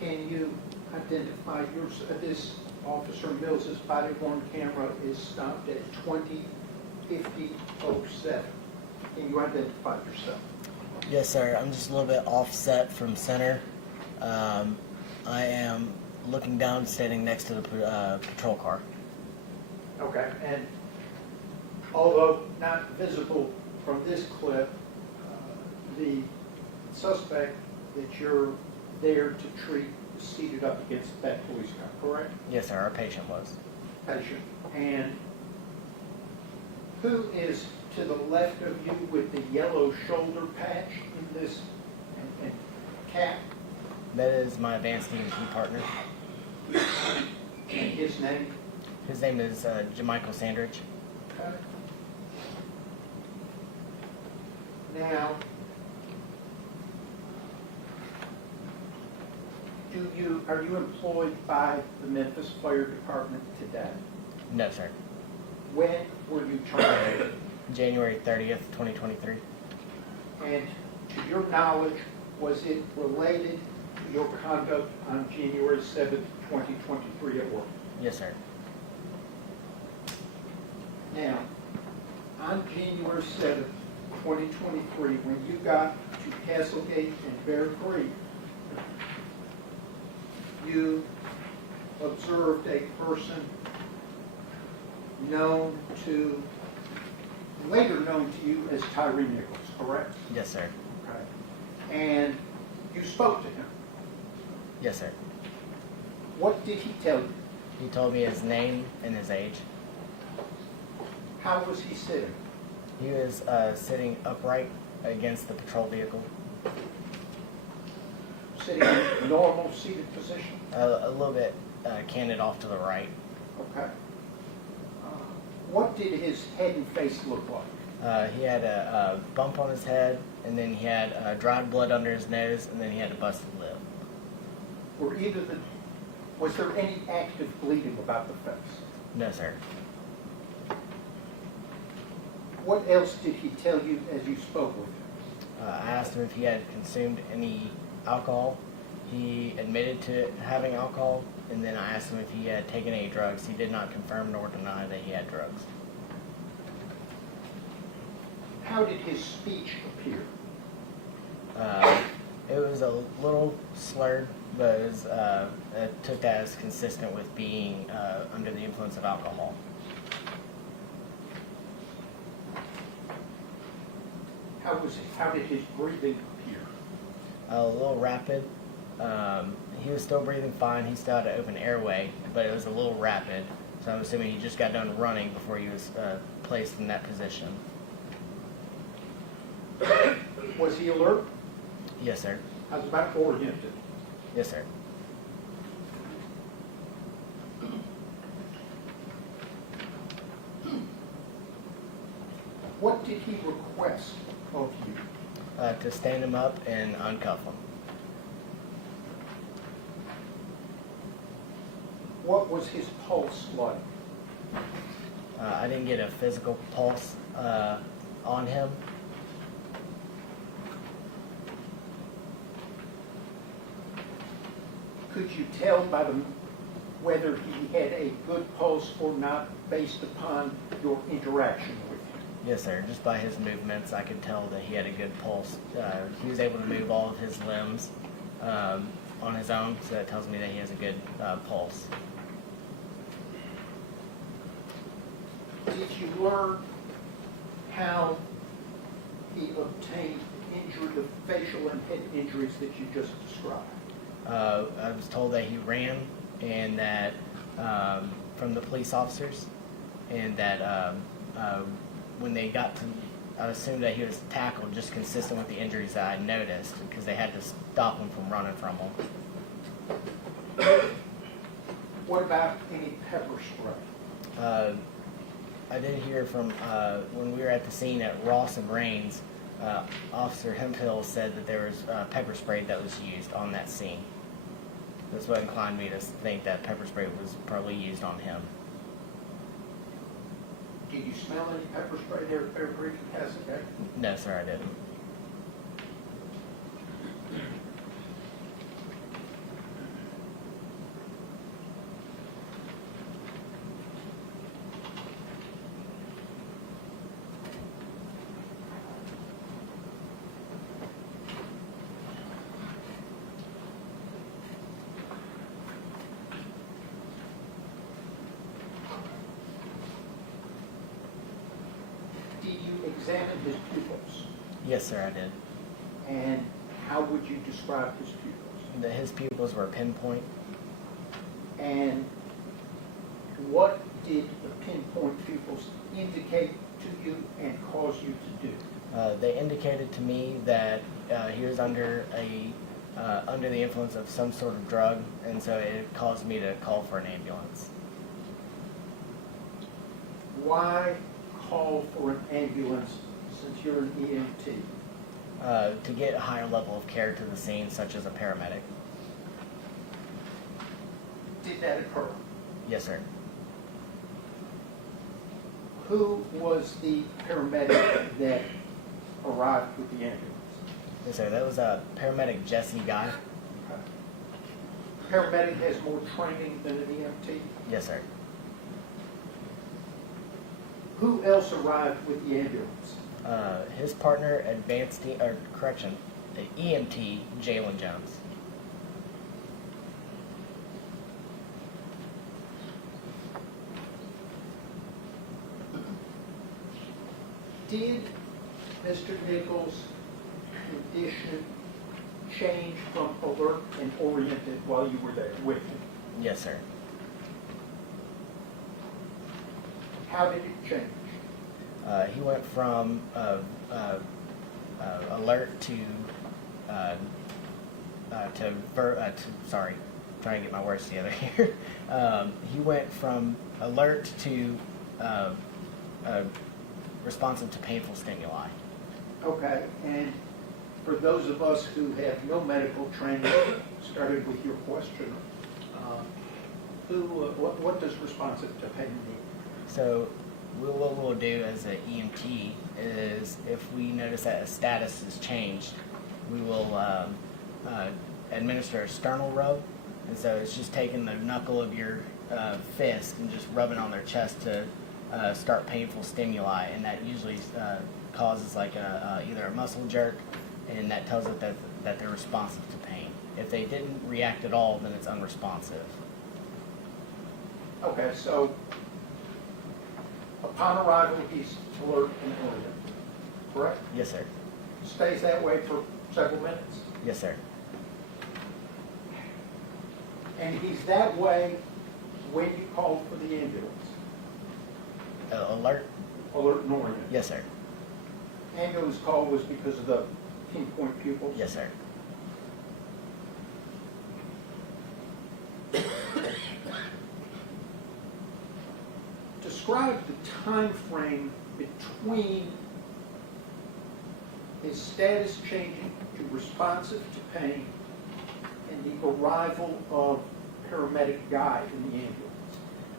Can you identify this Officer Mills's body-worn camera is stopped at 20:50:07. Can you identify yourself? Yes, sir. I'm just a little bit offset from center. I am looking down, standing next to the patrol car. Okay, and although not visible from this clip, the suspect that you're there to treat is seated up against that police car, correct? Yes, sir. Our patient was. Patient. And who is to the left of you with the yellow shoulder patch in this and cap? That is my advanced EMT partner. And his name? His name is Jamichael Sandridge. Okay. Now, are you employed by the Memphis Fire Department today? No, sir. When were you terminated? January 30th, 2023. And to your knowledge, was it related to your conduct on January 7th, 2023 at work? Yes, sir. Now, on January 7th, 2023, when you got to Castlegate and Bear Creek, you observed a person later known to you as Tyre Nichols, correct? Yes, sir. Okay. And you spoke to him. Yes, sir. What did he tell you? He told me his name and his age. How was he sitting? He was sitting upright against the patrol vehicle. Sitting in a normal seated position? A little bit canted off to the right. Okay. What did his head and face look like? He had a bump on his head, and then he had dried blood under his nose, and then he had a busted lip. Was there any active bleeding about the face? No, sir. What else did he tell you as you spoke with him? I asked him if he had consumed any alcohol. He admitted to having alcohol, and then I asked him if he had taken any drugs. He did not confirm nor deny that he had drugs. How did his speech appear? It was a little slurred, but it was took that as consistent with being under the influence of alcohol. How did his breathing appear? A little rapid. He was still breathing fine. He still had an open airway, but it was a little rapid. So I'm assuming he just got done running before he was placed in that position. Was he alert? Yes, sir. I was about oriented. Yes, sir. What did he request of you? To stand him up and uncuff him. What was his pulse like? I didn't get a physical pulse on him. Could you tell by whether he had a good pulse or not based upon your interaction with him? Yes, sir. Just by his movements, I could tell that he had a good pulse. He was able to move all of his limbs on his own, so that tells me that he has a good pulse. Did you learn how he obtained the facial and head injuries that you just described? I was told that he ran and that from the police officers, and that when they got to, I assumed that he was tackled just consistent with the injuries that I noticed, because they had to stop him from running from them. What about any pepper spray? I did hear from when we were at the scene at Ross and Rains, Officer Hemphills said that there was pepper spray that was used on that scene. That's what inclined me to think that pepper spray was probably used on him. Did you smell any pepper spray there at Fair Creek and Castle? No, sir, I didn't. Did you examine his pupils? Yes, sir, I did. And how would you describe his pupils? His pupils were pinpoint. And what did the pinpoint pupils indicate to you and cause you to do? They indicated to me that he was under the influence of some sort of drug, and so it caused me to call for an ambulance. Why call for an ambulance since you're an EMT? To get a higher level of care to the scene, such as a paramedic. Did that occur? Yes, sir. Who was the paramedic that arrived with the ambulance? Yes, sir. That was paramedic Jesse Guy. Paramedic has more training than an EMT? Yes, sir. Who else arrived with the ambulance? His partner, the EMT, Jalen Jones. Did Mr. Nichols' condition change from alert and oriented while you were there with him? Yes, sir. How did it change? He went from alert to sorry, trying to get my words together here. He went from alert to responsive to painful stimuli. Okay, and for those of us who have no medical training, started with your question, what does responsive to pain mean? So what we'll do as an EMT is, if we notice that a status has changed, we will administer a sternal rub. And so it's just taking the knuckle of your fist and just rubbing on their chest to start painful stimuli, and that usually causes like either a muscle jerk, and that tells it that they're responsive to pain. If they didn't react at all, then it's unresponsive. Okay, so upon arrival, he's alert and oriented, correct? Yes, sir. Stays that way for several minutes? Yes, sir. And he's that way when you called for the ambulance? Alert? Alert and oriented? Yes, sir. Ambulance call was because of the pinpoint pupils? Yes, sir. Describe the time frame between his status changing to responsive to pain and the arrival of paramedic Guy in the ambulance.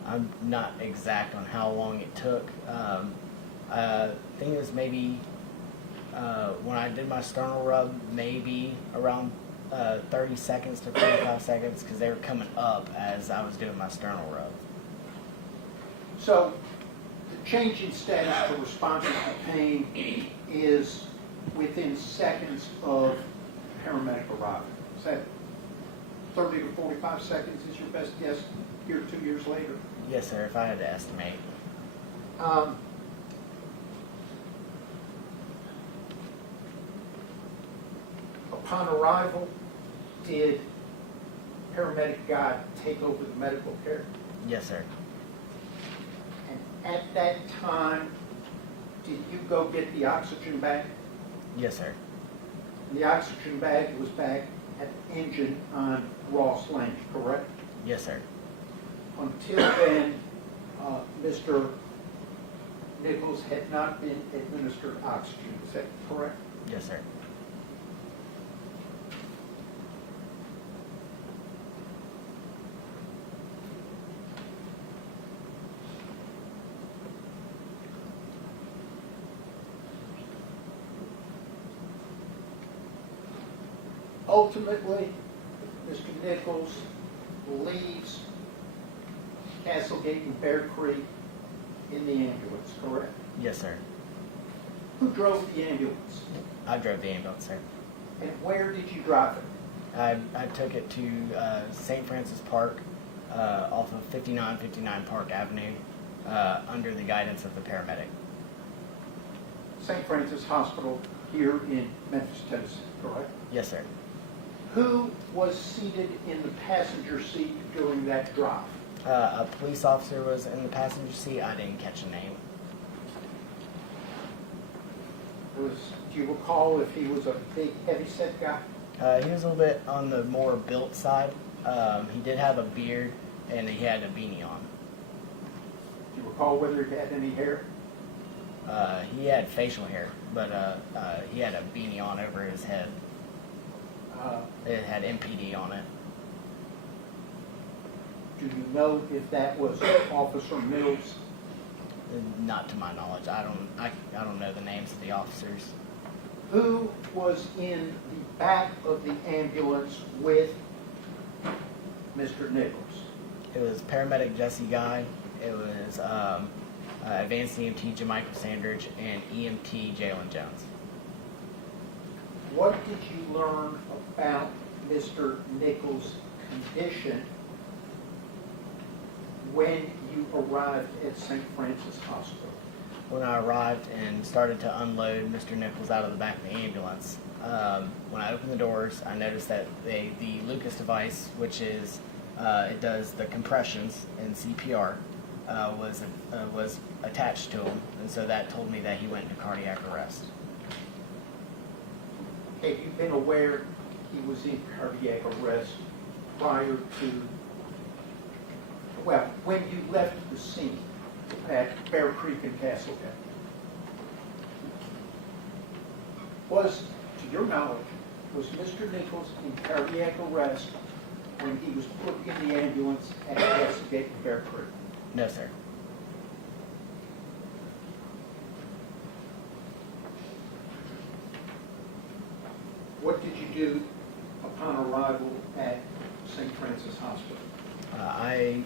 I'm not exact on how long it took. I think it was maybe when I did my sternal rub, maybe around 30 seconds to 45 seconds, because they were coming up as I was doing my sternal rub. So the change in status to responsive to pain is within seconds of paramedic arrival. Is that 30 to 45 seconds is your best guess here 2 years later? Yes, sir, if I had to estimate. Upon arrival, did paramedic Guy take over the medical care? Yes, sir. at that time, did you go get the oxygen bag? Yes, sir. The oxygen bag was back at the engine on Ross Lane, correct? Yes, sir. Until then, Mr. Nichols had not been administered oxygen, is that correct? Yes, sir. Ultimately, Mr. Nichols leaves Castlegate and Bear Creek in the ambulance, correct? Yes, sir. Who drove the ambulance? I drove the ambulance, sir. And where did you drive it? I took it to St. Francis Park off of 5959 Park Avenue under the guidance of the paramedic. St. Francis Hospital here in Memphis, Tennessee, correct? Yes, sir. Who was seated in the passenger seat during that drive? A police officer was in the passenger seat. I didn't catch a name. Do you recall if he was a big, heavy-set guy? He was a little bit on the more built side. He did have a beard and he had a beanie on. Do you recall whether he had any hair? He had facial hair, but he had a beanie on over his head. It had MPD on it. Do you know if that was Officer Mills? Not to my knowledge. I don't know the names of the officers. Who was in the back of the ambulance with Mr. Nichols? It was paramedic Jesse Guy. It was advanced EMT Jamichael Sandridge and EMT Jalen Jones. What did you learn about Mr. Nichols' condition when you arrived at St. Francis Hospital? When I arrived and started to unload Mr. Nichols out of the back of the ambulance, when I opened the doors, I noticed that the Lucas device, which is it does the compressions in CPR, was attached to him, and so that told me that he went into cardiac arrest. Have you been aware he was in cardiac arrest prior to, well, when you left the scene at Bear Creek and Castlegate? Was, to your knowledge, was Mr. Nichols in cardiac arrest when he was put in the ambulance at Castlegate and Bear Creek? No, sir. What did you do upon arrival at St. Francis Hospital? I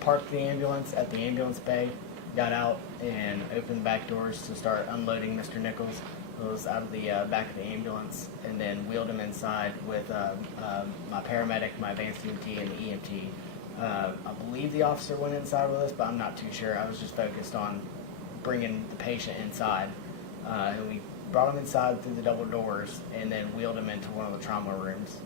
parked the ambulance at the ambulance bay, got out and opened the back doors to start unloading Mr. Nichols. He was out of the back of the ambulance, and then wheeled him inside with my paramedic, my advanced EMT, and the EMT. I believe the officer went inside with us, but I'm not too sure. I was just focused on bringing the patient inside. And we brought him inside through the double doors and then wheeled him into one of the trauma rooms.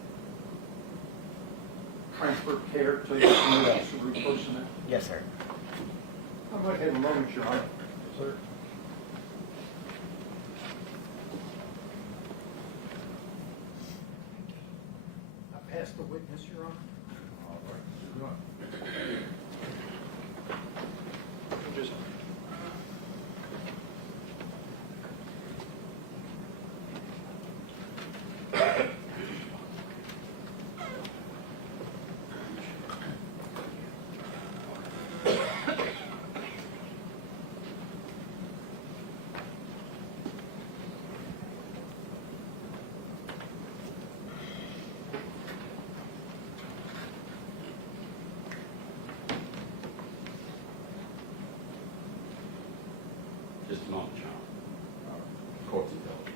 Transferred care to the emergency room personnel? Yes, sir. I'm going to have a moment, Your Honor. Sir. I pass the witness, Your Honor. All right. Just Just a moment, John. Court's intelligence.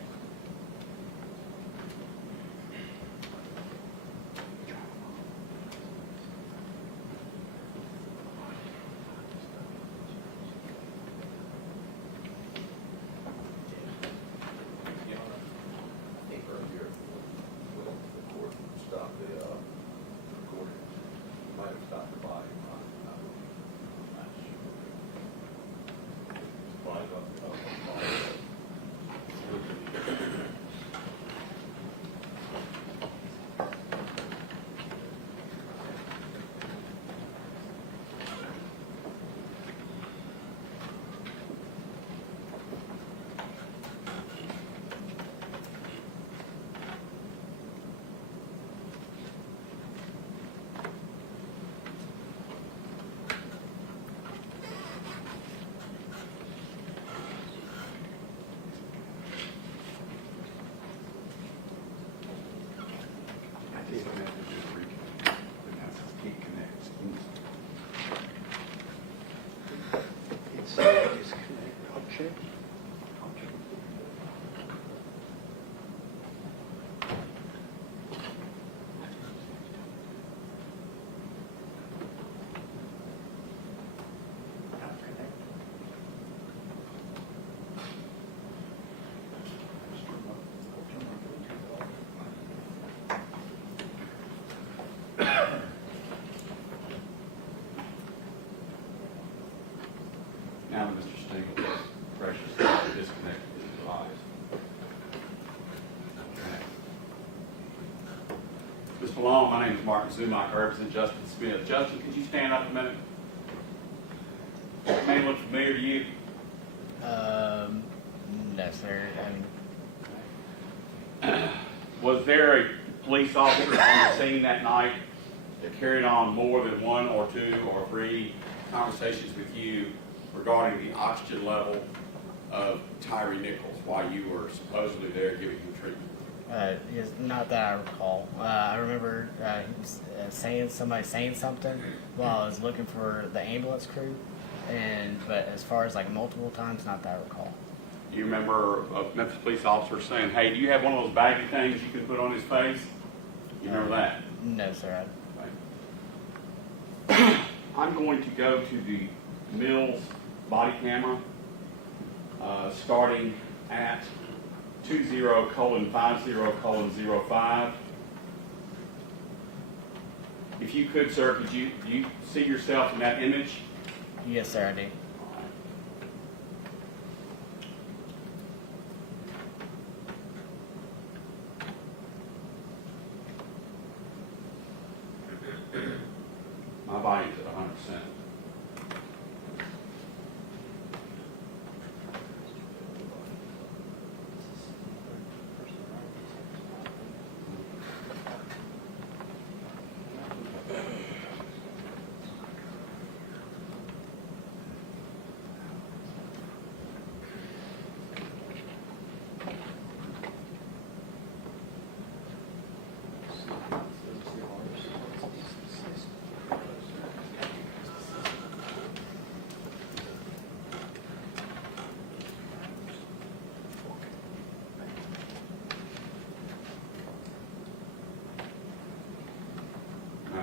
I think earlier, when the court stopped the recording, you might have stopped the volume. I'm not sure. Mr. Long, my name is Martin Zumak. I represent Justin Smith. Justin, could you stand up a minute? Does that name look familiar to you? No, sir. Was there a police officer on the scene that night that carried on more than one or two or three conversations with you regarding the oxygen level of Tyre Nichols while you were supposedly there giving him treatment? Yes, not that I recall. I remember somebody saying something while I was looking for the ambulance crew, but as far as like multiple times, not that I recall. Do you remember a Memphis police officer saying, "Hey, do you have one of those baggy things you can put on his face"? You remember that? No, sir. I'm going to go to the Mills body camera, starting at 20:50:05. If you could, sir, do you see yourself in that image? Yes, sir, I do. My body's at 100%.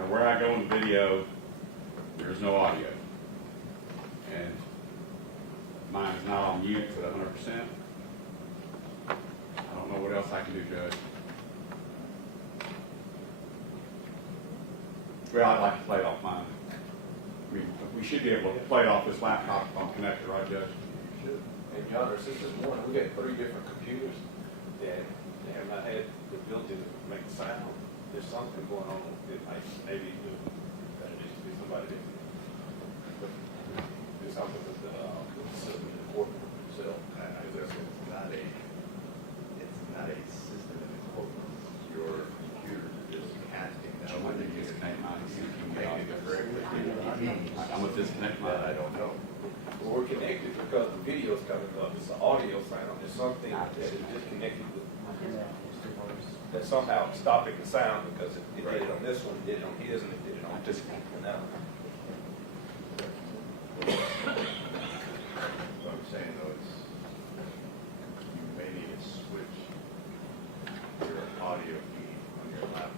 Where I go in the video, there's no audio. And mine is not on mute, it's at 100%. I don't know what else I can do, Judge. Well, I'd like to play it off mine. I mean, we should be able to play it off this laptop on connector, right, Judge? You should. And Your Honor, since this morning, we got 3 different computers that they have not had the ability to make sound. There's something going on that maybe that it needs to be somebody that do something with the system in the courtroom itself. It's not a system in the courtroom. Your computer is casting that. I'm going to disconnect mine. I'm going to disconnect mine. I don't know. Well, we're connected because the video's coming up. It's an audio sound. There's something that is disconnected with that somehow stopping the sound because it did it on this one, it did it on his, and it did it on this one. Now, What I'm saying though is you may need to switch your audio feed on your laptop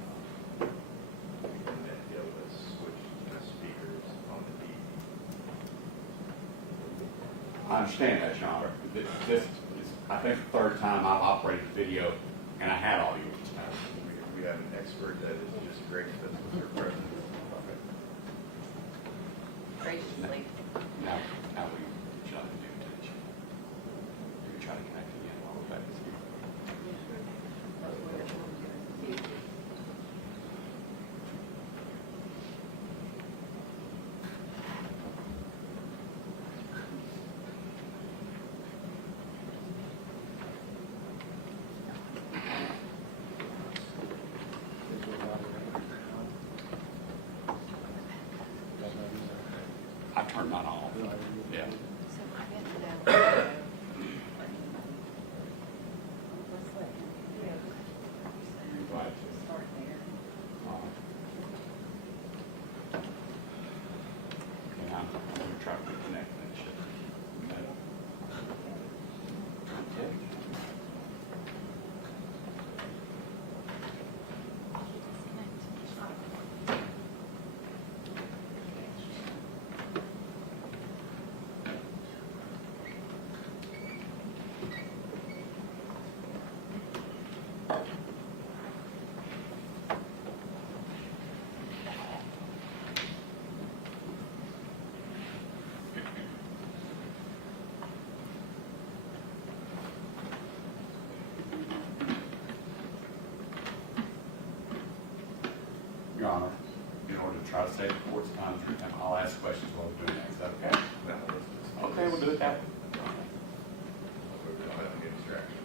and then be able to switch the speakers on the TV. I understand that, Your Honor. This is, I think, the 3rd time I've operated the video and I had audio. We have an expert that is just great at this, Mr. President. Graciously. Now we try to do it. Do we try to connect again while we're back here? I turned mine off. Yeah. Right. Okay, I'm going to try to reconnect that shit. Okay. Honor, in order to try to save the court's time, and I'll ask questions while we're doing that. Is that okay? No, let's just. Okay, we'll do it that way. We're gonna let them get distracted.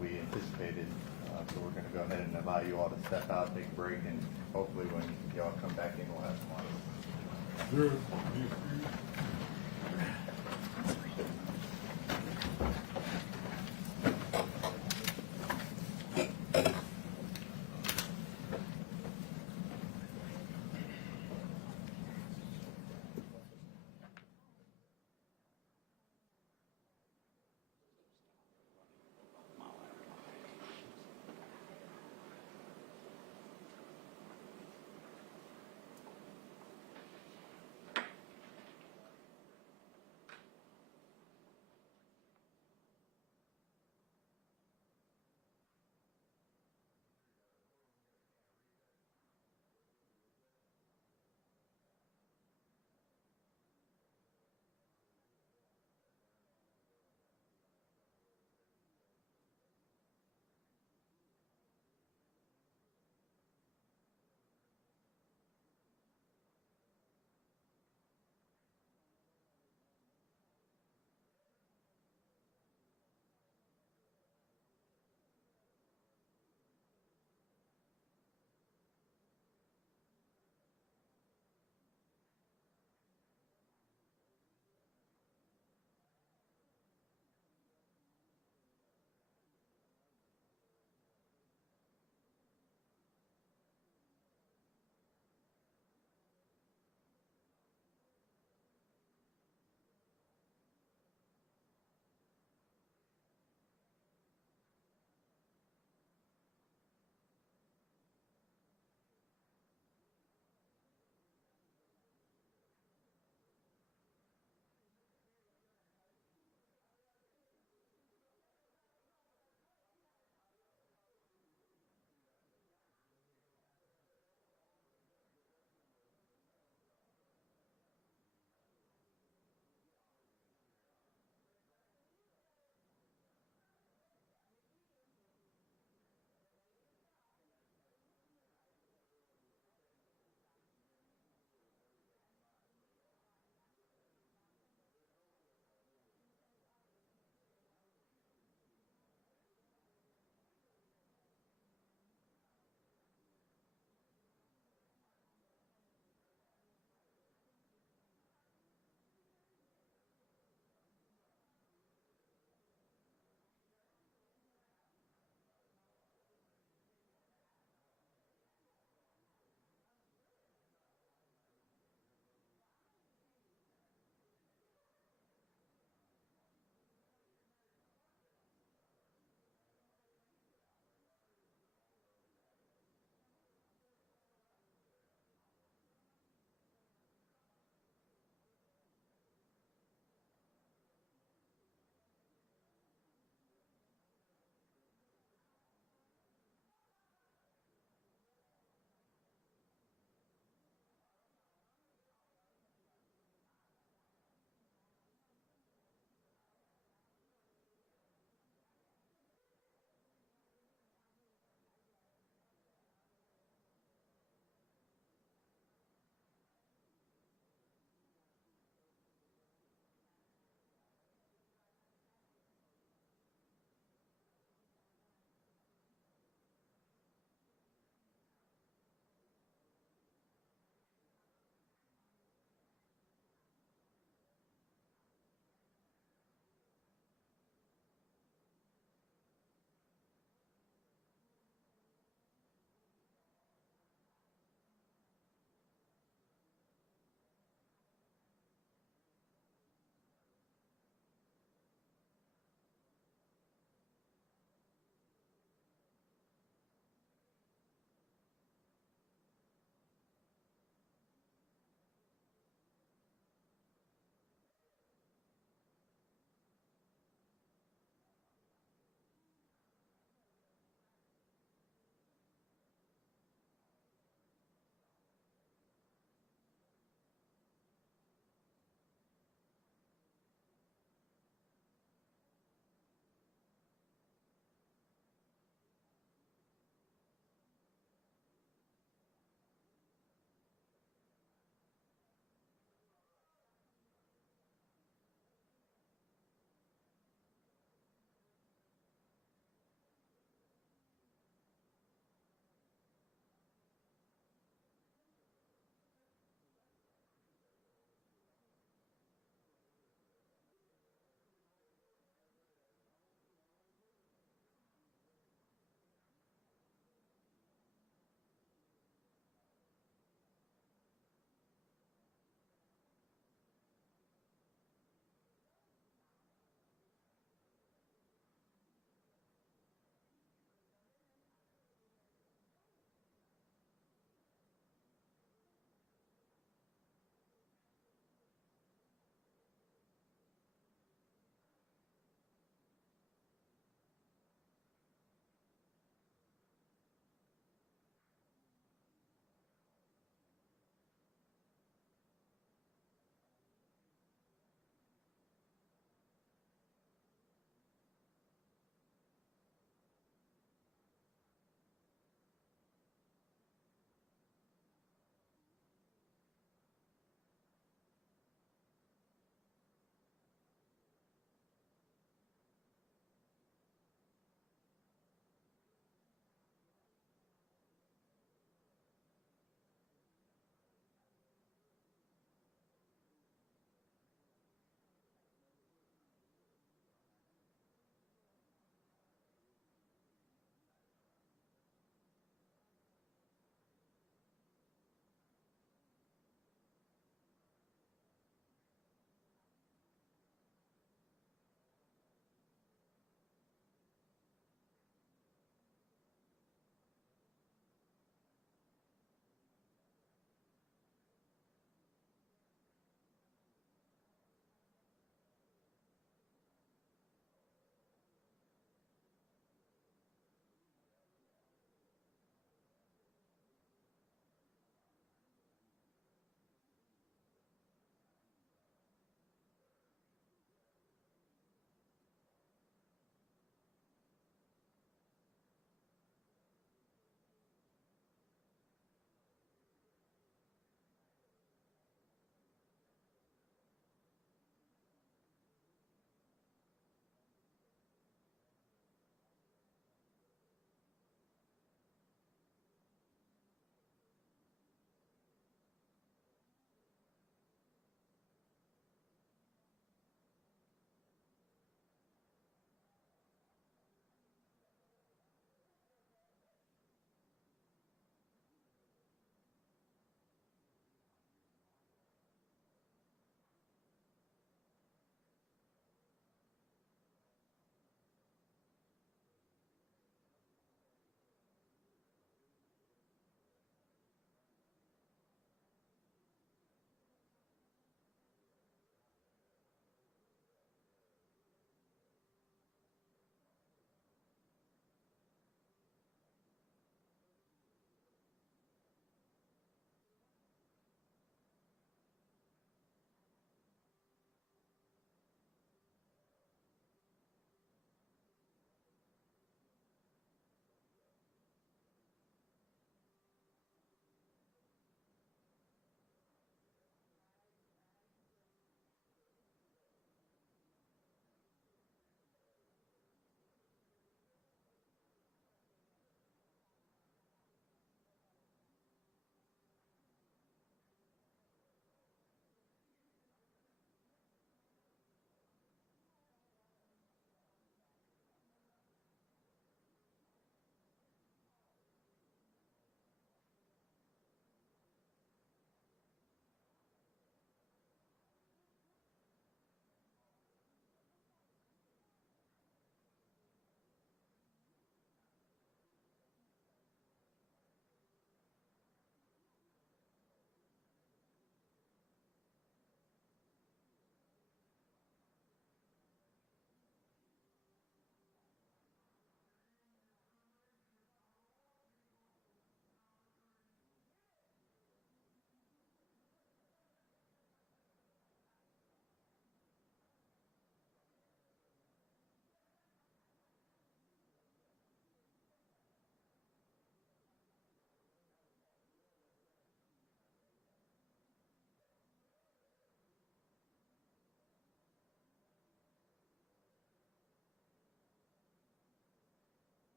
we anticipated. So we're going to go ahead and allow you all to step out, take a break, and hopefully when y'all come back in, we'll have some water.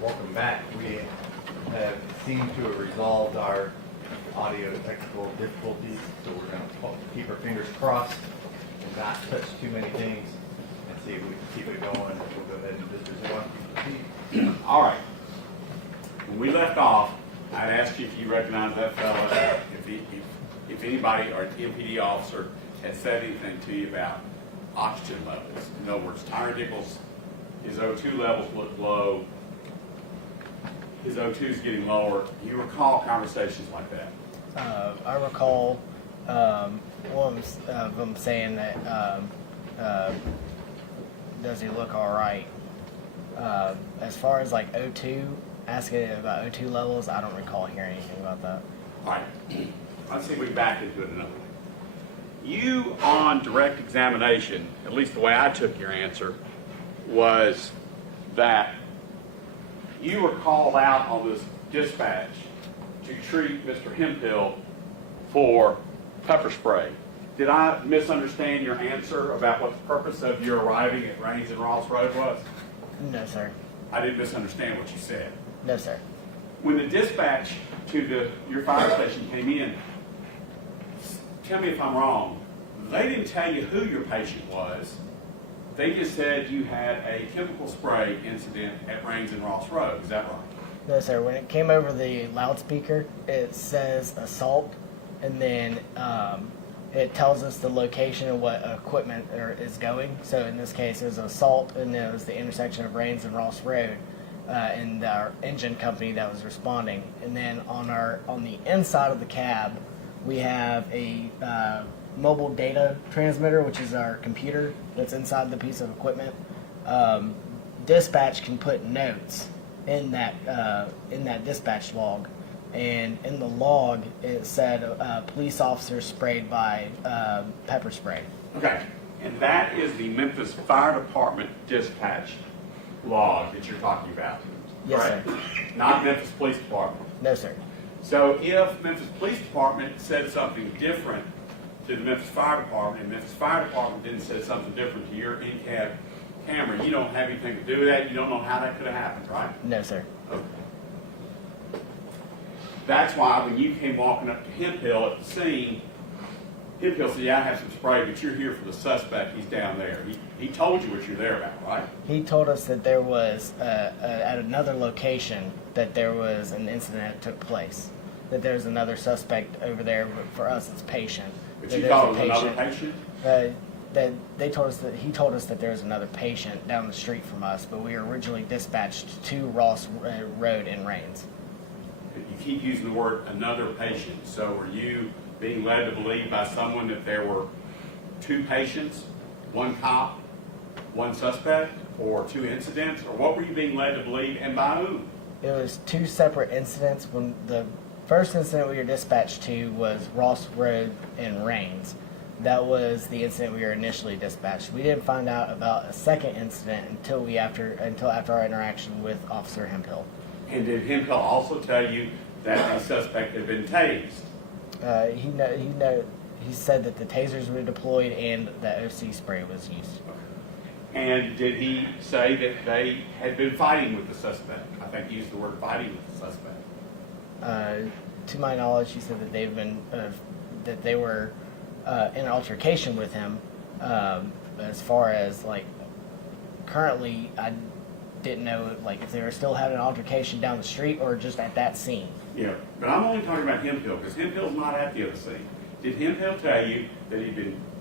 Welcome back. We have seemed to have resolved our audio technical difficulties, so we're going to keep our fingers crossed and not touch too many things and see if we can keep it going. We'll go ahead and just proceed. All right. When we left off, I'd asked you if you recognize that fellow, if anybody or an MPD officer had said anything to you about oxygen levels. In other words, Tyre Nichols, his O2 levels look low. His O2 is getting lower. Do you recall conversations like that? I recall one of them saying that, does he look all right? As far as like O2, asking about O2 levels, I don't recall hearing anything about that. All right. Let's see if we back into it another way. You, on direct examination, at least the way I took your answer, was that you were called out on this dispatch to treat Mr. Hemphill for pepper spray. Did I misunderstand your answer about what the purpose of your arriving at Rains and Ross Road was? No, sir. I didn't misunderstand what you said. No, sir. When the dispatch to your fire station came in, tell me if I'm wrong, they didn't tell you who your patient was. They just said you had a chemical spray incident at Rains and Ross Road. Is that right? No, sir. When it came over the loudspeaker, it says assault, and then it tells us the location of what equipment is going. So in this case, it was assault, and it was the intersection of Rains and Ross Road, and our engine company that was responding. And then on the inside of the cab, we have a mobile data transmitter, which is our computer that's inside the piece of equipment. Dispatch can put notes in that dispatch log, and in the log it said police officer sprayed by pepper spray. Okay, and that is the Memphis Fire Department dispatch log that you're talking about. Yes, right? sir. Not Memphis Police Department. No, sir. So if Memphis Police Department said something different to the Memphis Fire Department, and Memphis Fire Department didn't say something different to your in-cab camera, you don't have anything to do with that. You don't know how that could have happened, right? No, sir. Okay. That's why when you came walking up to Hemphill at the scene, Hemphill said, yeah, I have some spray, but you're here for the suspect. He's down there. He told you what you're there about, right? He told us that there was, at another location, that there was an incident that took place. That there's another suspect over there, but for us it's patient. But That you there's thought a it was another patient? That they told us that he told us that there was another patient down the street from us, but we were originally dispatched to Ross Road in Rains. You keep using the word another patient. So were you being led to believe by someone that there were two patients, one cop, one suspect, or two incidents? Or what were you being led to believe, and by whom? It was two separate incidents. When the first incident we were dispatched to was Ross Road in Rains. That was the incident we were initially dispatched. We didn't find out about a second incident until after our interaction with Officer Hemphill. And did Hemphill also tell you that the suspect had been tased? He said that the tasers were deployed and the OC spray was used. And did he say that they had been fighting with the suspect? I think he used the word fighting with the suspect. To my knowledge, he said that that they were in an altercation with him. As far as like currently, I didn't know like if they were still having an altercation down the street or just at that scene. Yeah, but I'm only talking about Hemphill because Hemphill's not at the other scene. Did Hemphill tell you that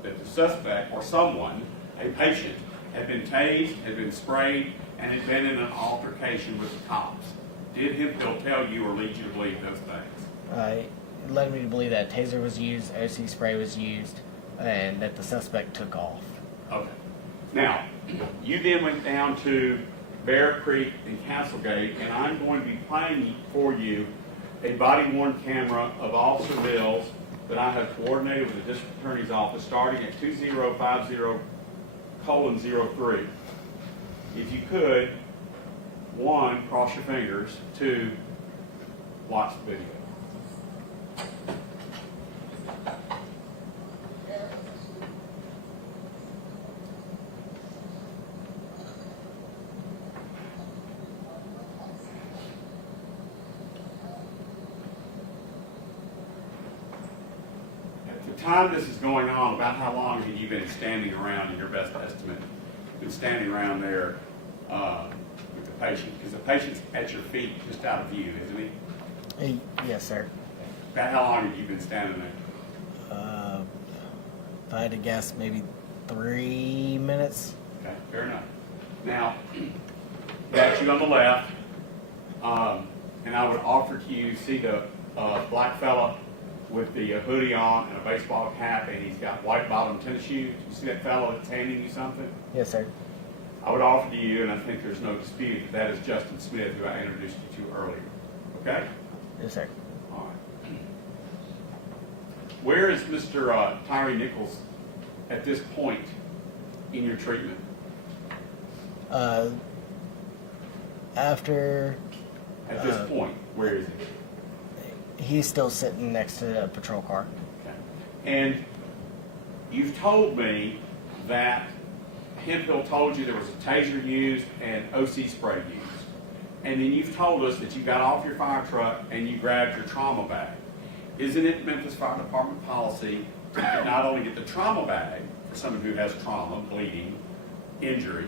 that the suspect or someone, a patient, had been tased, had been sprayed, and had been in an altercation with the cops? Did Hemphill tell you or lead you to believe those things? It led me to believe that taser was used, OC spray was used, and that the suspect took off. Okay. Now, you then went down to Bear Creek and Castlegate, and I'm going to be playing for you a body-worn camera of Officer Mills that I have coordinated with the District Attorney's Office starting at 2050:03. If you could, 1, cross your fingers, 2, watch the video. time this is going on, about how long have you been standing around, in your best estimate, been standing around there with the patient? Because the patient's at your feet, just out of view, isn't he? Yes, sir. About how long have you been standing there? If I had to guess, maybe 3 minutes. Okay, fair enough. Now, got you on the left, and I would offer to you, see the black fella with the hoodie on and a baseball cap, and he's got white bottom tennis shoes. You see that fellow that's handing you something? Yes, sir. I would offer to you, and I think there's no dispute, that is Justin Smith, who I introduced you to earlier. Okay? Yes, sir. All right. Where is Mr. Tyre Nichols at this point in your treatment? After... At this point, where is he? He's still sitting next to the patrol car. Okay. And you've told me that Hemphill told you there was a taser used and OC spray used. And then you've told us that you got off your fire truck and you grabbed your trauma bag. Isn't it Memphis Fire Department policy to not only get the trauma bag for someone who has trauma, bleeding, injury,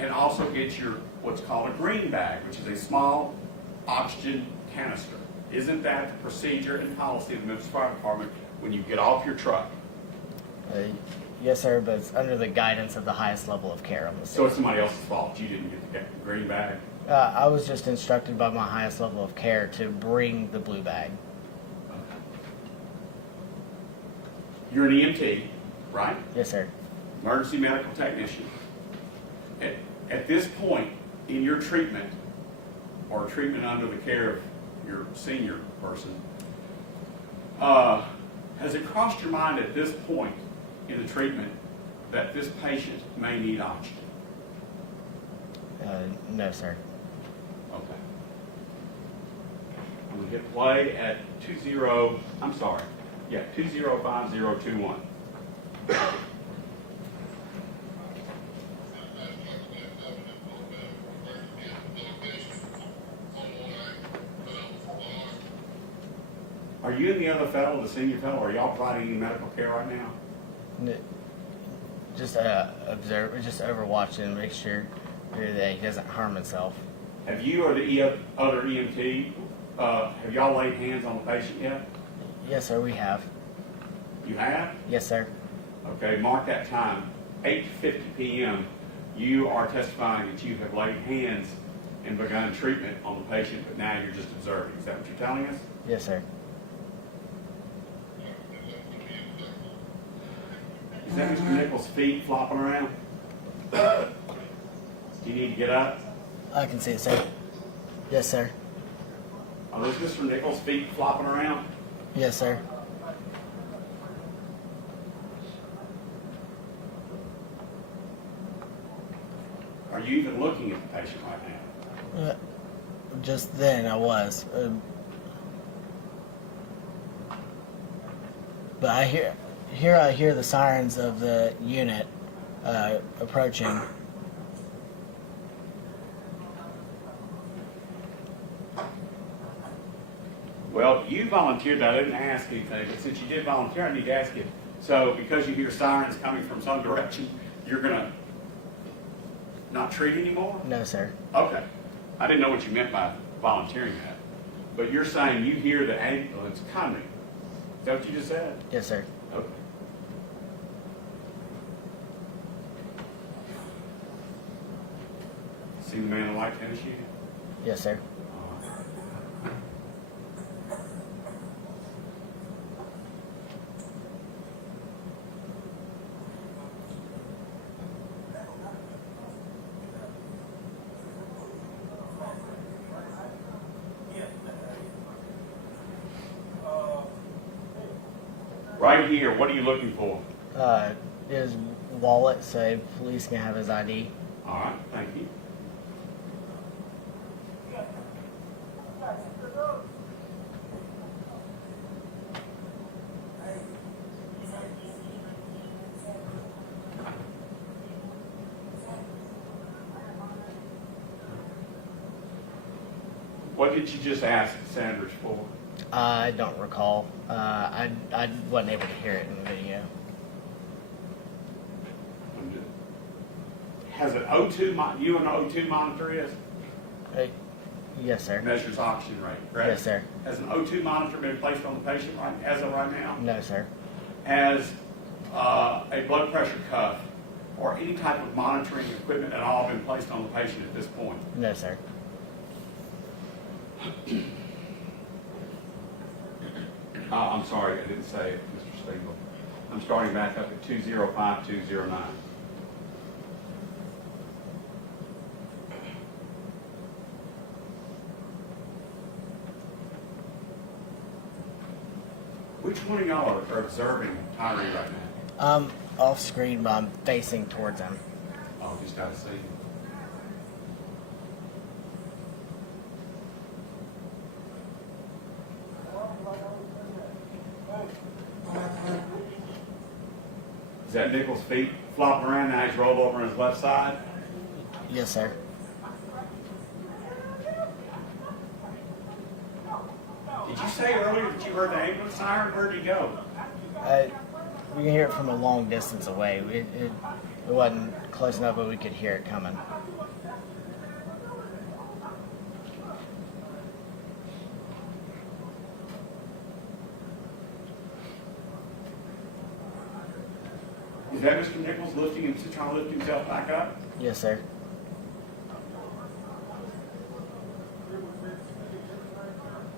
and also get your what's called a green bag, which is a small oxygen canister? Isn't that the procedure and policy of the Memphis Fire Department when you get off your truck? Yes, sir, but it's under the guidance of the highest level of care on the scene. So it's somebody else's fault. You didn't get the green bag? I was just instructed by my highest level of care to bring the blue bag. You're an EMT, right? Yes, sir. Emergency medical technician. At this point in your treatment, or treatment under the care of your senior person, has it crossed your mind at this point in the treatment that this patient may need oxygen? No, sir. Okay. I'm going to hit play at 205021. Are you and the other fellow, the senior fellow, are y'all providing any medical care right now? Just observe, just overwatch and make sure that he doesn't harm himself. Have you or the other EMT, have y'all laid hands on the patient yet? Yes, sir, we have. You have? Yes, sir. Okay, mark that time. 8:50 p.m. You are testifying that you have laid hands and begun treatment on the patient, but now you're just observing. Is that what you're telling us? Yes, sir. Is that Mr. Nichols' feet flopping around? Do you need to get up? I can see it, sir. Yes, sir. Are those Mr. Nichols' feet flopping around? Yes, sir. Are you even looking at the patient right now? Just then I was. But I hear the sirens of the unit approaching. Well, you volunteered. I didn't ask anything, but since you did volunteer, I need to ask you. So, because you hear sirens coming from some direction, you're going to not treat anymore? No, sir. Okay. I didn't know what you meant by volunteering that. But you're saying you hear the ambulance coming. Is that what you just said? Yes, sir. Okay. See the man in the white tennis shoes? Yes, sir. Right here, what are you looking for? His wallet, so police can have his ID. All right, thank you. What did you just ask Sanders for? I don't recall. I wasn't able to hear it in the video. Has an O2, you an O2 monitor is? Yes, sir. Measures oxygen rate, correct? Yes, sir. Has an O2 monitor been placed on the patient as of right now? No, sir. Has a blood pressure cuff or any type of monitoring equipment at all been placed on the patient at this point? No, sir. I'm sorry, I didn't say it, Mr. Stegall. I'm starting back up at 205209. Which one of y'all are observing Tyre right now? Off screen, but I'm facing towards him. Oh, just gotta see. Is that Nichols' feet flopping around now? He's rolled over on his left side? Yes, sir. Did you say earlier that you heard the ambulance siren? Where'd he go? We can hear it from a long distance away. It wasn't close enough, but we could hear it coming. Is that Mr. Nichols trying to lift himself back up? Yes, sir.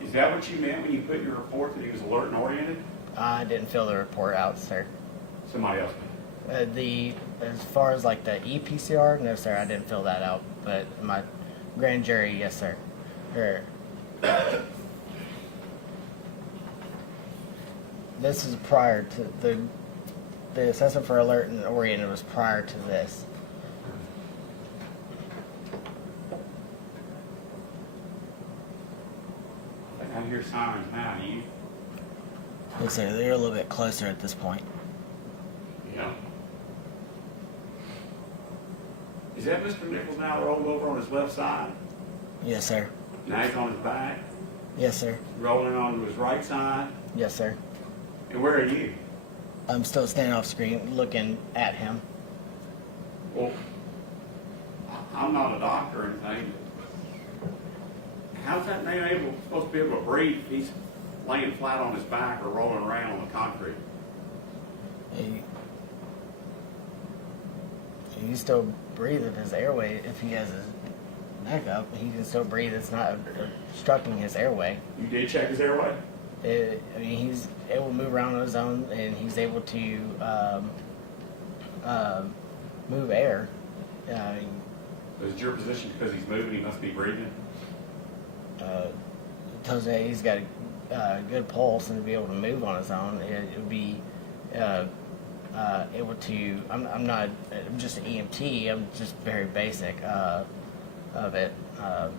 Is that what you meant when you put in your report that he was alert and oriented? I didn't fill the report out, sir. Somebody else did. As far as like the EPCR, no, sir, I didn't fill that out. But my grand jury, yes, sir. This is prior to the assessment for alert and oriented was prior to this. I hear sirens now. You? Yes, sir. They're a little bit closer at this point. Yeah. Is that Mr. Nichols now rolled over on his left side? Yes, sir. Now he's on his back? Yes, sir. Rolling onto his right side? Yes, sir. And where are you? I'm still standing off screen looking at him. Well, I'm not a doctor or anything. How's that man supposed to be able to breathe if he's laying flat on his back or rolling around on the concrete? He can still breathe if his airway, if he has his neck up, he can still breathe. It's not obstructing his airway. You did check his airway? I mean, he's able to move around on his own, and he's able to move air. Is it your position because he's moving, he must be breathing? Tells me he's got a good pulse and to be able to move on his own. It would be able to. I'm just an EMT. I'm just very basic of it. All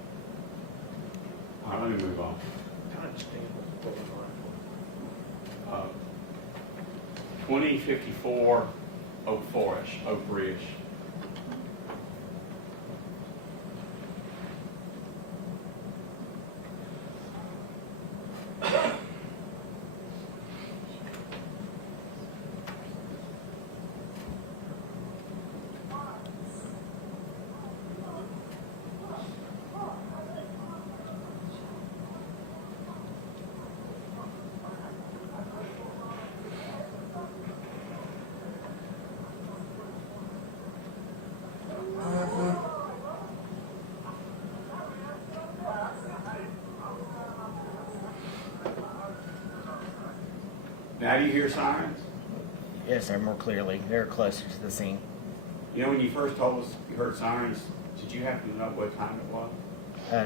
right, let me move on. 2054 04-ish, 03-ish. Now do you hear sirens? Yes, sir, more clearly. They're closer to the scene. You know, when you first told us you heard sirens, did you happen to know what time it was?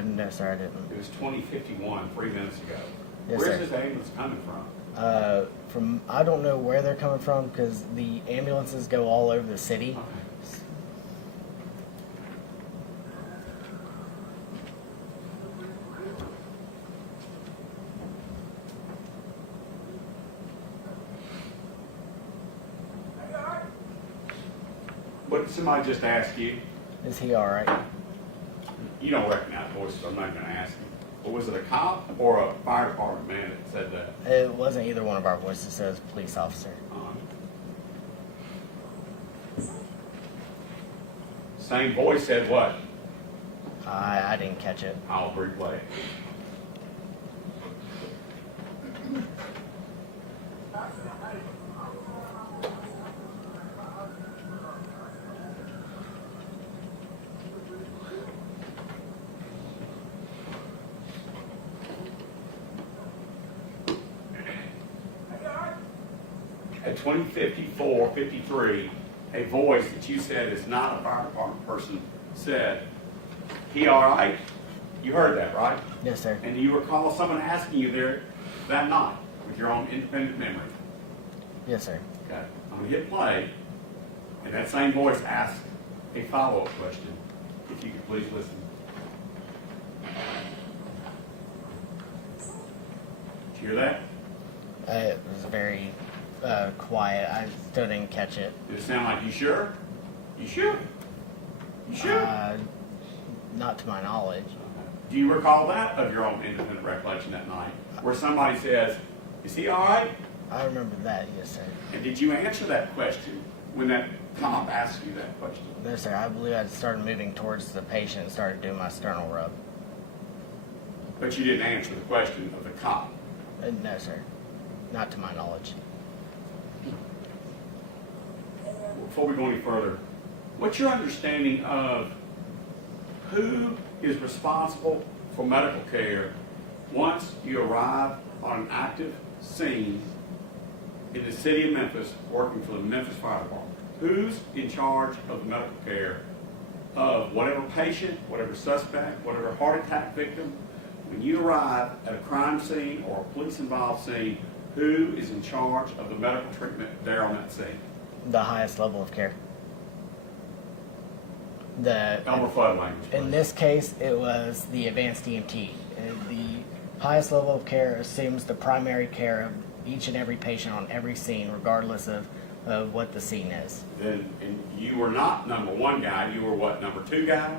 No, sir, I didn't. It was 20:51, 3 minutes ago. Yes, Where's sir. this ambulance coming from? I don't know where they're coming from because the ambulances go all over the city. Okay. What did somebody just ask you? Is he all right? You don't recognize voices, I'm not going to ask you. Or was it a cop or a fire department man that said that? It wasn't either one of our voices. It was police officer. Same voice said what? I didn't catch it. I'll replay. At 20:54:53, a voice that you said is not a fire department person said, "He all right?" You heard that, right? Yes, sir. And do you recall someone asking you there that night with your own independent memory? Yes, sir. Okay. I'm going to hit play, and that same voice asked a follow-up question. If you could please listen. Did you hear that? It was very quiet. I still didn't catch it. Did it sound like you sure? You sure? You sure? Not to my knowledge. Do you recall that of your own independent recollection that night, where somebody says, "Is he all right?" I remember that, yes, sir. And did you answer that question when that cop asked you that question? No, sir. I believe I started moving towards the patient and started doing my sternal rub. But you didn't answer the question of the cop. No, sir. Not to my knowledge. Before we go any further, what's your understanding of who is responsible for medical care once you arrive on an active scene in the city of Memphis working for the Memphis Fire Department? Who's in charge of the medical care of whatever patient, whatever suspect, whatever heart attack victim? When you arrive at a crime scene or a police-involved scene, who is in charge of the medical treatment there on that scene? The highest level of care. Elmer Fudd language. In this case, it was the advanced EMT. The highest level of care assumes the primary care of each and every patient on every scene, regardless of what the scene is. And you were not number one guy, you were what, number two guy?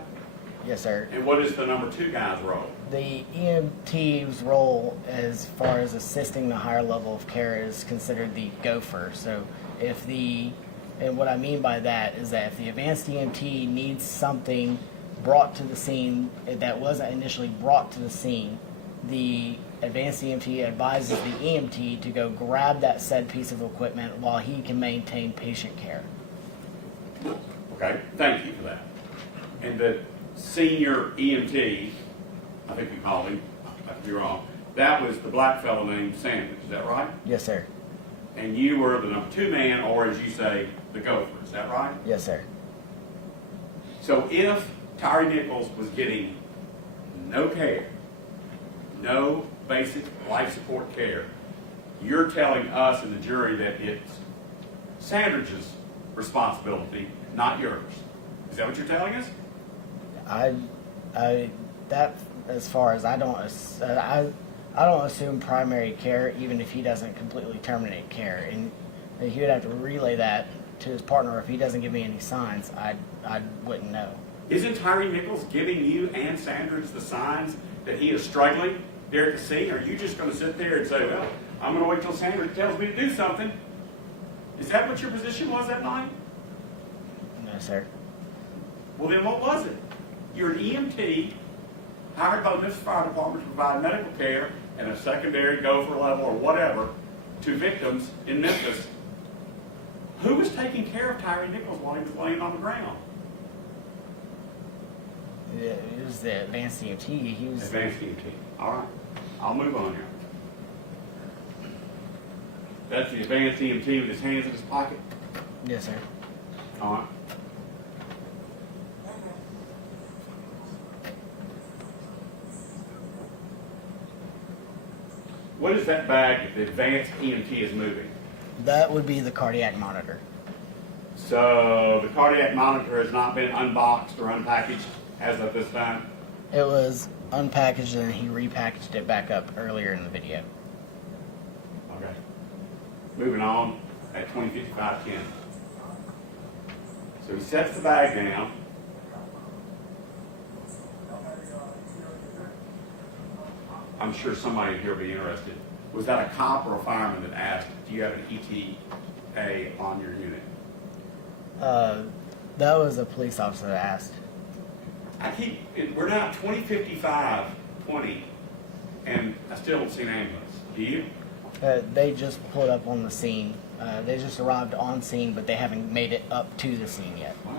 Yes, sir. And what is the number two guy's role? The EMT's role, as far as assisting the higher level of care, is considered the gopher. So and what I mean by that is that if the advanced EMT needs something brought to the scene that wasn't initially brought to the scene, the advanced EMT advises the EMT to go grab that said piece of equipment while he can maintain patient care. Okay, thank you for that. And the senior EMT, I think you called him, I could be wrong, that was the black fellow named Sanders, is that right? Yes, sir. And you were the number two man, or as you say, the gopher, is that right? Yes, sir. So if Tyre Nichols was getting no care, no basic life support care, you're telling us and the jury that it's Sanders' responsibility, not yours. Is that what you're telling us? That as far as I don't assume primary care, even if he doesn't completely terminate care, and he would have to relay that to his partner. If he doesn't give me any signs, I wouldn't know. Isn't Tyre Nichols giving you and Sanders the signs that he is struggling there at the scene? Or are you just going to sit there and say, well, I'm going to wait till Sanders tells me to do something? Is that what your position was that night? No, sir. Well, then what was it? You're an EMT hired by the Memphis Fire Department to provide medical care at a secondary gopher level or whatever to victims in Memphis. Who was taking care of Tyre Nichols while he was laying on the ground? It was the advanced EMT. He was Advanced EMT. All right. I'll move on here. That's the advanced EMT with his hands in his pocket? Yes, sir. All right. What is that bag that the advanced EMT is moving? That would be the cardiac monitor. So the cardiac monitor has not been unboxed or unpackaged as of this time? It was unpackaged and he repackaged it back up earlier in the video. Okay. Moving on at 20:55:10. So he sets the bag down. I'm sure somebody here will be interested. Was that a cop or a fireman that asked, do you have an ETA on your unit? That was a police officer that asked. We're now at 20:55:20, and I still don't see an ambulance. Do you? They just pulled up on the scene. They just arrived on scene, but they haven't made it up to the scene yet. Wow.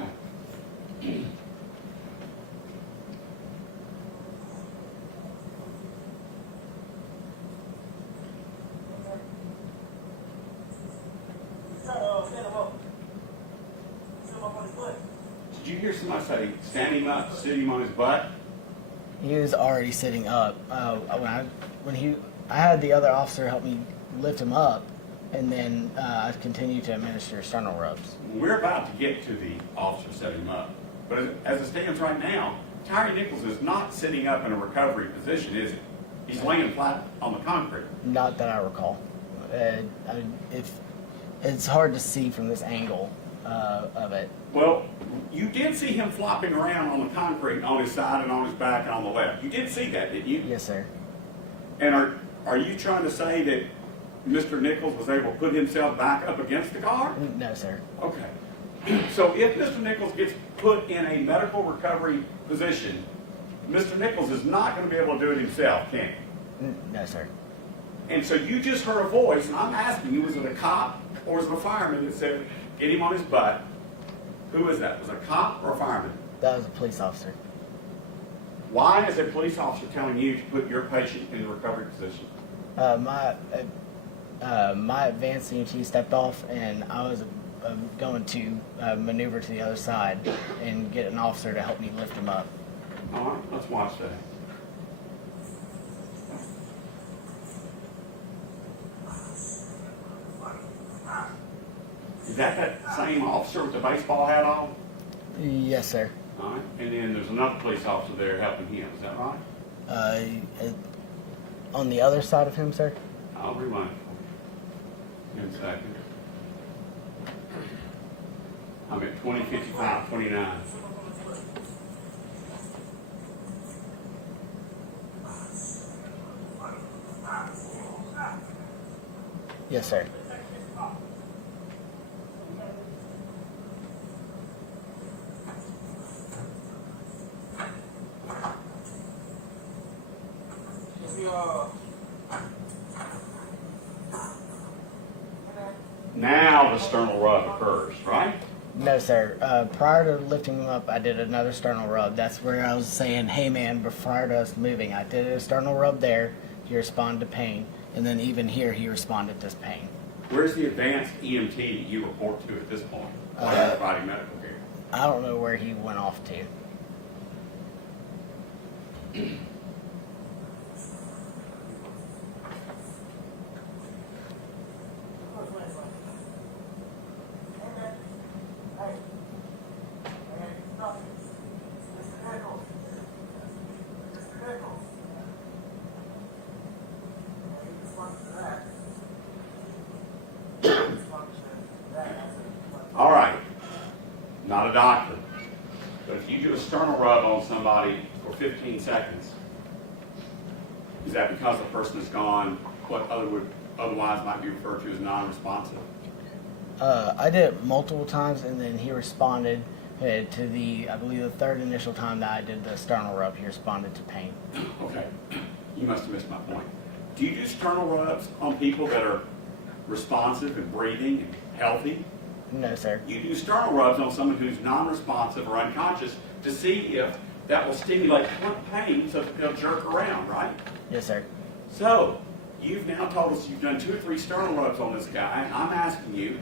Did you hear somebody say, stand him up, sit him on his butt? He was already sitting up. I had the other officer help me lift him up, and then I continued to administer sternal rubs. We're about to get to the officer setting him up, but as it stands right now, Tyre Nichols is not sitting up in a recovery position, is he? He's laying flat on the concrete. Not that I recall. It's hard to see from this angle of it. Well, you did see him flopping around on the concrete on his side and on his back and on the left. You did see that, didn't you? Yes, sir. And are you trying to say that Mr. Nichols was able to put himself back up against the car? No, sir. Okay. So if Mr. Nichols gets put in a medical recovery position, Mr. Nichols is not going to be able to do it himself, can he? No, sir. And so you just heard a voice, and I'm asking you, was it a cop or was it a fireman that said, get him on his butt? Who was that? Was it a cop or a fireman? That was a police officer. Why is a police officer telling you to put your patient in a recovery position? My advanced EMT stepped off, and I was going to maneuver to the other side and get an officer to help me lift him up. All right, let's watch that. Is that same officer with the baseball hat on? Yes, sir. All right, and then there's another police officer there helping him, is that right? On the other side of him, sir? I'll rewind for you in a second. I'm at 20:55:29. Yes, sir. Now the sternal rub occurs, right? No, sir. Prior to lifting him up, I did another sternal rub. That's where I was saying, hey, man, prior to us moving, I did a sternal rub there. He responded to pain. And then even here, he responded to pain. Where's the advanced EMT that you report to at this point? Providing medical care. I don't know where he went off to. All right, not a doctor, but if you do a sternal rub on somebody for 15 seconds, is that because the person has gone what otherwise might be referred to as non-responsive? I did it multiple times, and then he responded to I believe the third initial time that I did the sternal rub, he responded to pain. Okay, you must have missed my point. Do you do sternal rubs on people that are responsive and breathing and healthy? No, sir. You do sternal rubs on someone who's non-responsive or unconscious to see if that will stimulate pain so that they'll jerk around, right? Yes, sir. So, you've now told us you've done 2 or 3 sternal rubs on this guy. I'm asking you,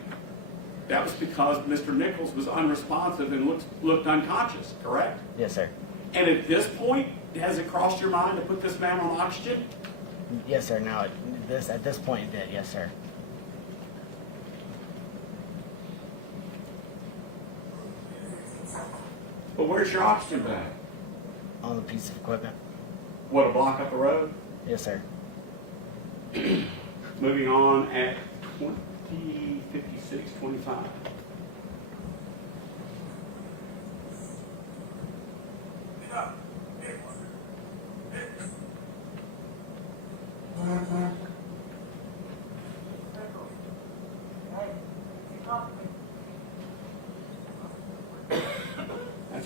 that was because Mr. Nichols was unresponsive and looked unconscious, correct? Yes, sir. And at this point, has it crossed your mind to put this man on oxygen? Yes, sir. Now, at this point, it did. Yes, sir. But where's your oxygen bag? On the piece of equipment. What, a block up the road? Yes, sir. Moving on at 20:56:25.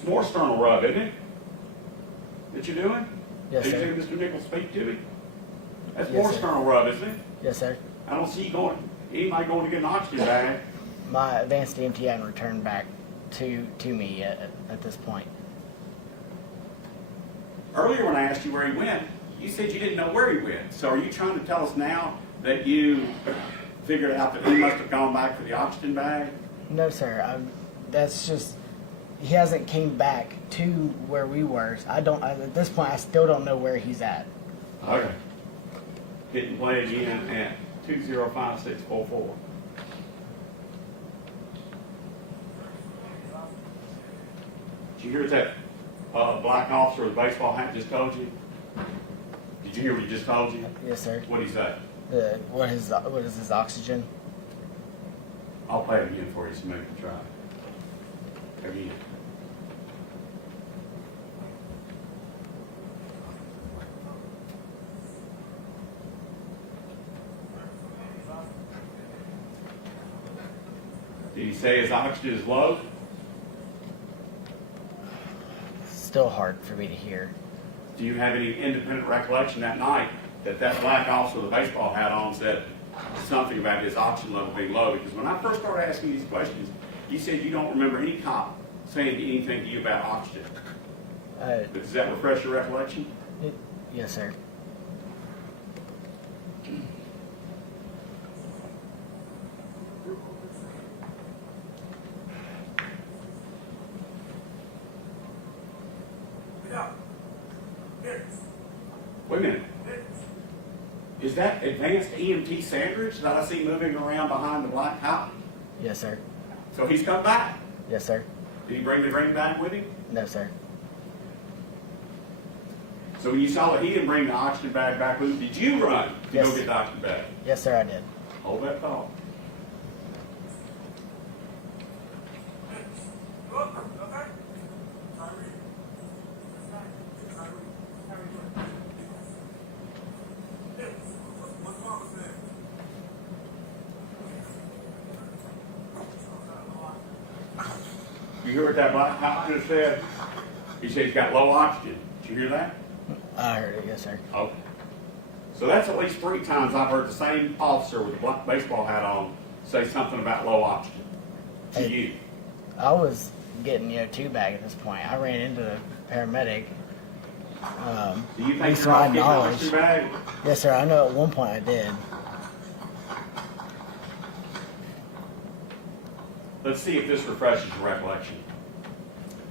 It's more sternal rub, isn't it? That you're doing? Yes, Did sir. you see Mr. Nichols speak to me? That's Yes, more sir. sternal rub, isn't it? Yes, sir. I don't see you anybody going to get an oxygen bag. My advanced EMT hadn't returned back to me yet at this point. Earlier when I asked you where he went, you said you didn't know where he went. So are you trying to tell us now that you figured out that he must have gone back for the oxygen bag? No, sir. That's just, he hasn't came back to where we were. At this point, I still don't know where he's at. Okay. Hit and play again at 205644. Did you hear what that black officer with a baseball hat just told you? Did you hear what he just told you? Yes, sir. What did he say? What is his oxygen? I'll play it again for you so maybe you can try it. Again. Did he say his oxygen is low? Still hard for me to hear. Do you have any independent recollection that night that black officer with a baseball hat on said something about his oxygen level being low? Because when I first started asking these questions, you said you don't remember any cop saying anything to you about oxygen. Does that refresh your recollection? Yes, sir. Wait a minute. Is that advanced EMT Sandridge that I see moving around behind the black cop? Yes, sir. So he's come back. Yes, sir. Did he bring the green bag with him? No, sir. So when you saw that he didn't bring the oxygen bag back with him, did you run to Yes. go get the oxygen bag? Yes, sir, I did. Hold that thought. You hear what that black cop just said? He said he's got low oxygen. Did you hear that? I heard it, yes, sir. Okay. So that's at least 3 times I've heard the same officer with a black baseball hat on say something about low oxygen to you. I was getting tube bag at this point. I ran into the paramedic. Do you at think least you're my off getting knowledge. oxygen bag? Yes, sir. I know at one point I did. Let's see if this refreshes your recollection.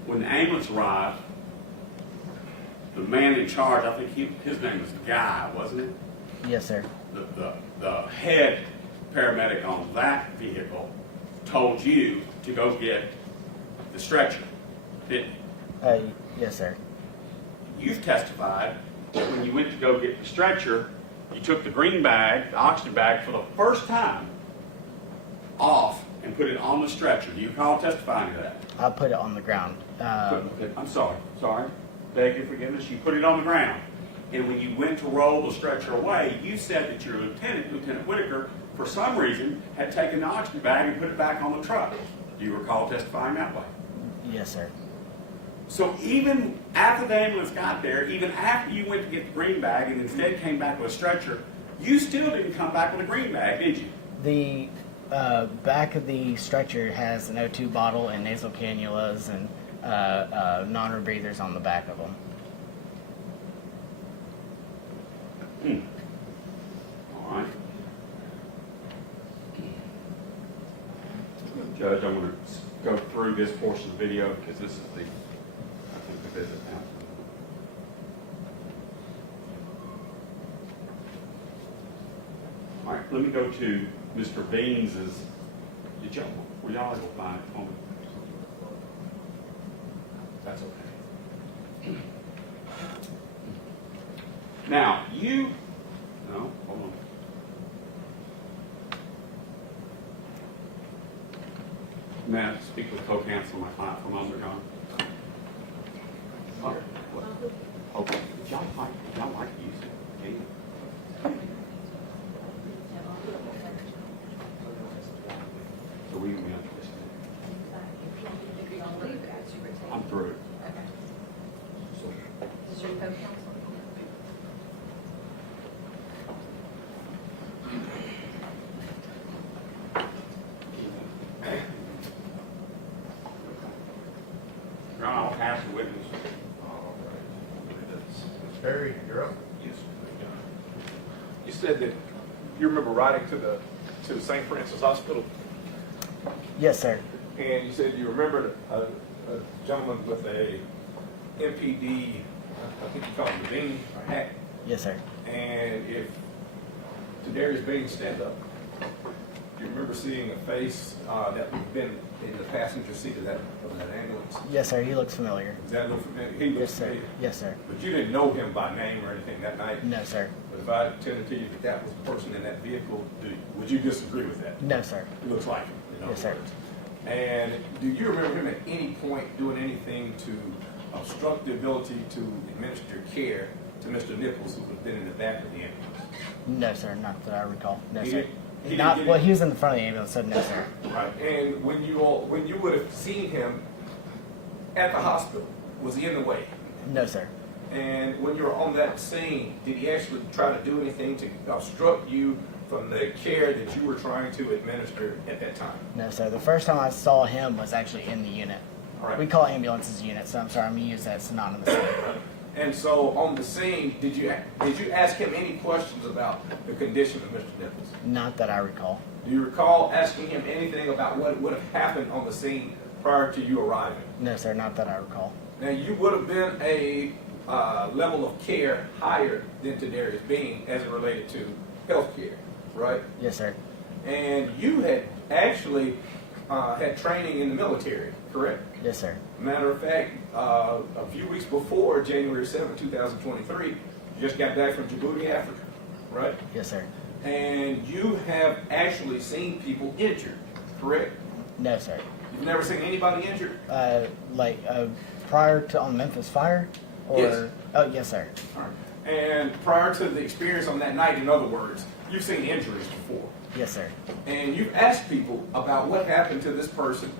When the ambulance arrived, the man in charge, I think his name was Guy, wasn't it? Yes, sir. The head paramedic on that vehicle told you to go get the stretcher, didn't he? Yes, sir. You've testified that when you went to go get the stretcher, you took the green bag, the oxygen bag, for the first time off and put it on the stretcher. Do you recall testifying to that? I put it on the ground. I'm sorry. Beg your forgiveness. You put it on the ground. And when you went to roll the stretcher away, you said that your Lieutenant Whitaker, for some reason, had taken the oxygen bag and put it back on the truck. Do you recall testifying that way? Yes, sir. So even after the ambulance got there, even after you went to get the green bag and instead came back with a stretcher, you still didn't come back with a green bag, did you? The back of the stretcher has an O2 bottle and nasal cannulas and non-rebreathers on the back of them. All right. Judge, I'm going to go through this portion of the video because this is the visit now. All right, let me go to Mr. Beans's. Were y'all able to find it on me? That's okay. Now, no, hold on. May I speak with co-counsel, my client from Undergone? Okay. Y'all like to use it? Can you? So we can be interested. I'm through. Perry, you're up. Yes. You said that you remember riding to the St. Francis Hospital, Yes, sir. and you said you remembered a gentleman with a MPD, I think you call him the bean or hat, Yes, sir. and if Tadarius Bean stand up, do you remember seeing a face that had been in the passenger seat of that ambulance? Yes, sir. He looks familiar. Does that look familiar? He looks Yes, sir. familiar. Yes, sir. But you didn't know him by name or anything that night? No, sir. But if I attended to you that that was the person in that vehicle, would you disagree with that? No, sir. He looks like him, in other Yes, sir. words. And do you remember him at any point doing anything to obstruct the ability to administer care to Mr. Nichols, who had been in the back of the ambulance? No, sir. Not that I recall. No, He sir. didn't- he didn't Not get well. it? He was in the front of the ambulance, so no, sir. Right. And when you would have seen him at the hospital, was he in the way? No, sir. And when you were on that scene, did he actually try to do anything to obstruct you from the care that you were trying to administer at that time? No, sir. The first time I saw him was actually in the unit. All right. We call ambulances units, so I'm sorry. I'm going to use that synonymously. And so on the scene, did you ask him any questions about the condition of Mr. Nichols? Not that I recall. Do you recall asking him anything about what would have happened on the scene prior to you arriving? No, sir. Not that I recall. Now, you would have been a level of care higher than Tadarius Bean as it related to health care, right? Yes, sir. And you had actually had training in the military, correct? Yes, sir. Matter of fact, a few weeks before January 7, 2023, you just got back from Djibouti, Africa, right? Yes, sir. And you have actually seen people injured, correct? No, sir. You've never seen anybody injured? Prior to on Memphis fire? Or, Yes. Oh, yes, sir. All right. And prior to the experience on that night, in other words, you've seen injuries before. Yes, sir. And you've asked people about what happened to this person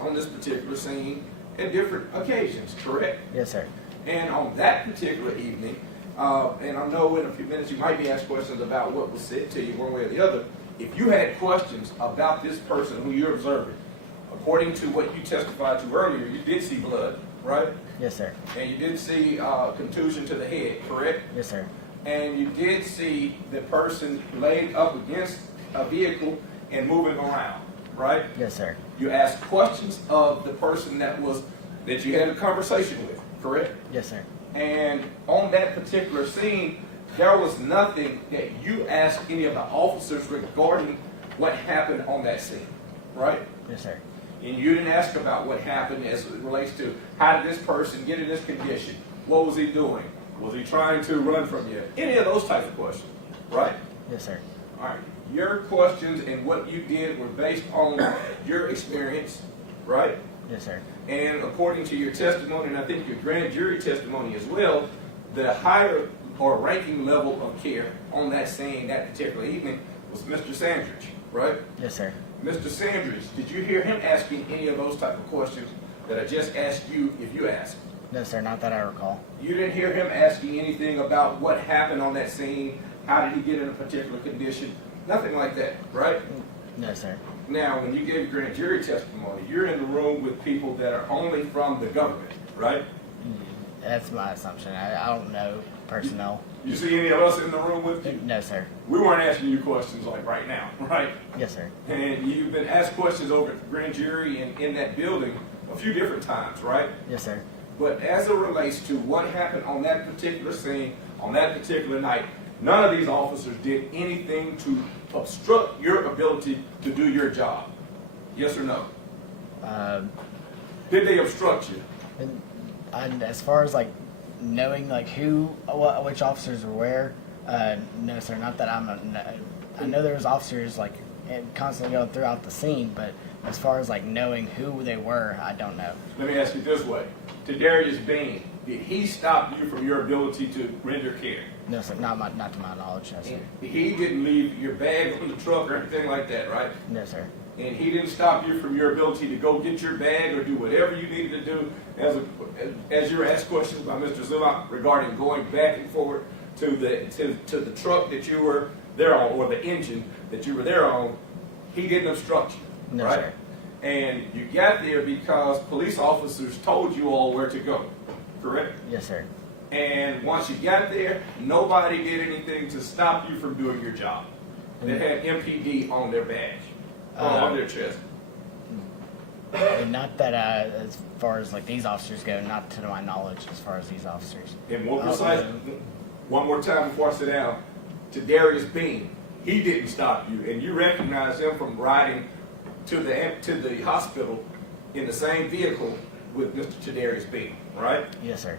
on this particular scene at different occasions, correct? Yes, sir. And on that particular evening, and I know in a few minutes you might be asked questions about what was said to you one way or the other. If you had questions about this person who you're observing, according to what you testified to earlier, you did see blood, right? Yes, sir. And you did see contusion to the head, correct? Yes, sir. And you did see the person laid up against a vehicle and moving around, right? Yes, sir. You asked questions of the person that you had a conversation with, correct? Yes, sir. And on that particular scene, there was nothing that you asked any of the officers regarding what happened on that scene, right? Yes, sir. And you didn't ask about what happened as it relates to how did this person get in this condition? What was he doing? Was he trying to run from you? Any of those types of questions, right? Yes, sir. All right. Your questions and what you did were based on your experience, right? Yes, sir. And according to your testimony, and I think your grand jury testimony as well, the higher or ranking level of care on that scene that particular evening was Mr. Sandridge, right? Yes, sir. Mr. Sandridge, did you hear him asking any of those type of questions that I just asked you if you asked? No, sir. Not that I recall. You didn't hear him asking anything about what happened on that scene, how did he get in a particular condition, nothing like that, right? No, sir. Now, when you gave grand jury testimony, you're in the room with people that are only from the government, right? That's my assumption. I don't know personnel. You see any of us in the room with you? No, sir. We weren't asking you questions like right now, right? Yes, sir. And you've been asked questions over at the grand jury and in that building a few different times, right? Yes, sir. But as it relates to what happened on that particular scene, on that particular night, none of these officers did anything to obstruct your ability to do your job. Yes or no? Did they obstruct you? And as far as like knowing like which officers were where, no, sir. Not that I know there was officers like constantly going throughout the scene, but as far as like knowing who they were, I don't know. Let me ask you this way. Tadarius Bean, did he stop you from your ability to render care? No, sir. Not to my knowledge, no, sir. He didn't leave your bag on the truck or anything like that, right? No, sir. And he didn't stop you from your ability to go get your bag or do whatever you needed to do as you were asked questions by Mr. Zuma regarding going back and forward to the truck that you were there on or the engine that you were there on. He didn't obstruct you, No, right? sir. And you got there because police officers told you all where to go, correct? Yes, sir. And once you got there, nobody did anything to stop you from doing your job. They had MPD on their badge, or on their chest. And not that, as far as like these officers go, not to my knowledge, as far as these officers. And more precise, one more time before I sit down, to Darius Bean, he didn't stop you, and you recognize him from riding to the hospital in the same vehicle with Mr. Tadarius Bean, right? Yes, sir.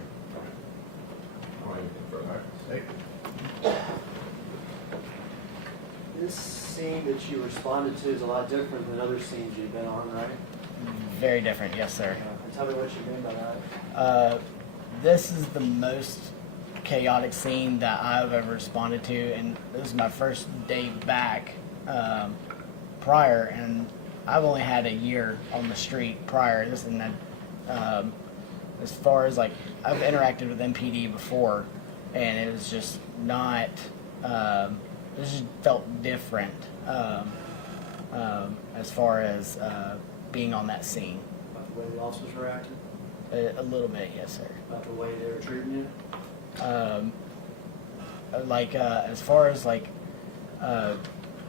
All right, anything further? This scene that you responded to is a lot different than other scenes you've been on, right? Very different, yes, sir. Tell me what you mean by that. This is the most chaotic scene that I've ever responded to, and this is my first day back prior, and I've only had a year on the street prior. This and then, as far as like I've interacted with MPD before, and it was just not. It just felt different as far as being on that scene. About the way the officers were acting? A little bit, yes, sir. About the way they were treating you? As far as like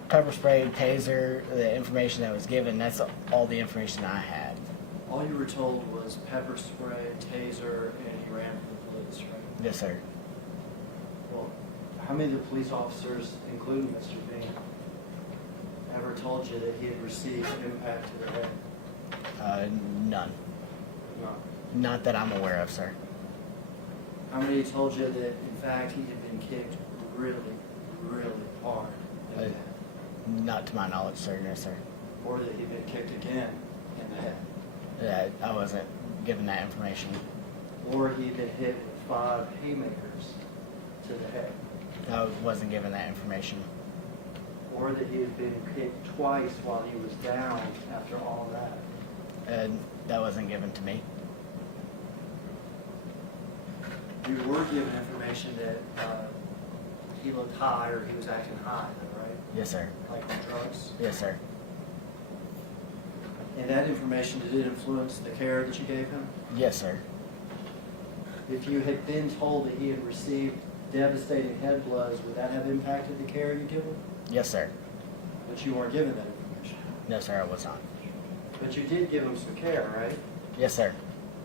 pepper spray, taser, the information that was given, that's all the information I had. All you were told was pepper spray, taser, and he ran for the police, right? Yes, sir. Well, how many of the police officers, including Mr. Bean, ever told you that he had received impact to the head? None. No. Not that I'm aware of, sir. How many told you that, in fact, he had been kicked really, really hard in the head? Not to my knowledge, sir, no, sir. Or that he'd been kicked again in the head? I wasn't given that information. Or he'd been hit with 5 haymakers to the head? I wasn't given that information. Or that he had been kicked twice while he was down after all that? That wasn't given to me. You were given information that he looked high or he was acting high, right? Yes, sir. Like on drugs? Yes, sir. And that information, did it influence the care that you gave him? Yes, sir. If you had been told that he had received devastating head blows, would that have impacted the care you give him? Yes, sir. But you weren't given that information. No, sir, I was not. But you did give him some care, right? Yes, sir.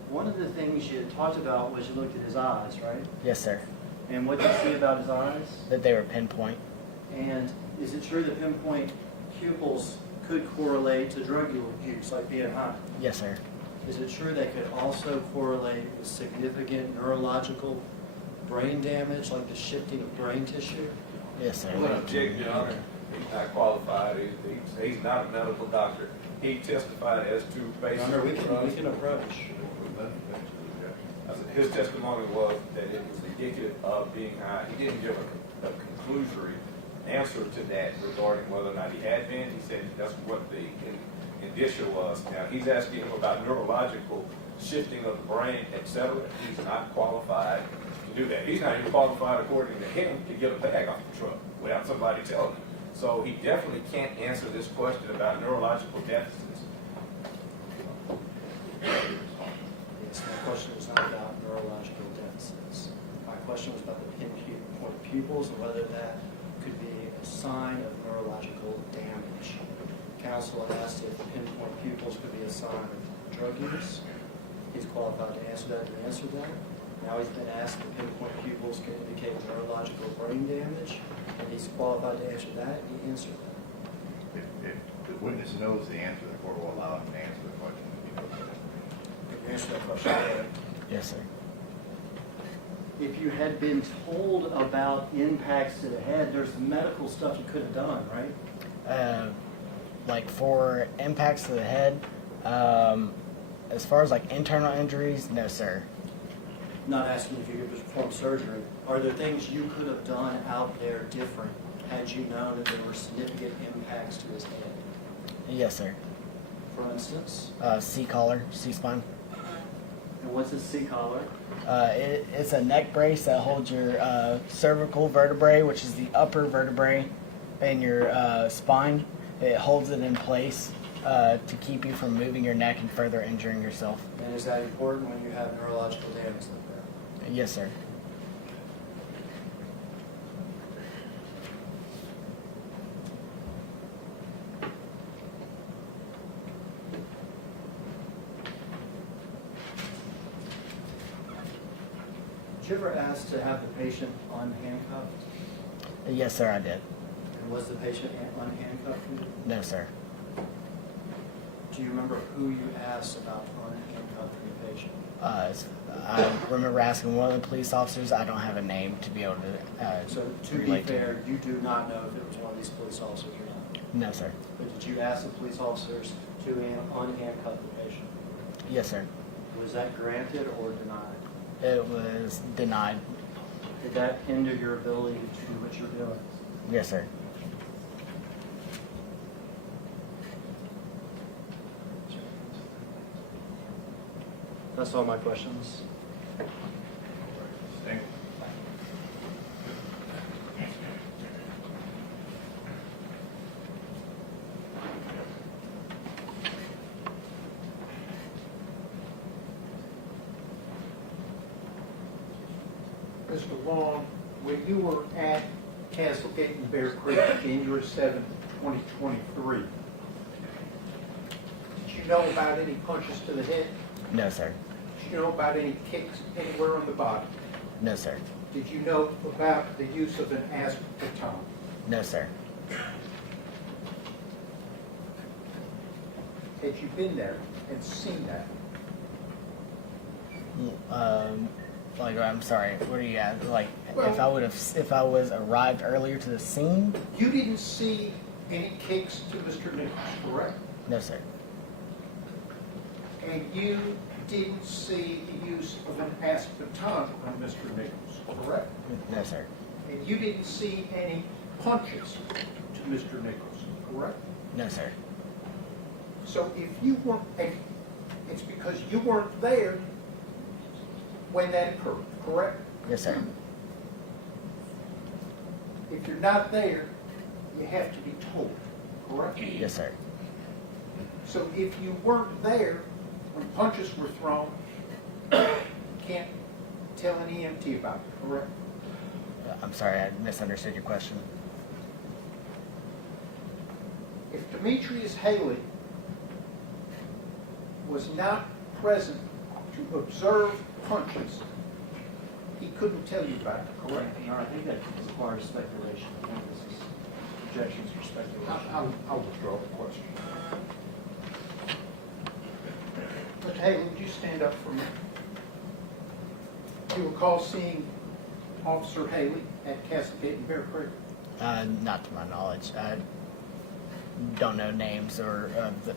One of the things you talked about was you looked at his eyes, right? Yes, sir. And what did you see about his eyes? That they were pinpoint. And is it true that pinpoint pupils could correlate to drug use, like being high? Yes, sir. Is it true they could also correlate with significant neurological brain damage, like the shifting of brain tissue? Yes, sir. I'm going to object, Your Honor. He's not qualified. He's not a medical doctor. He testified as to basic. Your Honor, we can approach. His testimony was that it was indicative of being high. He didn't give a conclusory answer to that regarding whether or not he had been. He said that's what the indicia was. Now, he's asking him about neurological shifting of the brain, etc. He's not qualified to do that. He's not even qualified, according to him, to get a bag off the truck without somebody telling him. So he definitely can't answer this question about neurological deficits. Yes, my question was not about neurological deficits. My question was about the pinpoint pupils and whether that could be a sign of neurological damage. Counsel had asked if pinpoint pupils could be a sign of drug use. He's qualified to answer that and answered that. Now he's been asked if pinpoint pupils can indicate neurological brain damage, and he's qualified to answer that, and he answered that. If the witness knows the answer, the court will allow him to answer the question. Can you answer that question? Yes, sir. If you had been told about impacts to the head, there's medical stuff you could have done, right? Like for impacts to the head, as far as like internal injuries, no, sir. Not asking if you could perform surgery. Are there things you could have done out there different had you known that there were significant impacts to his head? Yes, sir. For instance? C-collar, C-spine. And what's a C-collar? It's a neck brace that holds your cervical vertebrae, which is the upper vertebrae in your spine. It holds it in place to keep you from moving your neck and further injuring yourself. And is that important when you have neurological damage like that? Yes, sir. Did you ever ask to have the patient unhandcuffed? Yes, sir, I did. And was the patient unhandcuffed? No, sir. Do you remember who you asked about unhandcuffing the patient? I remember asking one of the police officers. I don't have a name to be able to. So to be relate fair, you do not know if it was one of these police officers or not. No, sir. But did you ask the police officers to unhandcuff the patient? Yes, sir. Was that granted or denied? It was denied. Did that hinder your ability to do what you're doing? Yes, sir. That's all my questions. Thank you. Mr. Long, when you were at Castlegate and Bear Creek, January 7th, 2023, did you know about any punches to the head? No, sir. Did you know about any kicks anywhere on the body? No, sir. Did you know about the use of an asp baton? No, sir. Had you been there and seen that? Like, I'm sorry. What are you at? Like, Well- if I was arrived earlier to the scene? You didn't see any kicks to Mr. Nichols, correct? No, sir. And you didn't see the use of an asp baton on Mr. Nichols, correct? No, sir. And you didn't see any punches to Mr. Nichols, correct? No, sir. So if you weren't, it's because you weren't there when that occurred, correct? Yes, sir. If you're not there, you have to be told, correct? Yes, sir. So if you weren't there when punches were thrown, you can't tell an EMT about it, correct? I'm sorry. I misunderstood your question. If Demetrius Haley was not present to observe punches, he couldn't tell you about it, correct? No, I think that requires speculation. I think this is objections for speculation. I'll withdraw the question. Mr. Haley, would you stand up for me? Do you recall seeing Officer Haley at Castlegate and Bear Creek? Not to my knowledge. I don't know names, or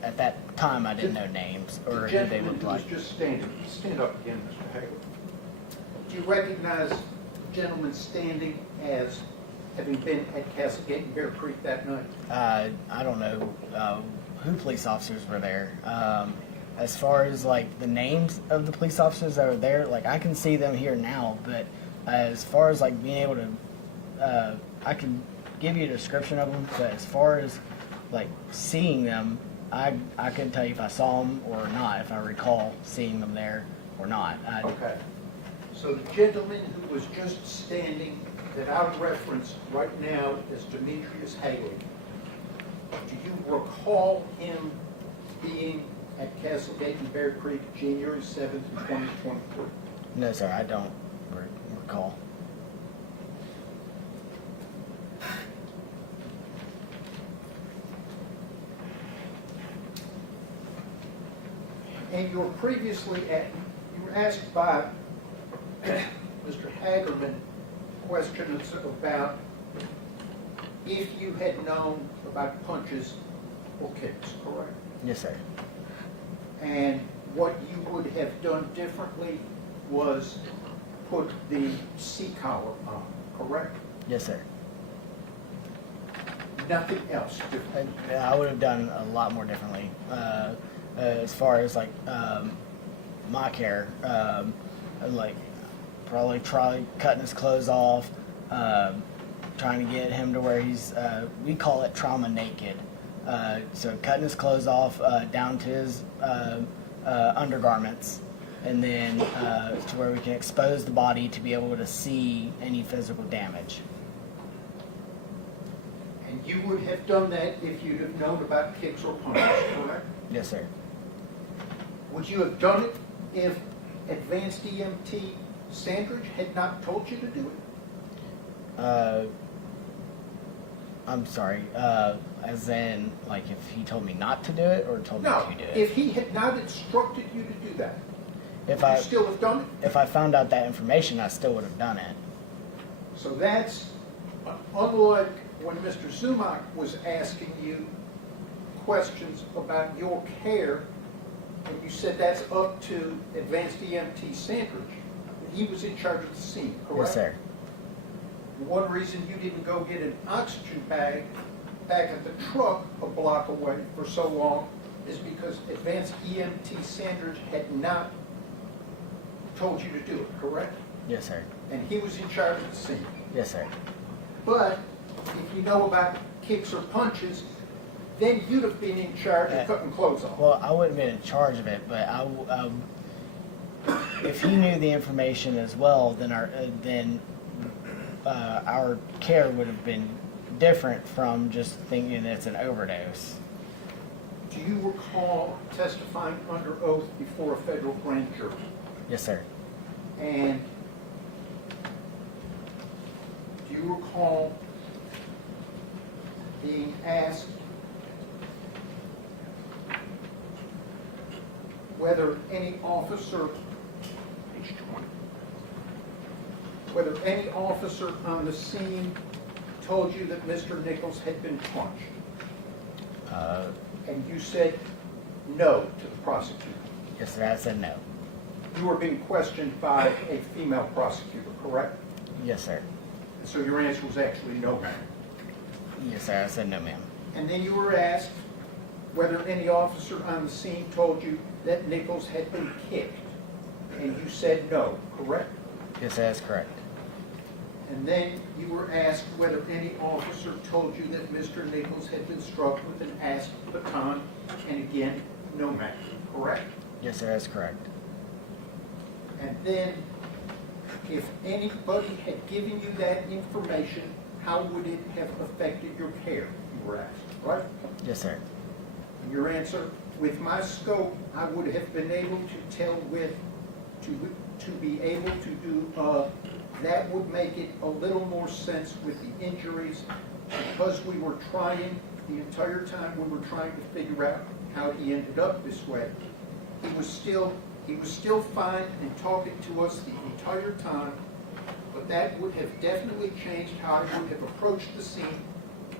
at that time I didn't know names or The who they gentleman looked who was like. just standing, stand up again, Mr. Haley. Do you recognize the gentleman standing as having been at Castlegate and Bear Creek that night? I don't know who police officers were there. As far as like the names of the police officers that were there, like I can see them here now, but as far as like being able to, I can give you a description of them, but as far as like seeing them, I couldn't tell you if I saw them or not, if I recall seeing them there or not. Okay. So the gentleman who was just standing that I referenced right now as Demetrius Haley, do you recall him being at Castlegate and Bear Creek January 7th, 2023? No, sir, I don't recall. And you were previously you were asked by Mr. Hagerman questions about if you had known about punches or kicks, correct? Yes, sir. And what you would have done differently was put the C-collar on, correct? Yes, sir. Nothing else different. I would have done a lot more differently. As far as like my care, like probably try cutting his clothes off, trying to get him to where he's, we call it trauma naked. So cutting his clothes off down to his undergarments, and then to where we can expose the body to be able to see any physical damage. And you would have done that if you'd have known about kicks or punches, correct? Yes, sir. Would you have done it if advanced EMT Sandridge had not told you to do it? I'm sorry. As in, like, if he told me not to do it or told No, me to do it? if he had not instructed you to do that, If would I you still have done it? if I found out that information, I still would have done it. So that's unlike when Mr. Zumak was asking you questions about your care, and you said that's up to Advanced EMT Sandridge. He was in charge of the scene, correct? Yes, sir. One reason you didn't go get an oxygen bag back at the truck a block away for so long is because Advanced EMT Sandridge had not told you to do it, correct? Yes, sir. And he was in charge of the scene. Yes, sir. But if you know about kicks or punches, then you'd have been in charge of cutting clothes off. Well, I wouldn't have been in charge of it, but if he knew the information as well, then our care would have been different from just thinking it's an overdose. Do you recall testifying under oath before a federal grand jury? Yes, sir. And do you recall being asked whether any officer, page 20, whether any officer on the scene told you that Mr. Nichols had been punched? And you said no to the prosecutor. Yes, sir. I said no. You were being questioned by a female prosecutor, correct? Yes, sir. So your answer was actually no, ma'am. Yes, sir. I said no, ma'am. And then you were asked whether any officer on the scene told you that Nichols had been kicked. And you said no, correct? Yes, sir. That's correct. And then you were asked whether any officer told you that Mr. Nichols had been struck with an axe baton. And again, no, ma'am, correct? Yes, sir. That's correct. And then, if anybody had given you that information, how would it have affected your care, you were asked, right? Yes, sir. And your answer, with my scope, I would have been able to tell to be able to do, that would make it a little more sense with the injuries, because we were trying, the entire time we were trying to figure out how he ended up this way. He was still fine and talking to us the entire time, but that would have definitely changed how I would have approached the scene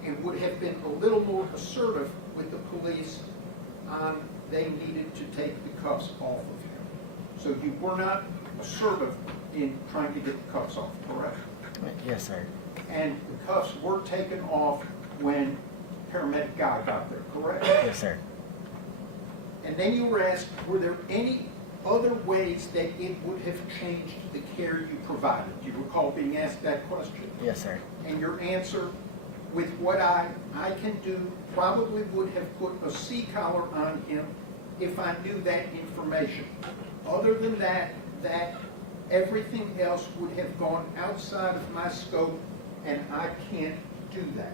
and would have been a little more assertive with the police on they needed to take the cuffs off of him. So you were not assertive in trying to get the cuffs off, correct? Yes, sir. And the cuffs were taken off when paramedic guy got there, correct? Yes, sir. And then you were asked, were there any other ways that it would have changed the care you provided? Do you recall being asked that question? Yes, sir. And your answer, with what I can do, probably would have put a C-collar on him if I knew that information. Other than that everything else would have gone outside of my scope, and I can't do that.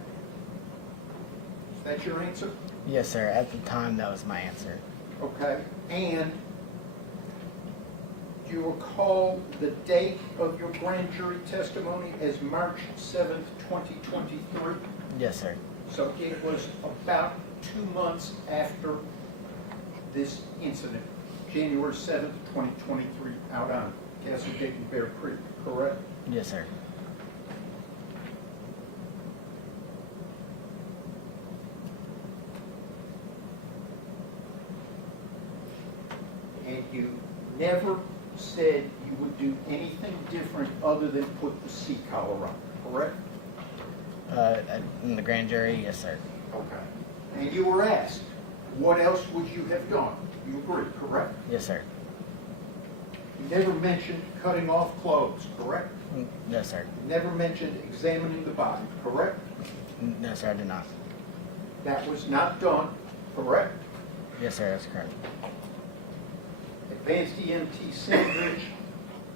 Is that your answer? Yes, sir. At the time, that was my answer. Okay. And do you recall the date of your grand jury testimony as March 7th, 2023? Yes, sir. So it was about 2 months after this incident, January 7th, 2023, out on Castle and Bear Creek, correct? Yes, sir. And you never said you would do anything different other than put the C-collar on, correct? In the grand jury, yes, sir. Okay. And you were asked, what else would you have done? You agree, correct? Yes, sir. You never mentioned cutting off clothes, correct? Yes, sir. You never mentioned examining the body, correct? No, sir, I did not. That was not done, correct? Yes, sir, that's correct. Advanced EMT Sandridge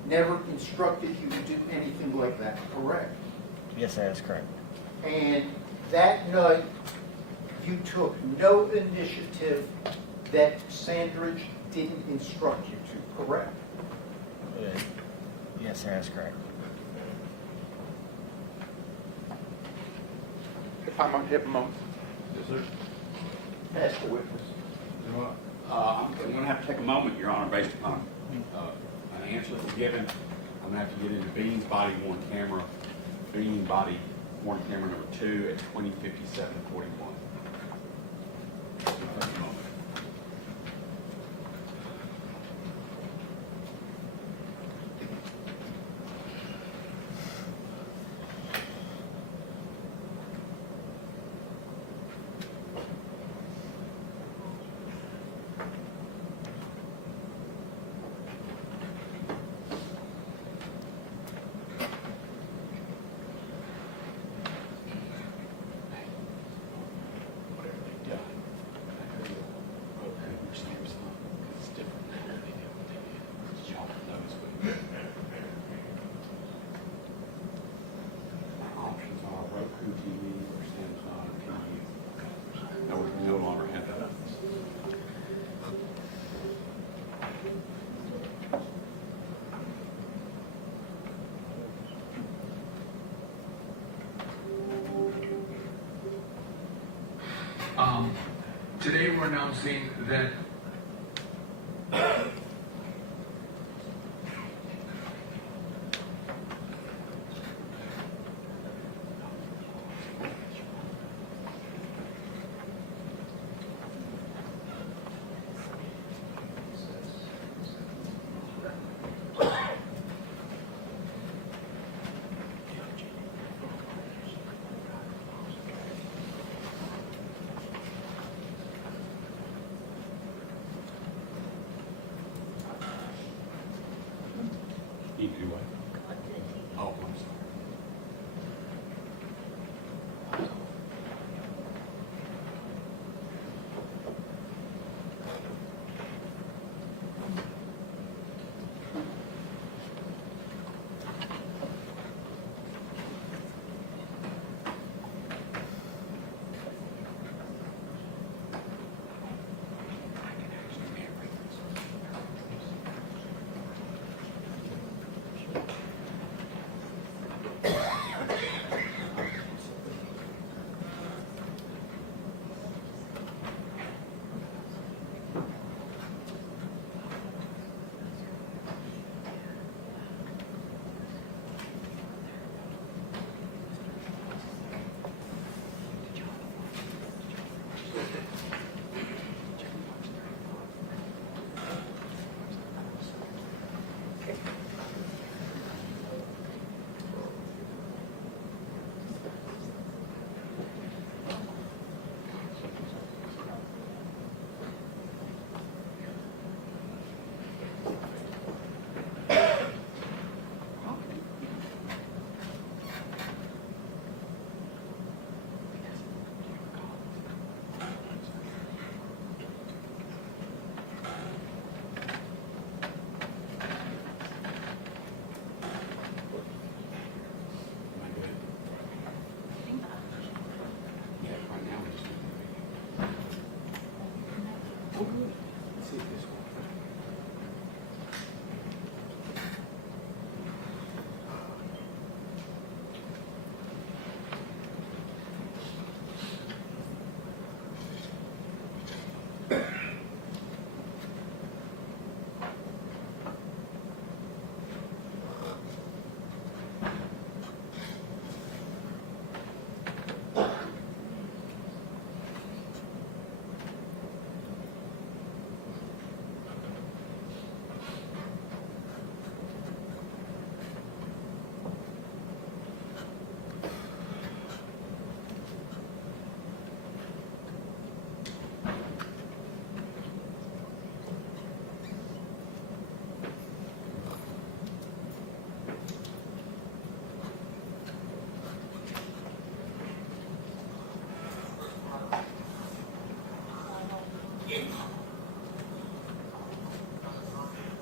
never instructed you to do anything like that, correct? Yes, sir, that's correct. And that night, you took no initiative that Sandridge didn't instruct you to, correct? Yes, sir, that's correct. If I might have a moment. Yes, sir. Ask the witness. I'm going to have to take a moment, Your Honor, based upon an answer that was given. I'm going to have to get into Bean's body worn camera, Bean body worn camera number 2 at 20:57:41. Take a moment. No longer have that. Today we're announcing that You do what? Oh, I'm sorry.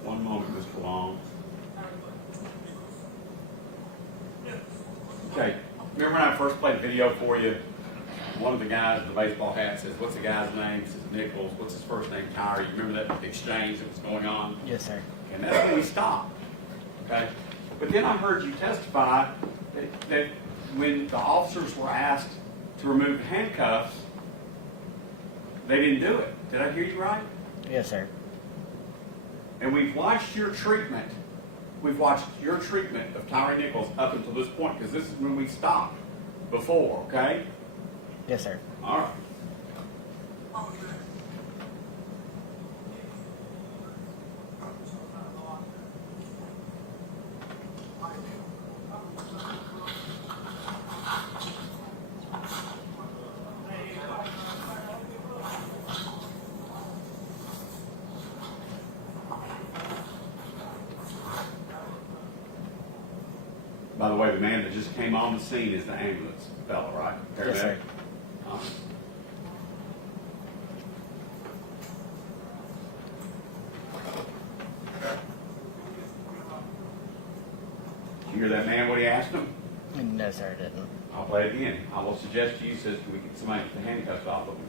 One moment, Mr. Long. Okay, remember when I first played the video for you? One of the guys in the baseball hat says, what's the guy's name? He says Nichols. What's his first name? Tyre. You remember that exchange that was going on? Yes, sir. And that's when we stopped. Okay? But then I heard you testify that when the officers were asked to remove the handcuffs, they didn't do it. Did I hear you right? Yes, sir. And we've watched your treatment. We've watched your treatment of Tyre Nichols up until this point, because this is when we stopped before, okay? Yes, sir. All right. By the way, the man that just came on the scene is the ambulance fellow, right? Yes, sir. All right. Did you hear that man, what he asked him? No, sir, I didn't. I'll play it again. I will suggest to you, says, can we get somebody with the handcuffs off of him?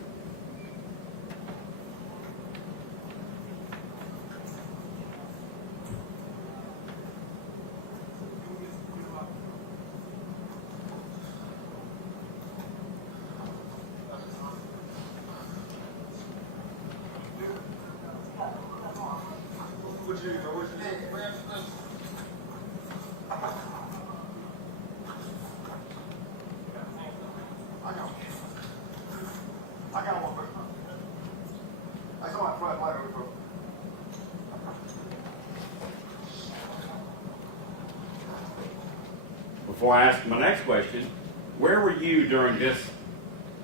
Before I ask my next question, where were you during this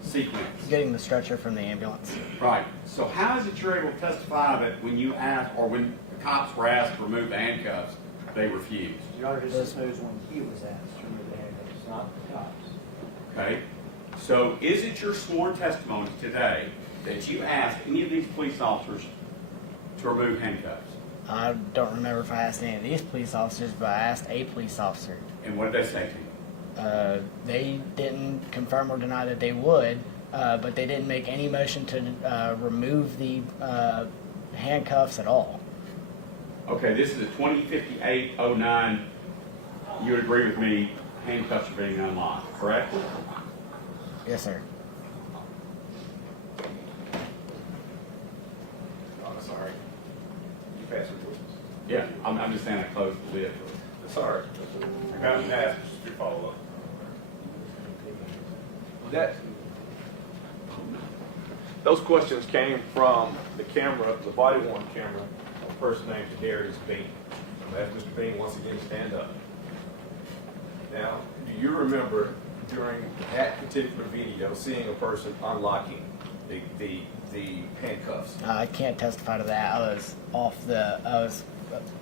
sequence? Getting the stretcher from the ambulance. Right. So how is it you're able to testify that when you asked, or when the cops were asked to remove the handcuffs, they refused? Your Honor, this knows when he was asked to remove the handcuffs, not the cops. Okay. So is it your sworn testimony today that you asked any of these police officers to remove handcuffs? I don't remember if I asked any of these police officers, but I asked a police officer. And what did they say to you? They didn't confirm or deny that they would, but they didn't make any motion to remove the handcuffs at all. Okay, this is a 2058-09. You would agree with me, handcuffs are being unlocked, correct? Yes, sir. Oh, sorry. You passed your witness. Yeah, I'm just saying I closed the lid. Sorry. I got to ask your follow-up. Those questions came from the camera, the body-worn camera, of a person named Darius Bean. I'm asking Mr. Bean once again to stand up. Now, do you remember during that particular video seeing a person unlocking the handcuffs? I can't testify to that.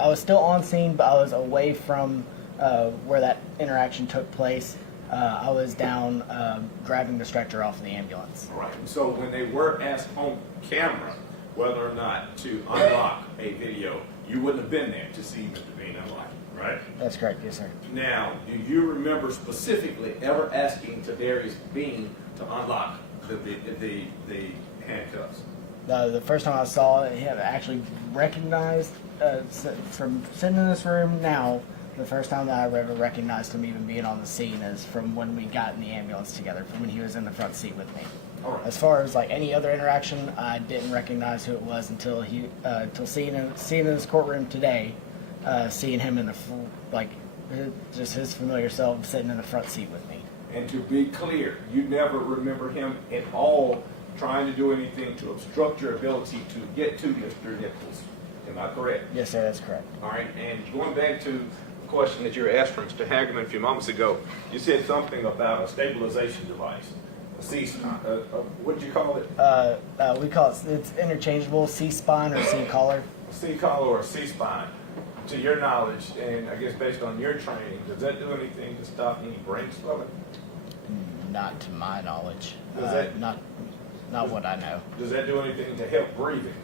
I was still on scene, but I was away from where that interaction took place. I was down driving the stretcher off the ambulance. Right. So when they were asked on camera whether or not to unlock a video, you wouldn't have been there to see Mr. Bean unlock it, right? That's correct, yes, sir. Now, do you remember specifically ever asking to Darius Bean to unlock the handcuffs? The first time I saw him actually recognized from sitting in this room now, the first time that I ever recognized him even being on the scene is from when we got in the ambulance together, from when he was in the front seat with me. All right. As far as like any other interaction, I didn't recognize who it was until seeing in this courtroom today, seeing him in the just his familiar self sitting in the front seat with me. And to be clear, you never remember him at all trying to do anything to obstruct your ability to get to Mr. Nichols. Am I correct? Yes, sir, that's correct. All right, and going back to the question that you were asked from Mr. Hagerman a few moments ago, you said something about a stabilization device, a C-spine. What did you call it? We call it's interchangeable, C-spine or C-collar. A C-collar or a C-spine. To your knowledge, and I guess based on your training, does that do anything to stop any brain swelling? Not to my knowledge. Does that, not what I know. Does that do anything to help breathing?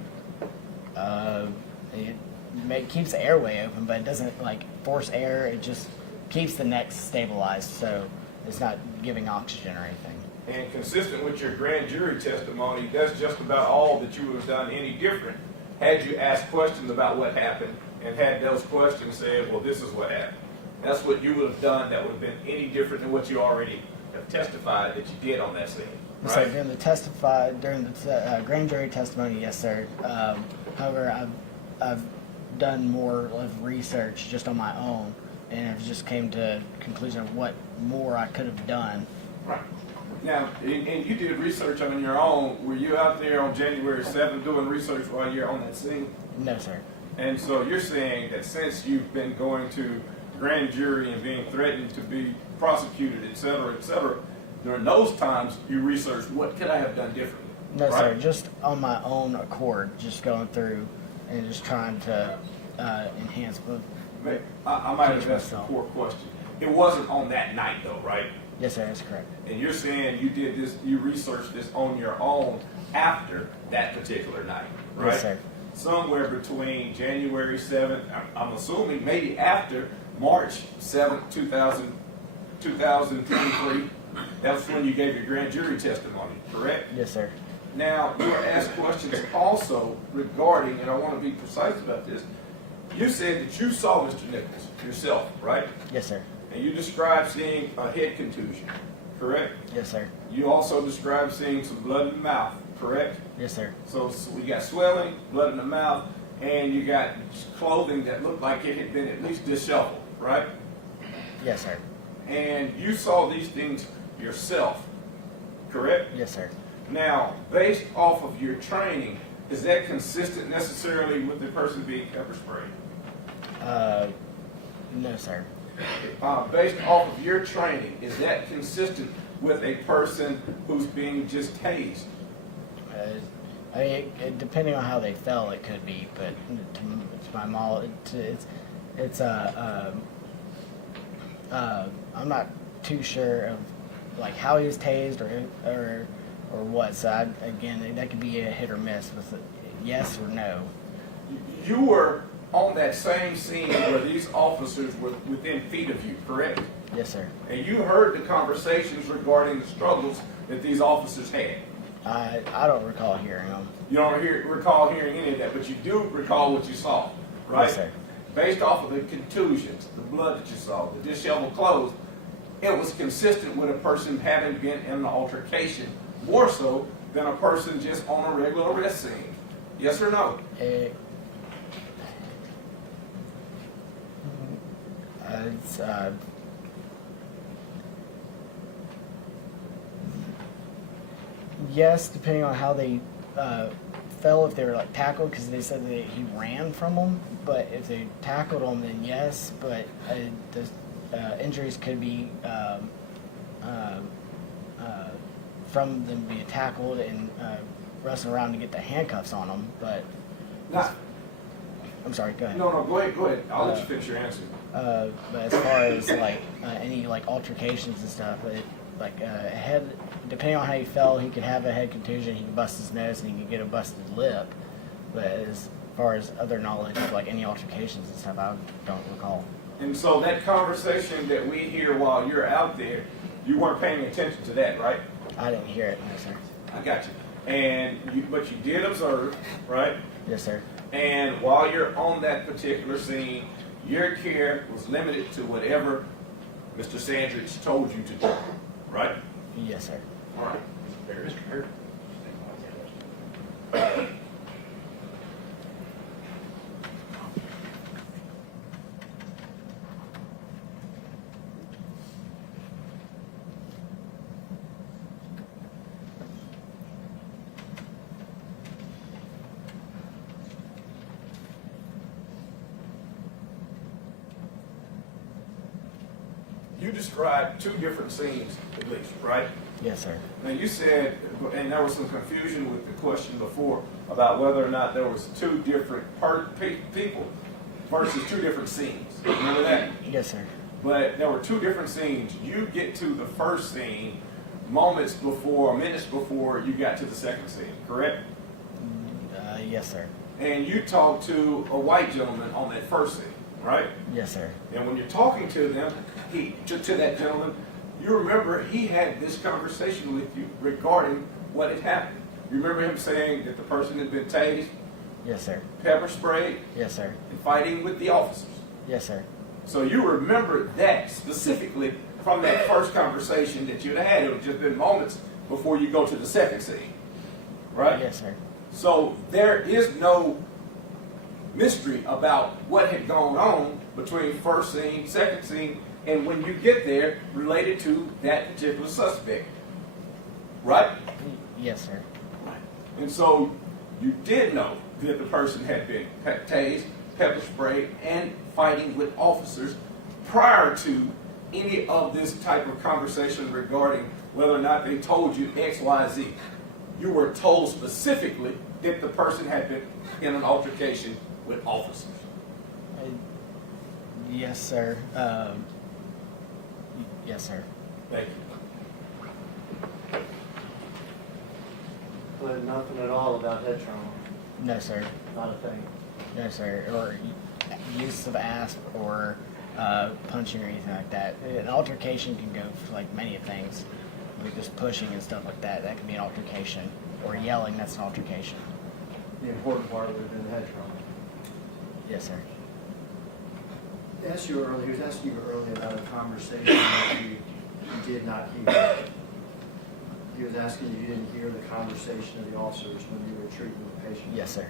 It keeps the airway open, but it doesn't like force air. It just keeps the neck stabilized, so it's not giving oxygen or anything. And consistent with your grand jury testimony, that's just about all that you would have done any different had you asked questions about what happened and had those questions said, well, this is what happened. That's what you would have done that would have been any different than what you already have testified that you did on that scene, So right? during the grand jury testimony, yes, sir. However, I've done more of research just on my own, and I've just came to a conclusion of what more I could have done. Right. Now, and you did research on your own. Were you out there on January 7th doing research while you're on that scene? No, sir. And so you're saying that since you've been going to grand jury and being threatened to be prosecuted, et cetera, during those times you researched what could I have done differently? No, right? sir. Just on my own accord, just going through and just trying to enhance. I might have asked a poor question. It wasn't on that night though, right? Yes, sir. That's correct. And you're saying you did this, you researched this on your own after that particular night, right? Yes, sir. Somewhere between January 7th, I'm assuming maybe after March 7th, 2023, that's when you gave your grand jury testimony, correct? Yes, sir. Now, you were asked questions also regarding, and I want to be precise about this, you said that you saw Mr. Nichols yourself, right? Yes, sir. And you described seeing a head contusion, correct? Yes, sir. You also described seeing some blood in the mouth, correct? Yes, sir. So we got swelling, blood in the mouth, and you got clothing that looked like it had been at least disheveled, right? Yes, sir. And you saw these things yourself, correct? Yes, sir. Now, based off of your training, is that consistent necessarily with the person being pepper sprayed? No, sir. Based off of your training, is that consistent with a person who's being just tased? I mean, depending on how they fell, it could be, but to my mom, it's I'm not too sure of like how he was tased or what. So again, that could be a hit or miss with a yes or no. You were on that same scene where these officers were within feet of you, correct? Yes, sir. And you heard the conversations regarding the struggles that these officers had. I don't recall hearing them. You don't recall hearing any of that, but you do recall what you saw, right? Yes, sir. Based off of the contusions, the blood that you saw, the disheveled clothes, it was consistent with a person having been in an altercation, more so than a person just on a regular arrest scene. Yes or no? Yes, depending on how they fell, if they were like tackled, because they said that he ran from them. But if they tackled him, then yes. But the injuries could be from them being tackled and wrestling around to get the handcuffs on them. But I'm sorry. Go ahead. No, go ahead. I'll let you finish your answer. But as far as like any like altercations and stuff, like a head, depending on how he fell, he could have a head contusion, he could bust his nose, and he could get a busted lip. But as far as other knowledge of like any altercations and stuff, I don't recall. And so that conversation that we hear while you're out there, you weren't paying attention to that, right? I didn't hear it, no, sir. I got you. But you did observe, right? Yes, sir. And while you're on that particular scene, your care was limited to whatever Mr. Sandridge told you to do, right? Yes, sir. All right. Mr. Perry. You described two different scenes, at least, right? Yes, sir. Now you said, and there was some confusion with the question before about whether or not there was two different people versus two different scenes. Remember that? Yes, sir. But there were two different scenes. You get to the first scene minutes before you got to the second scene, correct? Yes, sir. And you talked to a white gentleman on that first scene, right? Yes, sir. And when you're talking to them, to that gentleman, you remember he had this conversation with you regarding what had happened. You remember him saying that the person had been tased? Yes, sir. Pepper sprayed? Yes, sir. And fighting with the officers? Yes, sir. So you remember that specifically from that first conversation that you'd had. It had just been moments before you go to the second scene, right? Yes, sir. So there is no mystery about what had gone on between first scene, second scene, and when you get there related to that particular suspect, right? Yes, sir. And so you did know that the person had been tased, pepper sprayed, and fighting with officers prior to any of this type of conversation regarding whether or not they told you X, Y, Z. You were told specifically that the person had been in an altercation with officers. Yes, sir. Yes, sir. Thank you. But nothing at all about head trauma, No, sir. not a thing. No, sir. Or use of asp or punching or anything like that. An altercation can go for like many things, like just pushing and stuff like that. That can be an altercation. Or yelling, that's an altercation. The important part would have been the head trauma. Yes, sir. He was asking you earlier about a conversation that you did not hear. He was asking you didn't hear the conversation of the officers when you were treating the patient. Yes, sir.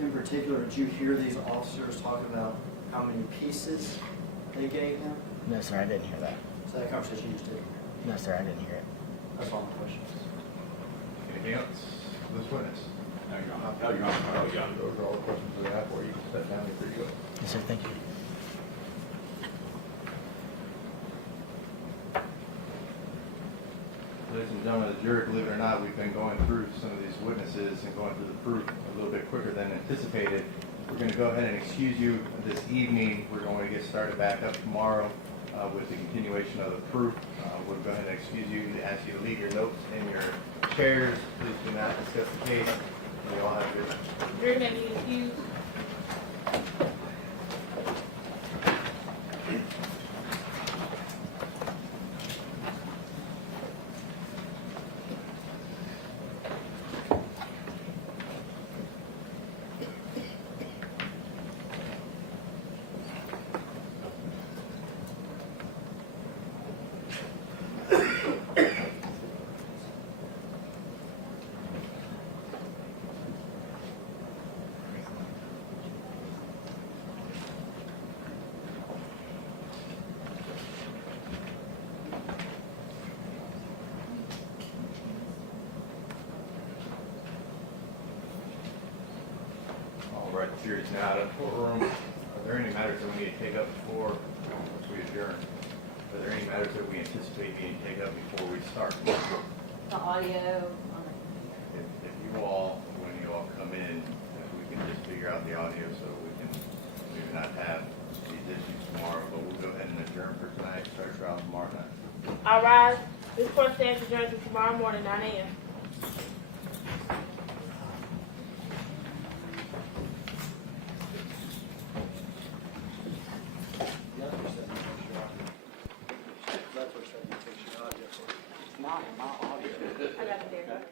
In particular, did you hear these officers talk about how many pieces they gave him? No, sir, I didn't hear that. So that conversation you just didn't hear? No, sir, I didn't hear it. That's all my questions. Anything else? This witness. No, Your Honor. No, Your Honor. No, Your Honor. Those are all the questions we have for you. Step down and free to go. Yes, sir, thank you. Ladies and gentlemen of the jury, believe it or not, we've been going through some of these witnesses and going through the proof a little bit quicker than anticipated. We're going to go ahead and excuse you this evening. We're going to get started back up tomorrow with the continuation of the proof. We'll go ahead and excuse you, ask you to leave your notes in your chairs. Please do not discuss the case. We all have good. Jury may be excused. All right, the jury's now out of the courtroom. Are there any matters that we need to take up before we adjourn? Are there any matters that we anticipate needing to take up before we start? The audio. If you all, when you all come in, if we can just figure out the audio so we can maybe not have these issues tomorrow, but we'll go ahead and adjourn for tonight, start trial tomorrow night. All rise. This court stands adjourned to tomorrow morning, 9 a.m. That's what said you takes your audio. It's not in my audio. I got it there.